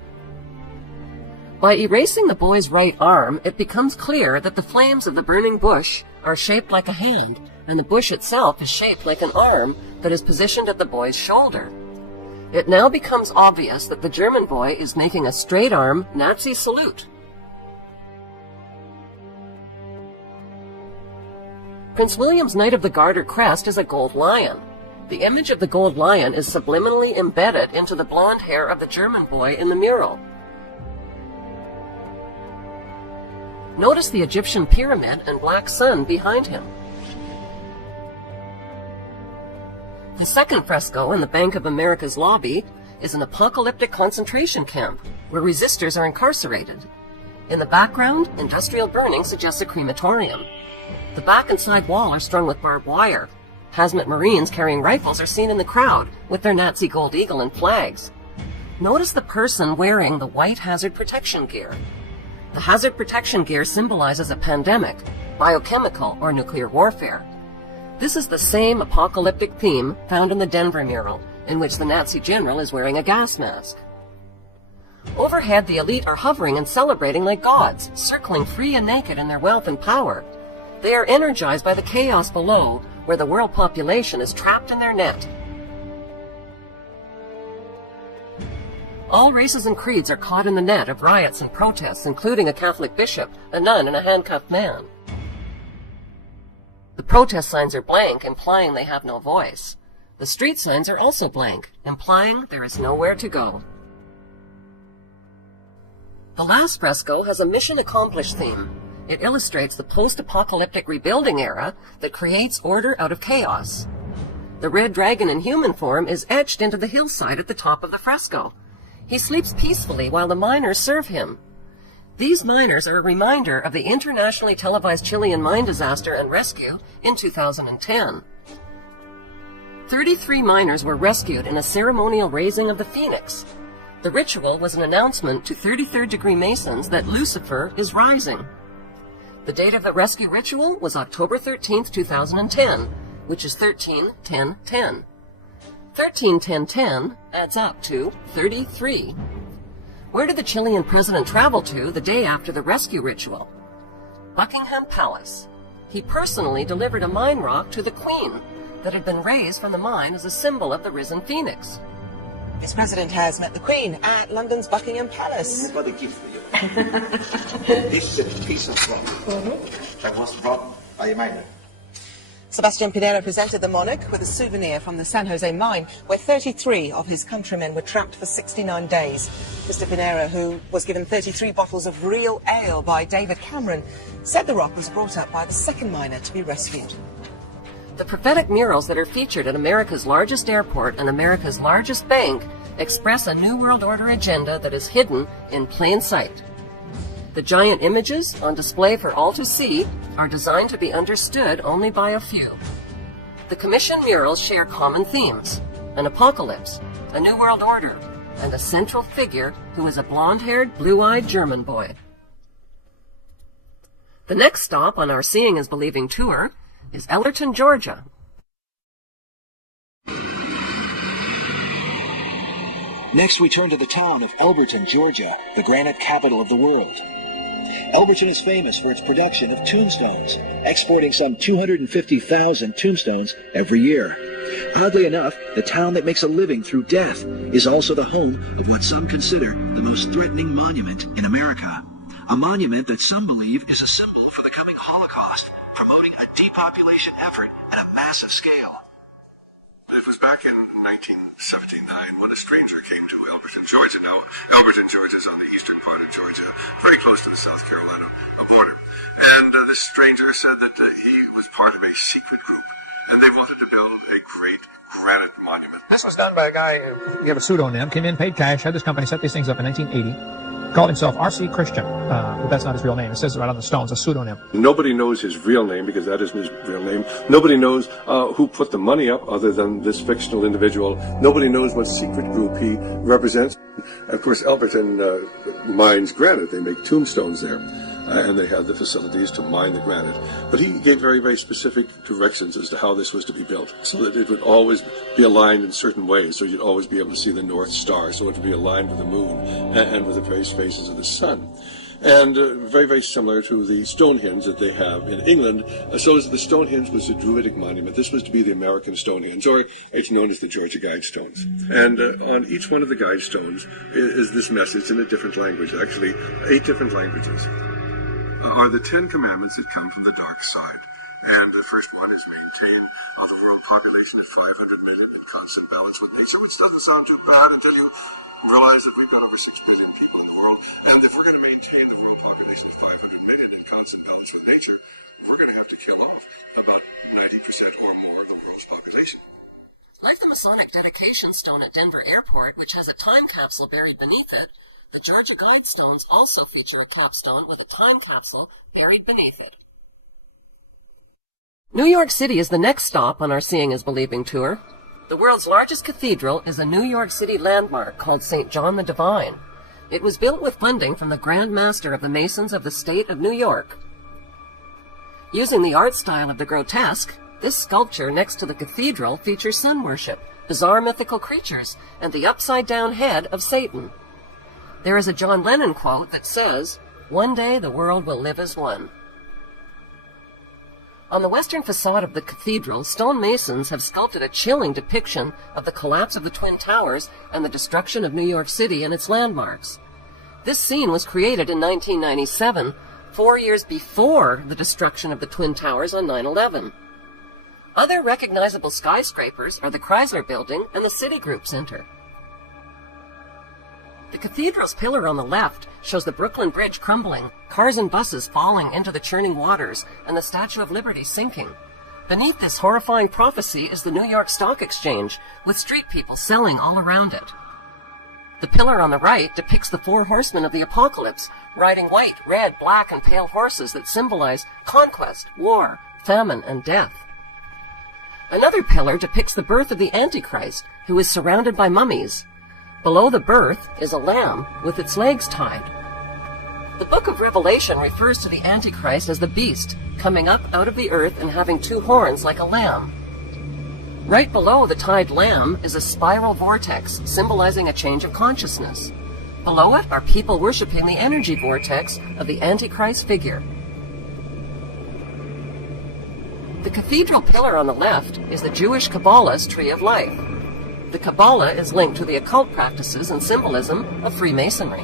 By erasing the boy's right arm, it becomes clear that the flames of the burning bush are shaped like a hand, and the bush itself is shaped like an arm that is positioned at the boy's shoulder. It now becomes obvious that the German boy is making a straight-arm Nazi salute. Prince William's Knight of the Garter crest is a gold lion. The image of the gold lion is subliminally embedded into the blonde hair of the German boy in the mural. Notice the Egyptian pyramid and black sun behind him. The second fresco in the Bank of America's lobby is an apocalyptic concentration camp where resistors are incarcerated. In the background, industrial burning suggests a crematorium. The back and side wall are strung with barbed wire. Hazmat Marines carrying rifles are seen in the crowd with their Nazi gold eagle and flags. Notice the person wearing the white hazard protection gear. The hazard protection gear symbolizes a pandemic, biochemical, or nuclear warfare. This is the same apocalyptic theme found in the Denver mural, in which the Nazi general is wearing a gas mask. Overhead, the elite are hovering and celebrating like gods, circling free and naked in their wealth and power. They are energized by the chaos below, where the world population is trapped in their net. All races and creeds are caught in the net of riots and protests, including a Catholic bishop, a nun, and a handcuffed man. The protest signs are blank, implying they have no voice. The street signs are also blank, implying there is nowhere to go. The last fresco has a mission accomplished theme. It illustrates the post-apocalyptic rebuilding era that creates order out of chaos. The red dragon in human form is etched into the hillside at the top of the fresco. He sleeps peacefully while the miners serve him. These miners are a reminder of the internationally televised Chilean mine disaster and rescue in 2010. 33 miners were rescued in a ceremonial raising of the phoenix. The ritual was an announcement to 33rd degree Masons that Lucifer is rising. The date of the rescue ritual was October 13, 2010, which is 13, 10, 10. 13, 10, 10 adds up to 33. Where did the Chilean president travel to the day after the rescue ritual? Buckingham Palace. He personally delivered a mine rock to the Queen that had been raised from the mine as a symbol of the risen phoenix. His president has met the Queen at London's Buckingham Palace. I've got a gift for you. This is a piece of rock that was brought by a miner. Sebastián Pinera presented the monarch with a souvenir from the San Jose mine, where 33 of his countrymen were trapped for 69 days. Mr. Pinera, who was given 33 bottles of real ale by David Cameron, said the rock was brought up by the second miner to be rescued. The prophetic murals that are featured at America's largest airport and America's largest bank express a New World Order agenda that is hidden in plain sight. The giant images on display for all to see are designed to be understood only by a few. The commission murals share common themes: an apocalypse, a new world order, and a central figure who is a blonde-haired, blue-eyed German boy. The next stop on our Seeing is Believing tour is Elberton, Georgia. Next, we turn to the town of Elberton, Georgia, the granite capital of the world. Elberton is famous for its production of tombstones, exporting some 250,000 tombstones every year. Oddly enough, the town that makes a living through death is also the home of what some consider the most threatening monument in America. A monument that some believe is a symbol for the coming Holocaust, promoting a depopulation effort at a massive scale. It was back in 1979 when a stranger came to Elberton, Georgia. Now, Elberton, Georgia is on the eastern part of Georgia, very close to the South Carolina border. And this stranger said that he was part of a secret group, and they wanted to build a great granite monument. This was done by a guy who gave a pseudonym, came in, paid cash, had this company set these things up in 1980. Called himself R.C. Christian, but that's not his real name. It says it right on the stones, a pseudonym. Nobody knows his real name because that isn't his real name. Nobody knows who put the money up other than this fictional individual. Nobody knows what secret group he represents. Of course, Elberton mines granite. They make tombstones there, and they have the facilities to mine the granite. But he gave very, very specific directions as to how this was to be built, so that it would always be aligned in certain ways, so you'd always be able to see the North Star, so it would be aligned with the moon and with the various phases of the sun. And very, very similar to the Stonehenge that they have in England. So as the Stonehenge was a Druidic monument, this was to be the American Stonehenge, or it's known as the Georgia Guidestones. And on each one of the Guidestones is this message in a different language, actually 8 different languages. Are the 10 commandments that come from the dark side. And the first one is maintain the world population at 500 million in constant balance with nature, which doesn't sound too bad until you realize that we've got over 6 billion people in the world. And if we're going to maintain the world population at 500 million in constant balance with nature, we're going to have to kill off about 90% or more of the world's population. Like the Masonic dedication stone at Denver Airport, which has a time capsule buried beneath it, the Georgia Guidestones also feature a capstone with a time capsule buried beneath it. New York City is the next stop on our Seeing is Believing tour. The world's largest cathedral is a New York City landmark called St. John the Divine. It was built with funding from the Grand Master of the Masons of the state of New York. Using the art style of the grotesque, this sculpture next to the cathedral features sun worship, bizarre mythical creatures, and the upside-down head of Satan. There is a John Lennon quote that says, "One day the world will live as one." On the western facade of the cathedral, stonemasons have sculpted a chilling depiction of the collapse of the Twin Towers and the destruction of New York City and its landmarks. This scene was created in 1997, 4 years before the destruction of the Twin Towers on 9/11. Other recognizable skyscrapers are the Chrysler Building and the Citigroup Center. The cathedral's pillar on the left shows the Brooklyn Bridge crumbling, cars and buses falling into the churning waters, and the Statue of Liberty sinking. Beneath this horrifying prophecy is the New York Stock Exchange, with street people selling all around it. The pillar on the right depicts the 4 horsemen of the apocalypse, riding white, red, black, and pale horses that symbolize conquest, war, famine, and death. Another pillar depicts the birth of the Antichrist, who is surrounded by mummies. Below the birth is a lamb with its legs tied. The book of Revelation refers to the Antichrist as the beast, coming up out of the earth and having 2 horns like a lamb. Right below the tied lamb is a spiral vortex symbolizing a change of consciousness. Below it are people worshipping the energy vortex of the Antichrist figure. The cathedral pillar on the left is the Jewish Kabbalah's Tree of Life. The Kabbalah is linked to the occult practices and symbolism of Freemasonry.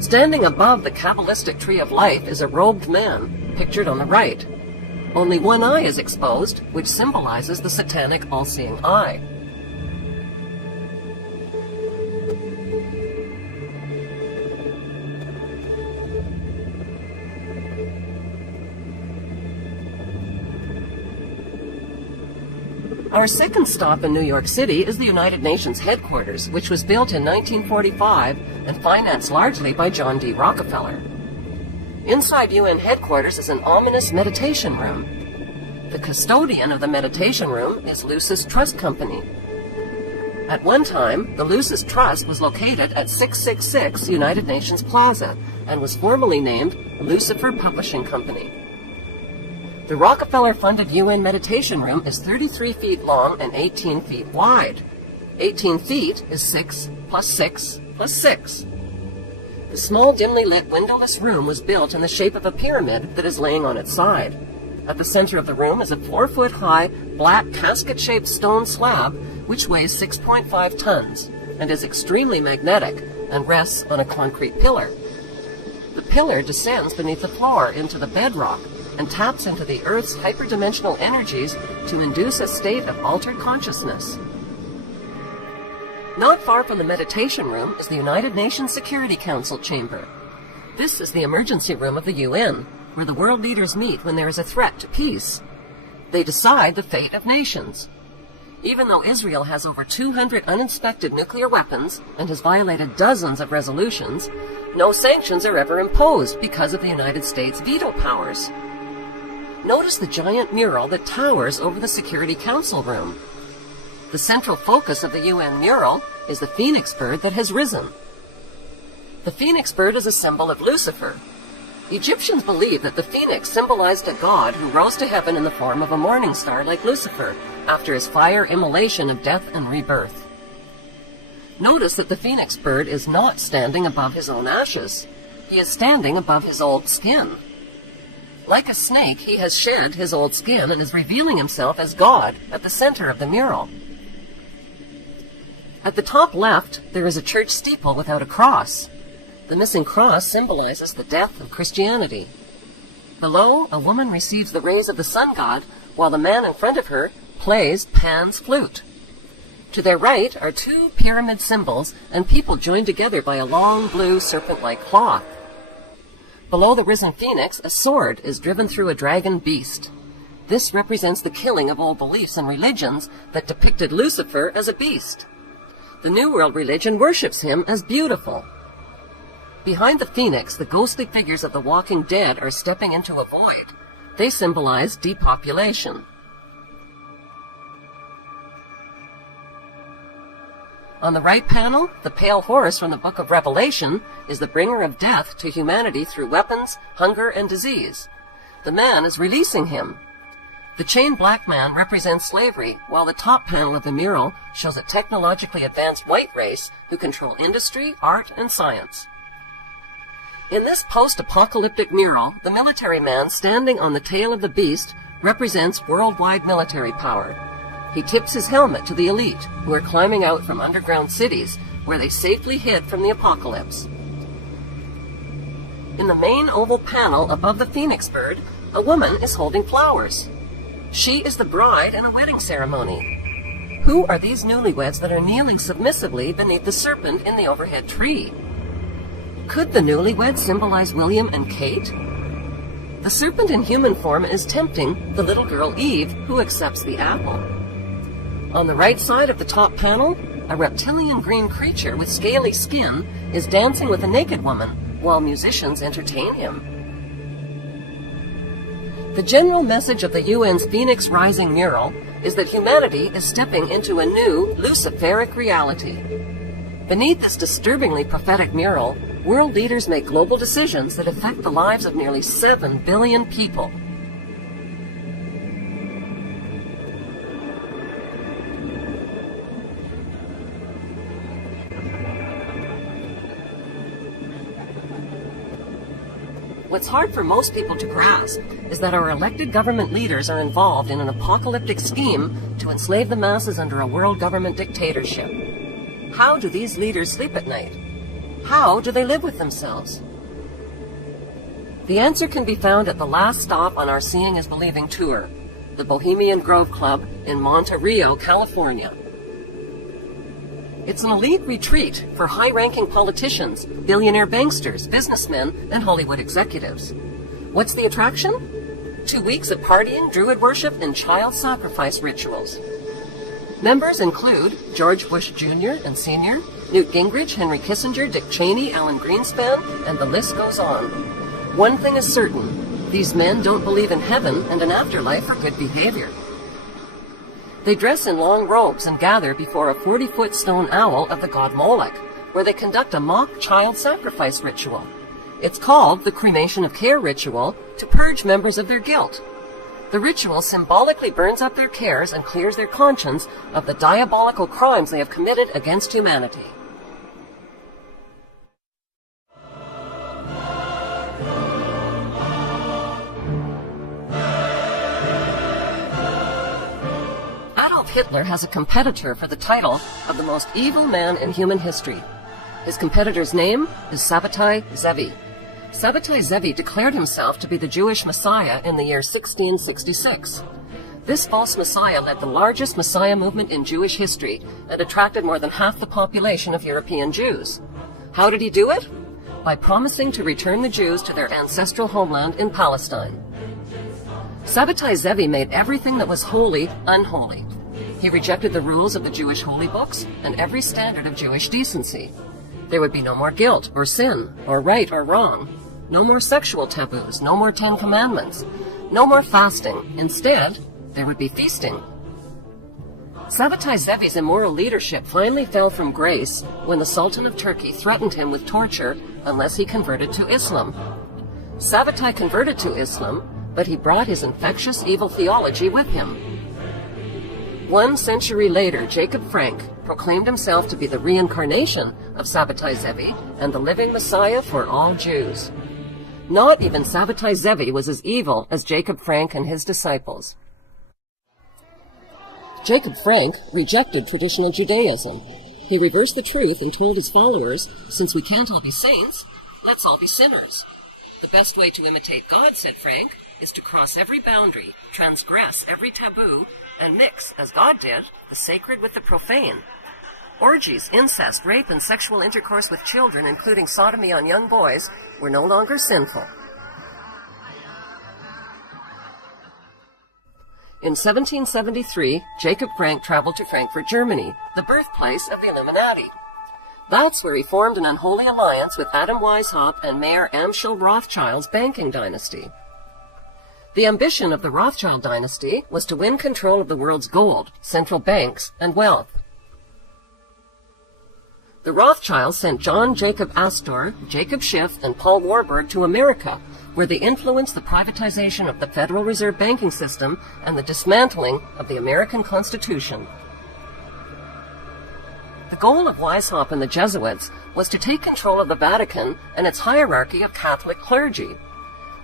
Standing above the Kabbalistic Tree of Life is a robed man, pictured on the right. Only one eye is exposed, which symbolizes the satanic all-seeing eye. Our second stop in New York City is the United Nations headquarters, which was built in 1945 and financed largely by John D. Rockefeller. Inside UN headquarters is an ominous meditation room. The custodian of the meditation room is Lucis Trust Company. At one time, the Lucis Trust was located at 666 United Nations Plaza and was formerly named Lucifer Publishing Company. The Rockefeller-funded UN meditation room is 33 feet long and 18 feet wide. 18 feet is 6 plus 6 plus 6. The small, dimly lit, windowless room was built in the shape of a pyramid that is laying on its side. At the center of the room is a 4-foot-high, black, casket-shaped stone slab which weighs 6.5 tons and is extremely magnetic and rests on a concrete pillar. The pillar descends beneath the floor into the bedrock and taps into the Earth's hyperdimensional energies to induce a state of altered consciousness. Not far from the meditation room is the United Nations Security Council chamber. This is the emergency room of the UN, where the world leaders meet when there is a threat to peace. They decide the fate of nations. Even though Israel has over 200 uninspected nuclear weapons and has violated dozens of resolutions, no sanctions are ever imposed because of the United States' veto powers. Notice the giant mural that towers over the Security Council room. The central focus of the UN mural is the phoenix bird that has risen. The phoenix bird is a symbol of Lucifer. Egyptians believed that the phoenix symbolized a god who rose to heaven in the form of a morning star like Lucifer after his fire immolation of death and rebirth. Notice that the phoenix bird is not standing above his own ashes. He is standing above his old skin. Like a snake, he has shed his old skin and is revealing himself as God at the center of the mural. At the top left, there is a church steeple without a cross. The missing cross symbolizes the death of Christianity. Below, a woman receives the rays of the sun god, while the man in front of her plays Pan's flute. To their right are two pyramid symbols and people joined together by a long blue serpent-like cloth. Below the risen phoenix, a sword is driven through a dragon beast. This represents the killing of old beliefs and religions that depicted Lucifer as a beast. The New World religion worships him as beautiful. Behind the phoenix, the ghostly figures of the walking dead are stepping into a void. They symbolize depopulation. On the right panel, the pale horse from the book of Revelation is the bringer of death to humanity through weapons, hunger, and disease. The man is releasing him. The chained black man represents slavery, while the top panel of the mural shows a technologically advanced white race who control industry, art, and science. In this post-apocalyptic mural, the military man standing on the tail of the beast represents worldwide military power. He tips his helmet to the elite, who are climbing out from underground cities where they safely hid from the apocalypse. In the main oval panel above the phoenix bird, a woman is holding flowers. She is the bride in a wedding ceremony. Who are these newlyweds that are kneeling submissively beneath the serpent in the overhead tree? Could the newlyweds symbolize William and Kate? The serpent in human form is tempting the little girl Eve, who accepts the apple. On the right side of the top panel, a reptilian green creature with scaly skin is dancing with a naked woman while musicians entertain him. The general message of the UN's Phoenix Rising mural is that humanity is stepping into a new Luciferic reality. Beneath this disturbingly prophetic mural, world leaders make global decisions that affect the lives of nearly 7 billion people. What's hard for most people to grasp is that our elected government leaders are involved in an apocalyptic scheme to enslave the masses under a world government dictatorship. How do these leaders sleep at night? How do they live with themselves? The answer can be found at the last stop on our Seeing is Believing tour, the Bohemian Grove Club in Monte Rio, California. It's an elite retreat for high-ranking politicians, billionaire banksters, businessmen, and Hollywood executives. What's the attraction? 2 weeks of partying, druid worship, and child sacrifice rituals. Members include George Bush Jr. and Sr., Newt Gingrich, Henry Kissinger, Dick Cheney, Alan Greenspan, and the list goes on. One thing is certain, these men don't believe in heaven and an afterlife for good behavior. They dress in long robes and gather before a 40-foot stone owl of the god Moloch, where they conduct a mock child sacrifice ritual. It's called the cremation of care ritual to purge members of their guilt. The ritual symbolically burns up their cares and clears their conscience of the diabolical crimes they have committed against humanity. Adolf Hitler has a competitor for the title of the most evil man in human history. His competitor's name is Sabbatai Zevi. Sabbatai Zevi declared himself to be the Jewish Messiah in the year 1666. This false Messiah led the largest Messiah movement in Jewish history and attracted more than half the population of European Jews. How did he do it? By promising to return the Jews to their ancestral homeland in Palestine. Sabbatai Zevi made everything that was holy unholy. He rejected the rules of the Jewish holy books and every standard of Jewish decency. There would be no more guilt or sin or right or wrong. No more sexual taboos, no more 10 commandments. No more fasting. Instead, there would be feasting. Sabbatai Zevi's immoral leadership finally fell from grace when the Sultan of Turkey threatened him with torture unless he converted to Islam. Sabbatai converted to Islam, but he brought his infectious evil theology with him. 1 century later, Jacob Frank proclaimed himself to be the reincarnation of Sabbatai Zevi and the living Messiah for all Jews. Not even Sabbatai Zevi was as evil as Jacob Frank and his disciples. Jacob Frank rejected traditional Judaism. He reversed the truth and told his followers, since we can't all be saints, let's all be sinners. The best way to imitate God, said Frank, is to cross every boundary, transgress every taboo, and mix, as God did, the sacred with the profane. Orgies, incest, rape, and sexual intercourse with children, including sodomy on young boys, were no longer sinful. In 1773, Jacob Frank traveled to Frankfurt, Germany, the birthplace of the Illuminati. That's where he formed an unholy alliance with Adam Weishaupt and Mayor Amschel Rothschild's banking dynasty. The ambition of the Rothschild dynasty was to win control of the world's gold, central banks, and wealth. The Rothschilds sent John Jacob Astor, Jacob Schiff, and Paul Warburg to America, where they influenced the privatization of the Federal Reserve banking system and the dismantling of the American Constitution. The goal of Weishaupt and the Jesuits was to take control of the Vatican and its hierarchy of Catholic clergy.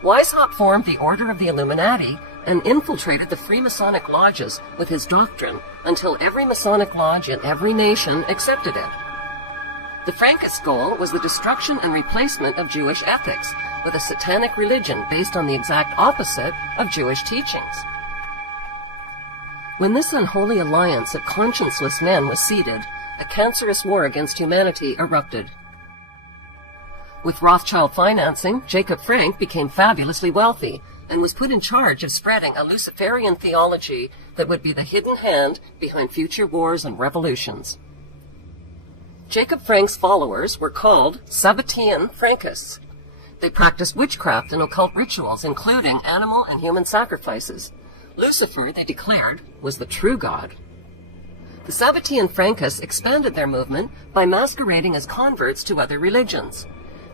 Weishaupt formed the Order of the Illuminati and infiltrated the Freemasonic lodges with his doctrine until every Masonic lodge in every nation accepted it. The Frankist goal was the destruction and replacement of Jewish ethics with a satanic religion based on the exact opposite of Jewish teachings. When this unholy alliance of conscienceless men was seeded, a cancerous war against humanity erupted. With Rothschild financing, Jacob Frank became fabulously wealthy and was put in charge of spreading a Luciferian theology that would be the hidden hand behind future wars and revolutions. Jacob Frank's followers were called Sabbatean Frankists. They practiced witchcraft and occult rituals, including animal and human sacrifices. Lucifer, they declared, was the true God. The Sabbatean Frankists expanded their movement by masquerading as converts to other religions.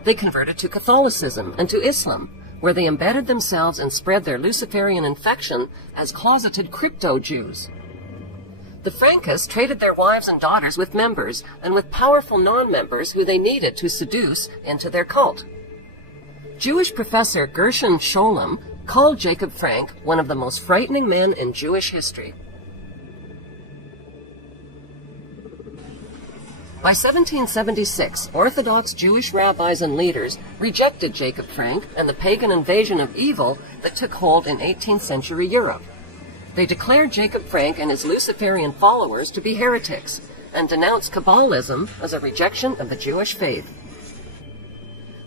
They converted to Catholicism and to Islam, where they embedded themselves and spread their Luciferian infection as closeted crypto-Jews. The Frankists traded their wives and daughters with members and with powerful non-members who they needed to seduce into their cult. Jewish professor Gershon Scholem called Jacob Frank one of the most frightening men in Jewish history. By 1776, Orthodox Jewish rabbis and leaders rejected Jacob Frank and the pagan invasion of evil that took hold in 18th century Europe. They declared Jacob Frank and his Luciferian followers to be heretics and denounced Kabbalism as a rejection of the Jewish faith.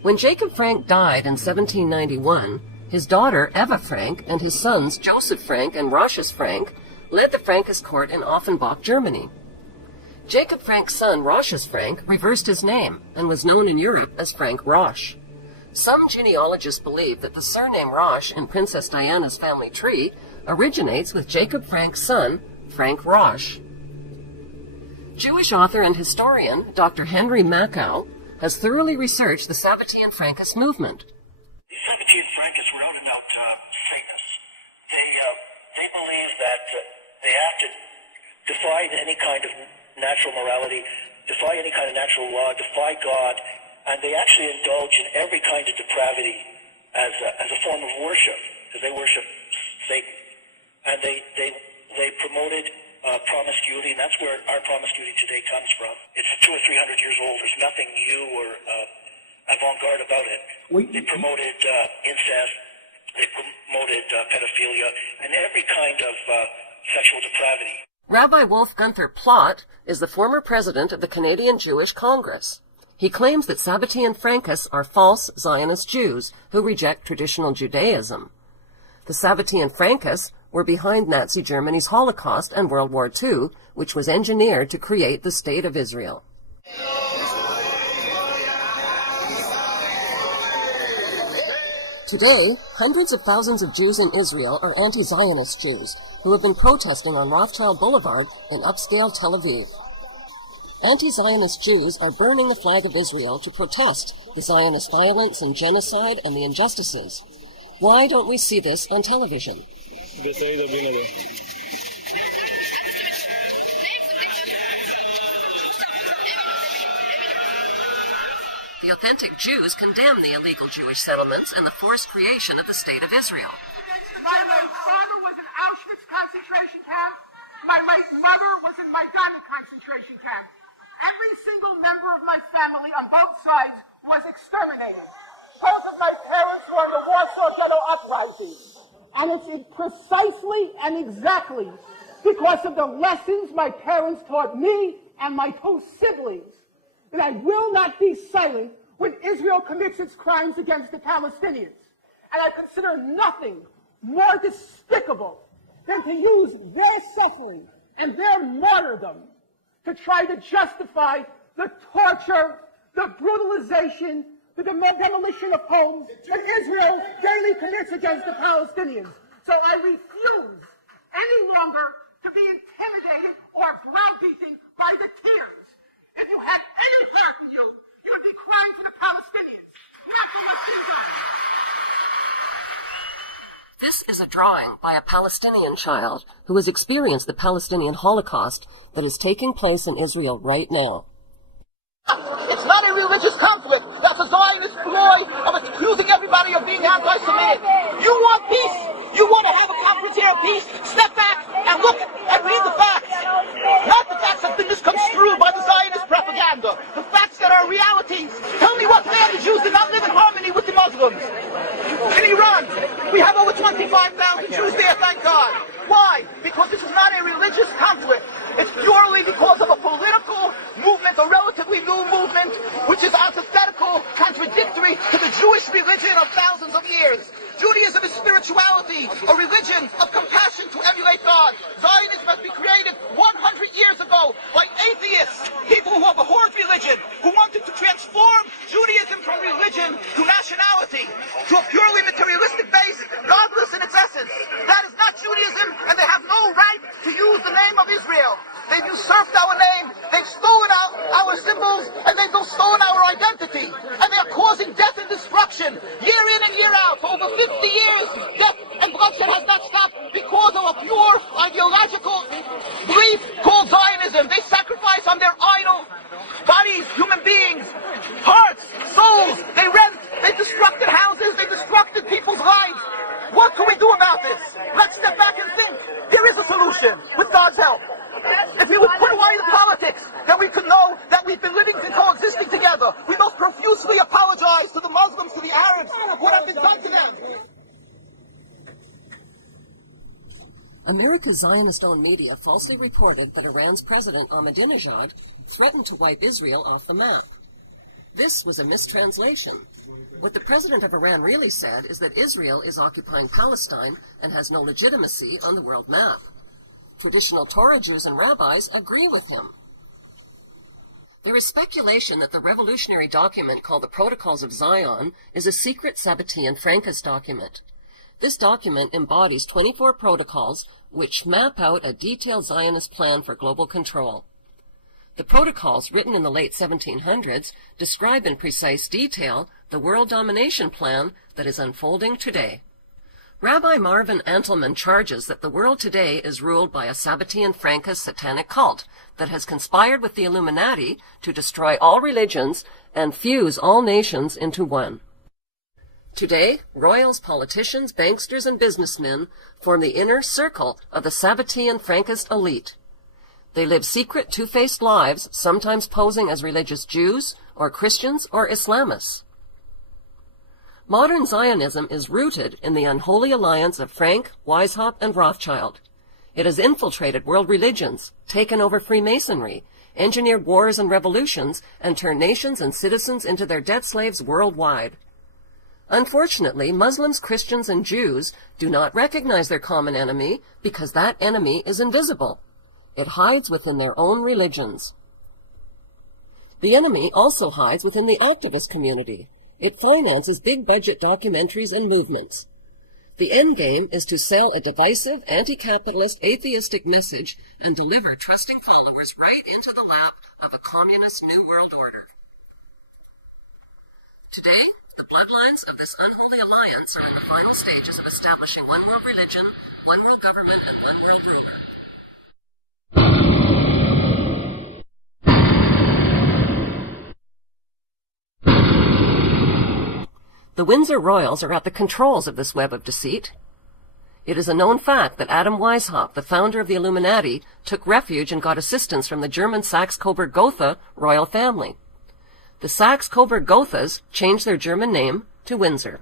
When Jacob Frank died in 1791, his daughter Eva Frank and his sons Joseph Frank and Rochus Frank led the Frankist court in Offenbach, Germany. Jacob Frank's son Rochus Frank reversed his name and was known in Europe as Frank Roche. Some genealogists believe that the surname Roche in Princess Diana's family tree originates with Jacob Frank's son, Frank Roche. Jewish author and historian Dr. Henry Makow has thoroughly researched the Sabbatean Frankist movement. The Sabbatean Frankists were out and out Satanists. They believe that they have to defy any kind of natural morality, defy any kind of natural law, defy God, and they actually indulge in every kind of depravity as a form of worship, because they worship Satan. And they promoted promiscuity, and that's where our promiscuity today comes from. It's 200 or 300 years old. There's nothing new or avant-garde about it. They promoted incest, they promoted pedophilia, and every kind of sexual depravity. Rabbi Wolf Gunther Plott is the former president of the Canadian Jewish Congress. He claims that Sabbatean Frankists are false Zionist Jews who reject traditional Judaism. The Sabbatean Frankists were behind Nazi Germany's Holocaust and World War II, which was engineered to create the State of Israel. Today, hundreds of thousands of Jews in Israel are anti-Zionist Jews who have been protesting on Rothschild Boulevard in upscale Tel Aviv. Anti-Zionist Jews are burning the flag of Israel to protest the Zionist violence and genocide and the injustices. Why don't we see this on television? The authentic Jews condemn the illegal Jewish settlements and the forced creation of the State of Israel. My late father was in Auschwitz concentration camp. My late mother was in Majdanek concentration camp. Every single member of my family on both sides was exterminated. Both of my parents were in the Warsaw Ghetto Uprising. And it's precisely and exactly because of the lessons my parents taught me and my two siblings that I will not be silent when Israel commits its crimes against the Palestinians. And I consider nothing more despicable than to use their suffering and their martyrdom to try to justify the torture, the brutalization, the demolition of homes that Israel daily commits against the Palestinians. So I refuse any longer to be intimidated or browbeaten by the tears. If you had any heart in you, you would be crying for the Palestinians, not for what's inside. This is a drawing by a Palestinian child who has experienced the Palestinian Holocaust that is taking place in Israel right now. It's not a religious conflict. That's a Zionist ploy of accusing everybody of being anti-Semitic. You want peace? You want to have a conference here of peace? Step back and look and read the facts. Not the facts that have been misconstrued by the Zionist propaganda. The facts that are realities. Tell me what man the Jews did not live in harmony with the Muslims. In Iran, we have over 25,000 Jews there, thank God. Why? Because this is not a religious conflict. It's purely because of a political movement, a relatively new movement, which is antithetical, contradictory to the Jewish religion of thousands of years. Judaism is spirituality, a religion of compassion to emulate God. Zionism has been created 100 years ago by atheists, people who have abhorred religion, who wanted to transform Judaism from religion to nationality, to a purely materialistic base, godless in its essence. That is not Judaism, and they have no right to use the name of Israel. They've usurped our name, they've stolen our symbols, and they've stolen our identity. And they are causing death and destruction, year in and year out. For over 50 years, death and bloodshed has not stopped because of a pure ideological belief called Zionism. They sacrifice on their idol bodies, human beings, hearts, souls. They rent, they've destructed houses, America's Zionist-owned media falsely reported that Iran's President Ahmadinejad threatened to wipe Israel off the map. This was a mistranslation. What the president of Iran really said is that Israel is occupying Palestine and has no legitimacy on the world map. Traditional Torah Jews and rabbis agree with him. There is speculation that the revolutionary document called the Protocols of Zion is a secret Sabbatean Frankist document. This document embodies 24 protocols which map out a detailed Zionist plan for global control. The protocols, written in the late 1700s, describe in precise detail the world domination plan that is unfolding today. Rabbi Marvin Antelman charges that the world today is ruled by a Sabbatean Frankist satanic cult that has conspired with the Illuminati to destroy all religions and fuse all nations into one. Today, royals, politicians, banksters, and businessmen form the inner circle of the Sabbatean Frankist elite. They live secret, two-faced lives, sometimes posing as religious Jews or Christians or Islamists. Modern Zionism is rooted in the unholy alliance of Frank, Weishaupt, and Rothschild. It has infiltrated world religions, taken over Freemasonry, engineered wars and revolutions, and turned nations and citizens into their debt slaves worldwide. Unfortunately, Muslims, Christians, and Jews do not recognize their common enemy because that enemy is invisible. It hides within their own religions. The enemy also hides within the activist community. It finances big-budget documentaries and movements. The end game is to sell a divisive, anti-capitalist, atheistic message and deliver trusting followers right into the lap of a communist New World Order. Today, the bloodlines of this unholy alliance are in the final stages of establishing one world religion, one world government, and one world ruler. The Windsor royals are at the controls of this web of deceit. It is a known fact that Adam Weishaupt, the founder of the Illuminati, took refuge and got assistance from the German Saxe-Coburg-Gotha royal family. The Saxe-Coburg-Gothas changed their German name to Windsor.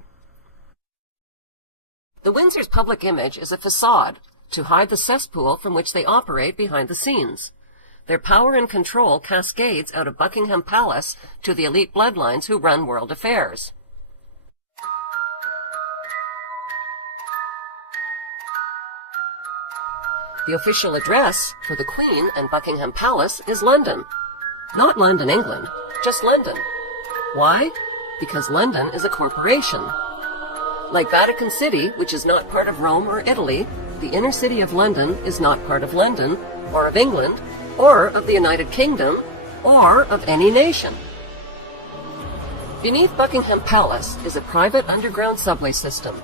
The Windsor's public image is a facade to hide the cesspool from which they operate behind the scenes. Their power and control cascades out of Buckingham Palace to the elite bloodlines who run world affairs. The official address for the Queen and Buckingham Palace is London. Not London, England, just London. Why? Because London is a corporation. Like Vatican City, which is not part of Rome or Italy, the inner city of London is not part of London, or of England, or of the United Kingdom, or of any nation. Beneath Buckingham Palace is a private underground subway system.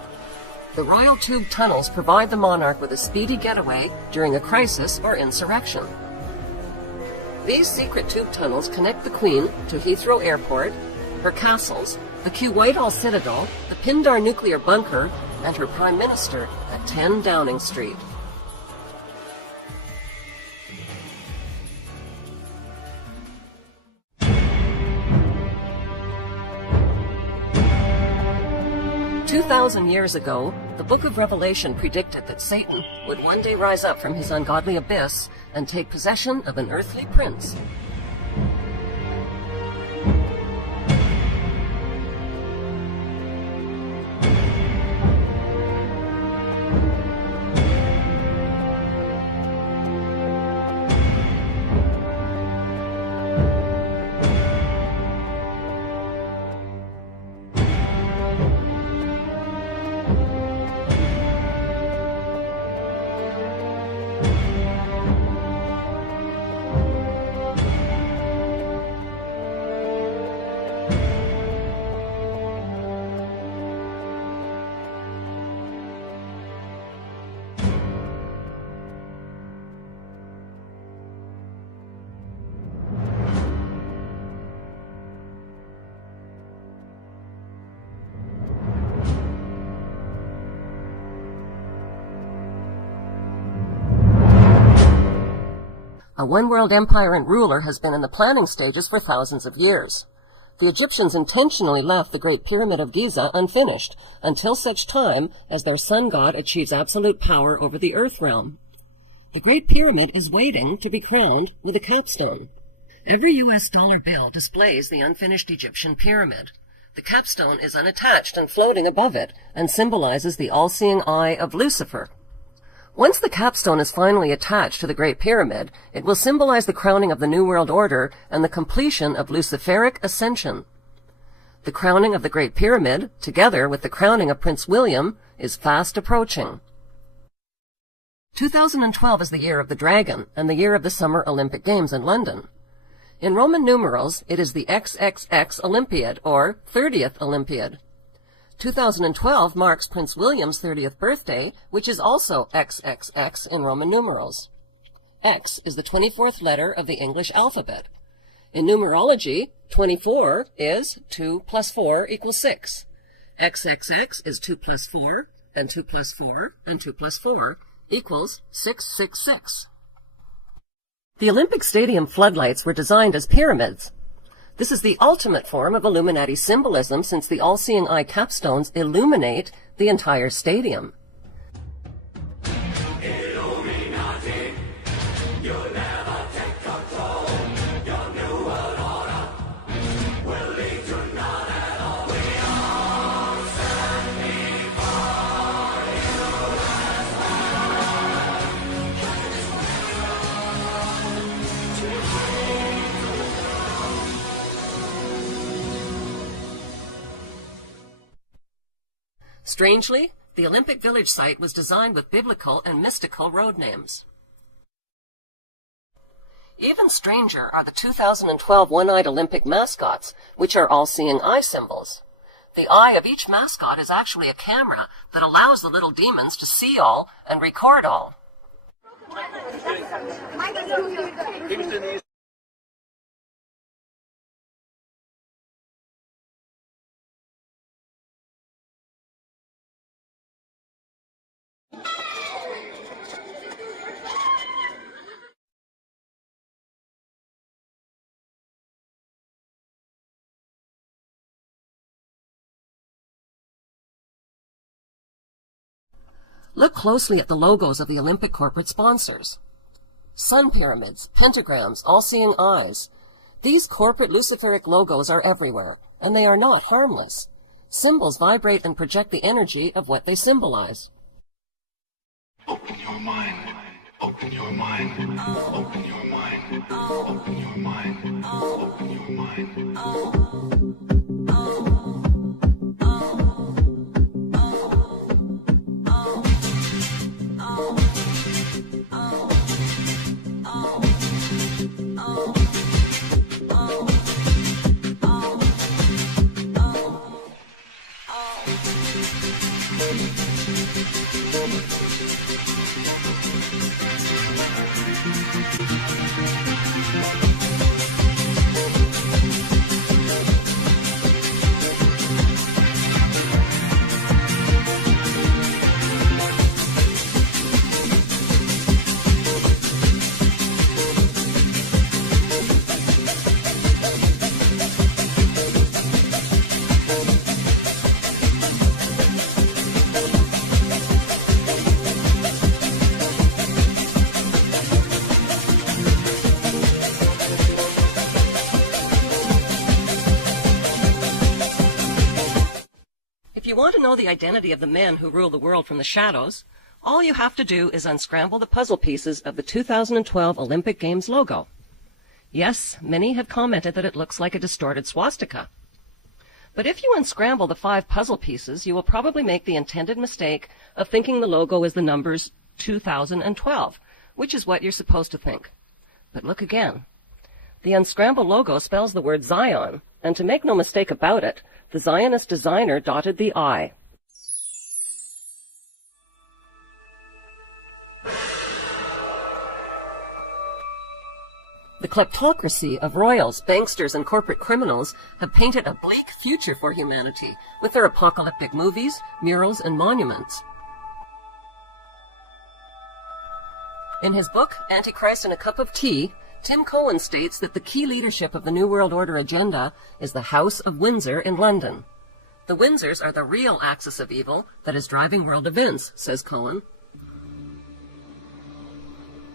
The royal tube tunnels provide the monarch with a speedy getaway during a crisis or insurrection. These secret tube tunnels connect the Queen to Heathrow Airport, her castles, the Kew Whitehall Citadel, the Pindar nuclear bunker, and her Prime Minister at 10 Downing Street. "2,000 years ago, the Book of Revelation predicted that Satan would one day rise up from his ungodly abyss and take possession of an earthly prince. A one-world empire and ruler has been in the planning stages for thousands of years. The Egyptians intentionally left the Great Pyramid of Giza unfinished until such time as their sun god achieves absolute power over the earth realm. The Great Pyramid is waiting to be crowned with a capstone. Every U.S. dollar bill displays the unfinished Egyptian pyramid. The capstone is unattached and floating above it and symbolizes the all-seeing eye of Lucifer. Once the capstone is finally attached to the Great Pyramid, it will symbolize the crowning of the New World Order and the completion of Luciferic ascension. The crowning of the Great Pyramid, together with the crowning of Prince William, is fast approaching. 2012 is the year of the dragon and the year of the Summer Olympic Games in London. In Roman numerals, it is the XXX Olympiad, or 30th Olympiad. 2012 marks Prince William's 30th birthday, which is also XXX in Roman numerals. X is the 24th letter of the English alphabet. In numerology, 24 is 2 plus 4 equals 6. XXX is 2 plus 4, and 2 plus 4, and 2 plus 4 equals 666. The Olympic Stadium floodlights were designed as pyramids. This is the ultimate form of Illuminati symbolism, since the all-seeing eye capstones illuminate the entire stadium. Illuminati, you'll never take control. Your new world order will lead to none at all. We are standing on you as one. Heaven is for everyone to free the world. Strangely, the Olympic Village site was designed with biblical and mystical road names. Even stranger are the 2012 one-eyed Olympic mascots, which are all-seeing eye symbols. The eye of each mascot is actually a camera that allows the little demons to see all and record all. Look closely at the logos of the Olympic corporate sponsors. Sun pyramids, pentagrams, all-seeing eyes. These corporate Luciferic logos are everywhere, and they are not harmless. Symbols vibrate and project the energy of what they symbolize. Open your mind. Open your mind. Open your mind. Open your mind. Open your mind. If you want to know the identity of the men who rule the world from the shadows, all you have to do is unscramble the puzzle pieces of the 2012 Olympic Games logo. Yes, many have commented that it looks like a distorted swastika. But if you unscramble the 5 puzzle pieces, you will probably make the intended mistake of thinking the logo is the numbers 2012, which is what you're supposed to think. But look again. The unscrambled logo spells the word Zion, and to make no mistake about it, the Zionist designer dotted the I. The kleptocracy of royals, banksters, and corporate criminals have painted a bleak future for humanity with their apocalyptic movies, murals, and monuments. In his book, Antichrist and a Cup of Tea, Tim Cohen states that the key leadership of the New World Order agenda is the House of Windsor in London. The Windsors are the real axis of evil that is driving world events, says Cohen.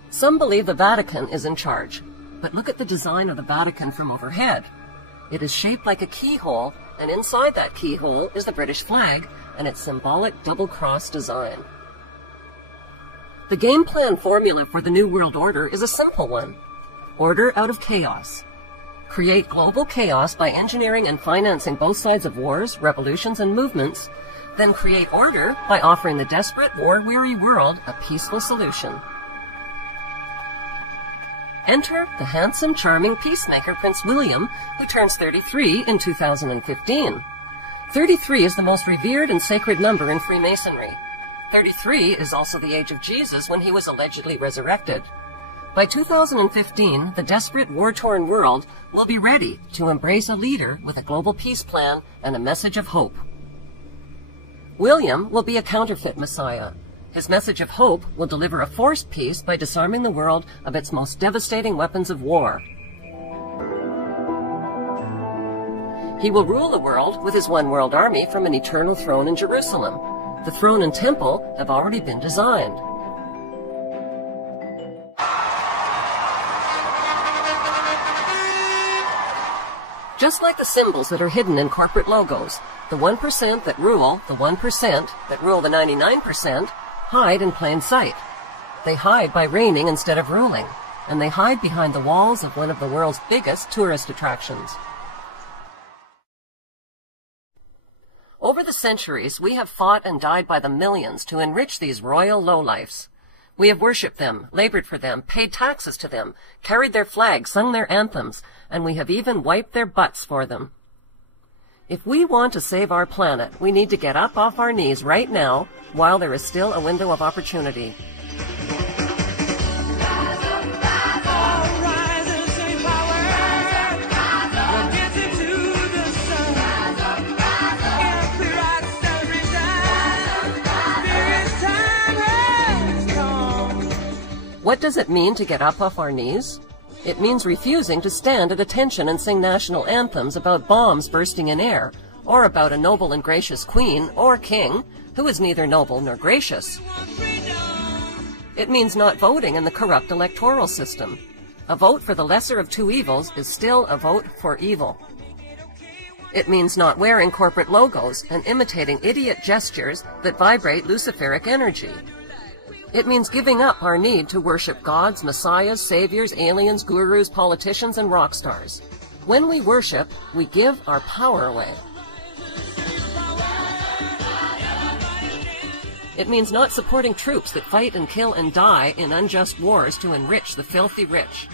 Some believe the Vatican is in charge, but look at the design of the Vatican from overhead. It is shaped like a keyhole, and inside that keyhole is the British flag and its symbolic double-cross design. The game plan formula for the New World Order is a simple one. Order out of chaos. Create global chaos by engineering and financing both sides of wars, revolutions, and movements, then create order by offering the desperate, war-weary world a peaceful solution. Enter the handsome, charming peacemaker Prince William, who turns 33 in 2015. 33 is the most revered and sacred number in Freemasonry. 33 is also the age of Jesus when he was allegedly resurrected. By 2015, the desperate, war-torn world will be ready to embrace a leader with a global peace plan and a message of hope. William will be a counterfeit messiah. His message of hope will deliver a forced peace by disarming the world of its most devastating weapons of war. He will rule the world with his one world army from an eternal throne in Jerusalem. The throne and temple have already been designed. Just like the symbols that are hidden in corporate logos, the 1% that rule the 1% that rule the 99% hide in plain sight. They hide by reigning instead of ruling, and they hide behind the walls of one of the world's biggest tourist attractions. Over the centuries, we have fought and died by the millions to enrich these royal lowlifes. We have worshipped them, labored for them, paid taxes to them, carried their flags, sung their anthems, and we have even wiped their butts for them. If we want to save our planet, we need to get up off our knees right now while there is still a window of opportunity. What does it mean to get up off our knees? It means refusing to stand at attention and sing national anthems about bombs bursting in air, or about a noble and gracious queen or king who is neither noble nor gracious. It means not voting in the corrupt electoral system. A vote for the lesser of two evils is still a vote for evil. It means not wearing corporate logos and imitating idiot gestures that vibrate Luciferic energy. It means giving up our need to worship gods, messiahs, saviors, aliens, gurus, politicians, and rock stars. When we worship, we give our power away. It means not supporting troops that fight and kill and die in unjust wars to enrich the filthy rich.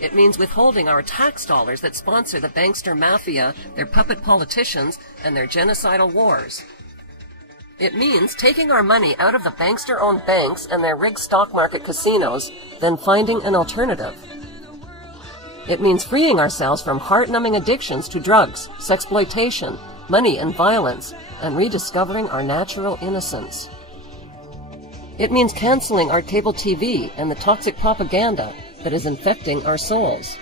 It means withholding our tax dollars that sponsor the bankster mafia, their puppet politicians, and their genocidal wars. It means taking our money out of the bankster-owned banks and their rigged stock market casinos, then finding an alternative. It means freeing ourselves from heart-numbing addictions to drugs, sexploitation, money, and violence, and rediscovering our natural innocence. It means canceling our cable TV and the toxic propaganda that is infecting our souls.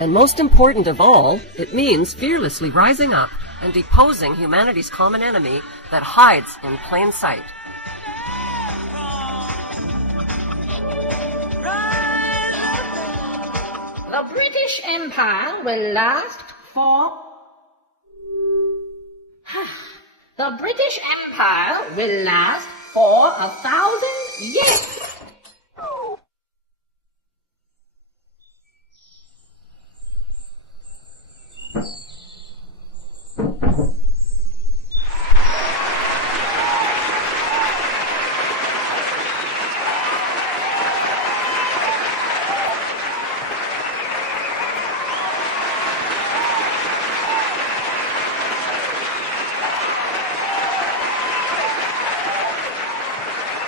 And most important of all, it means fearlessly rising up and deposing humanity's common enemy that hides in plain sight. The British Empire will last for... The British Empire will last for 1,000 years.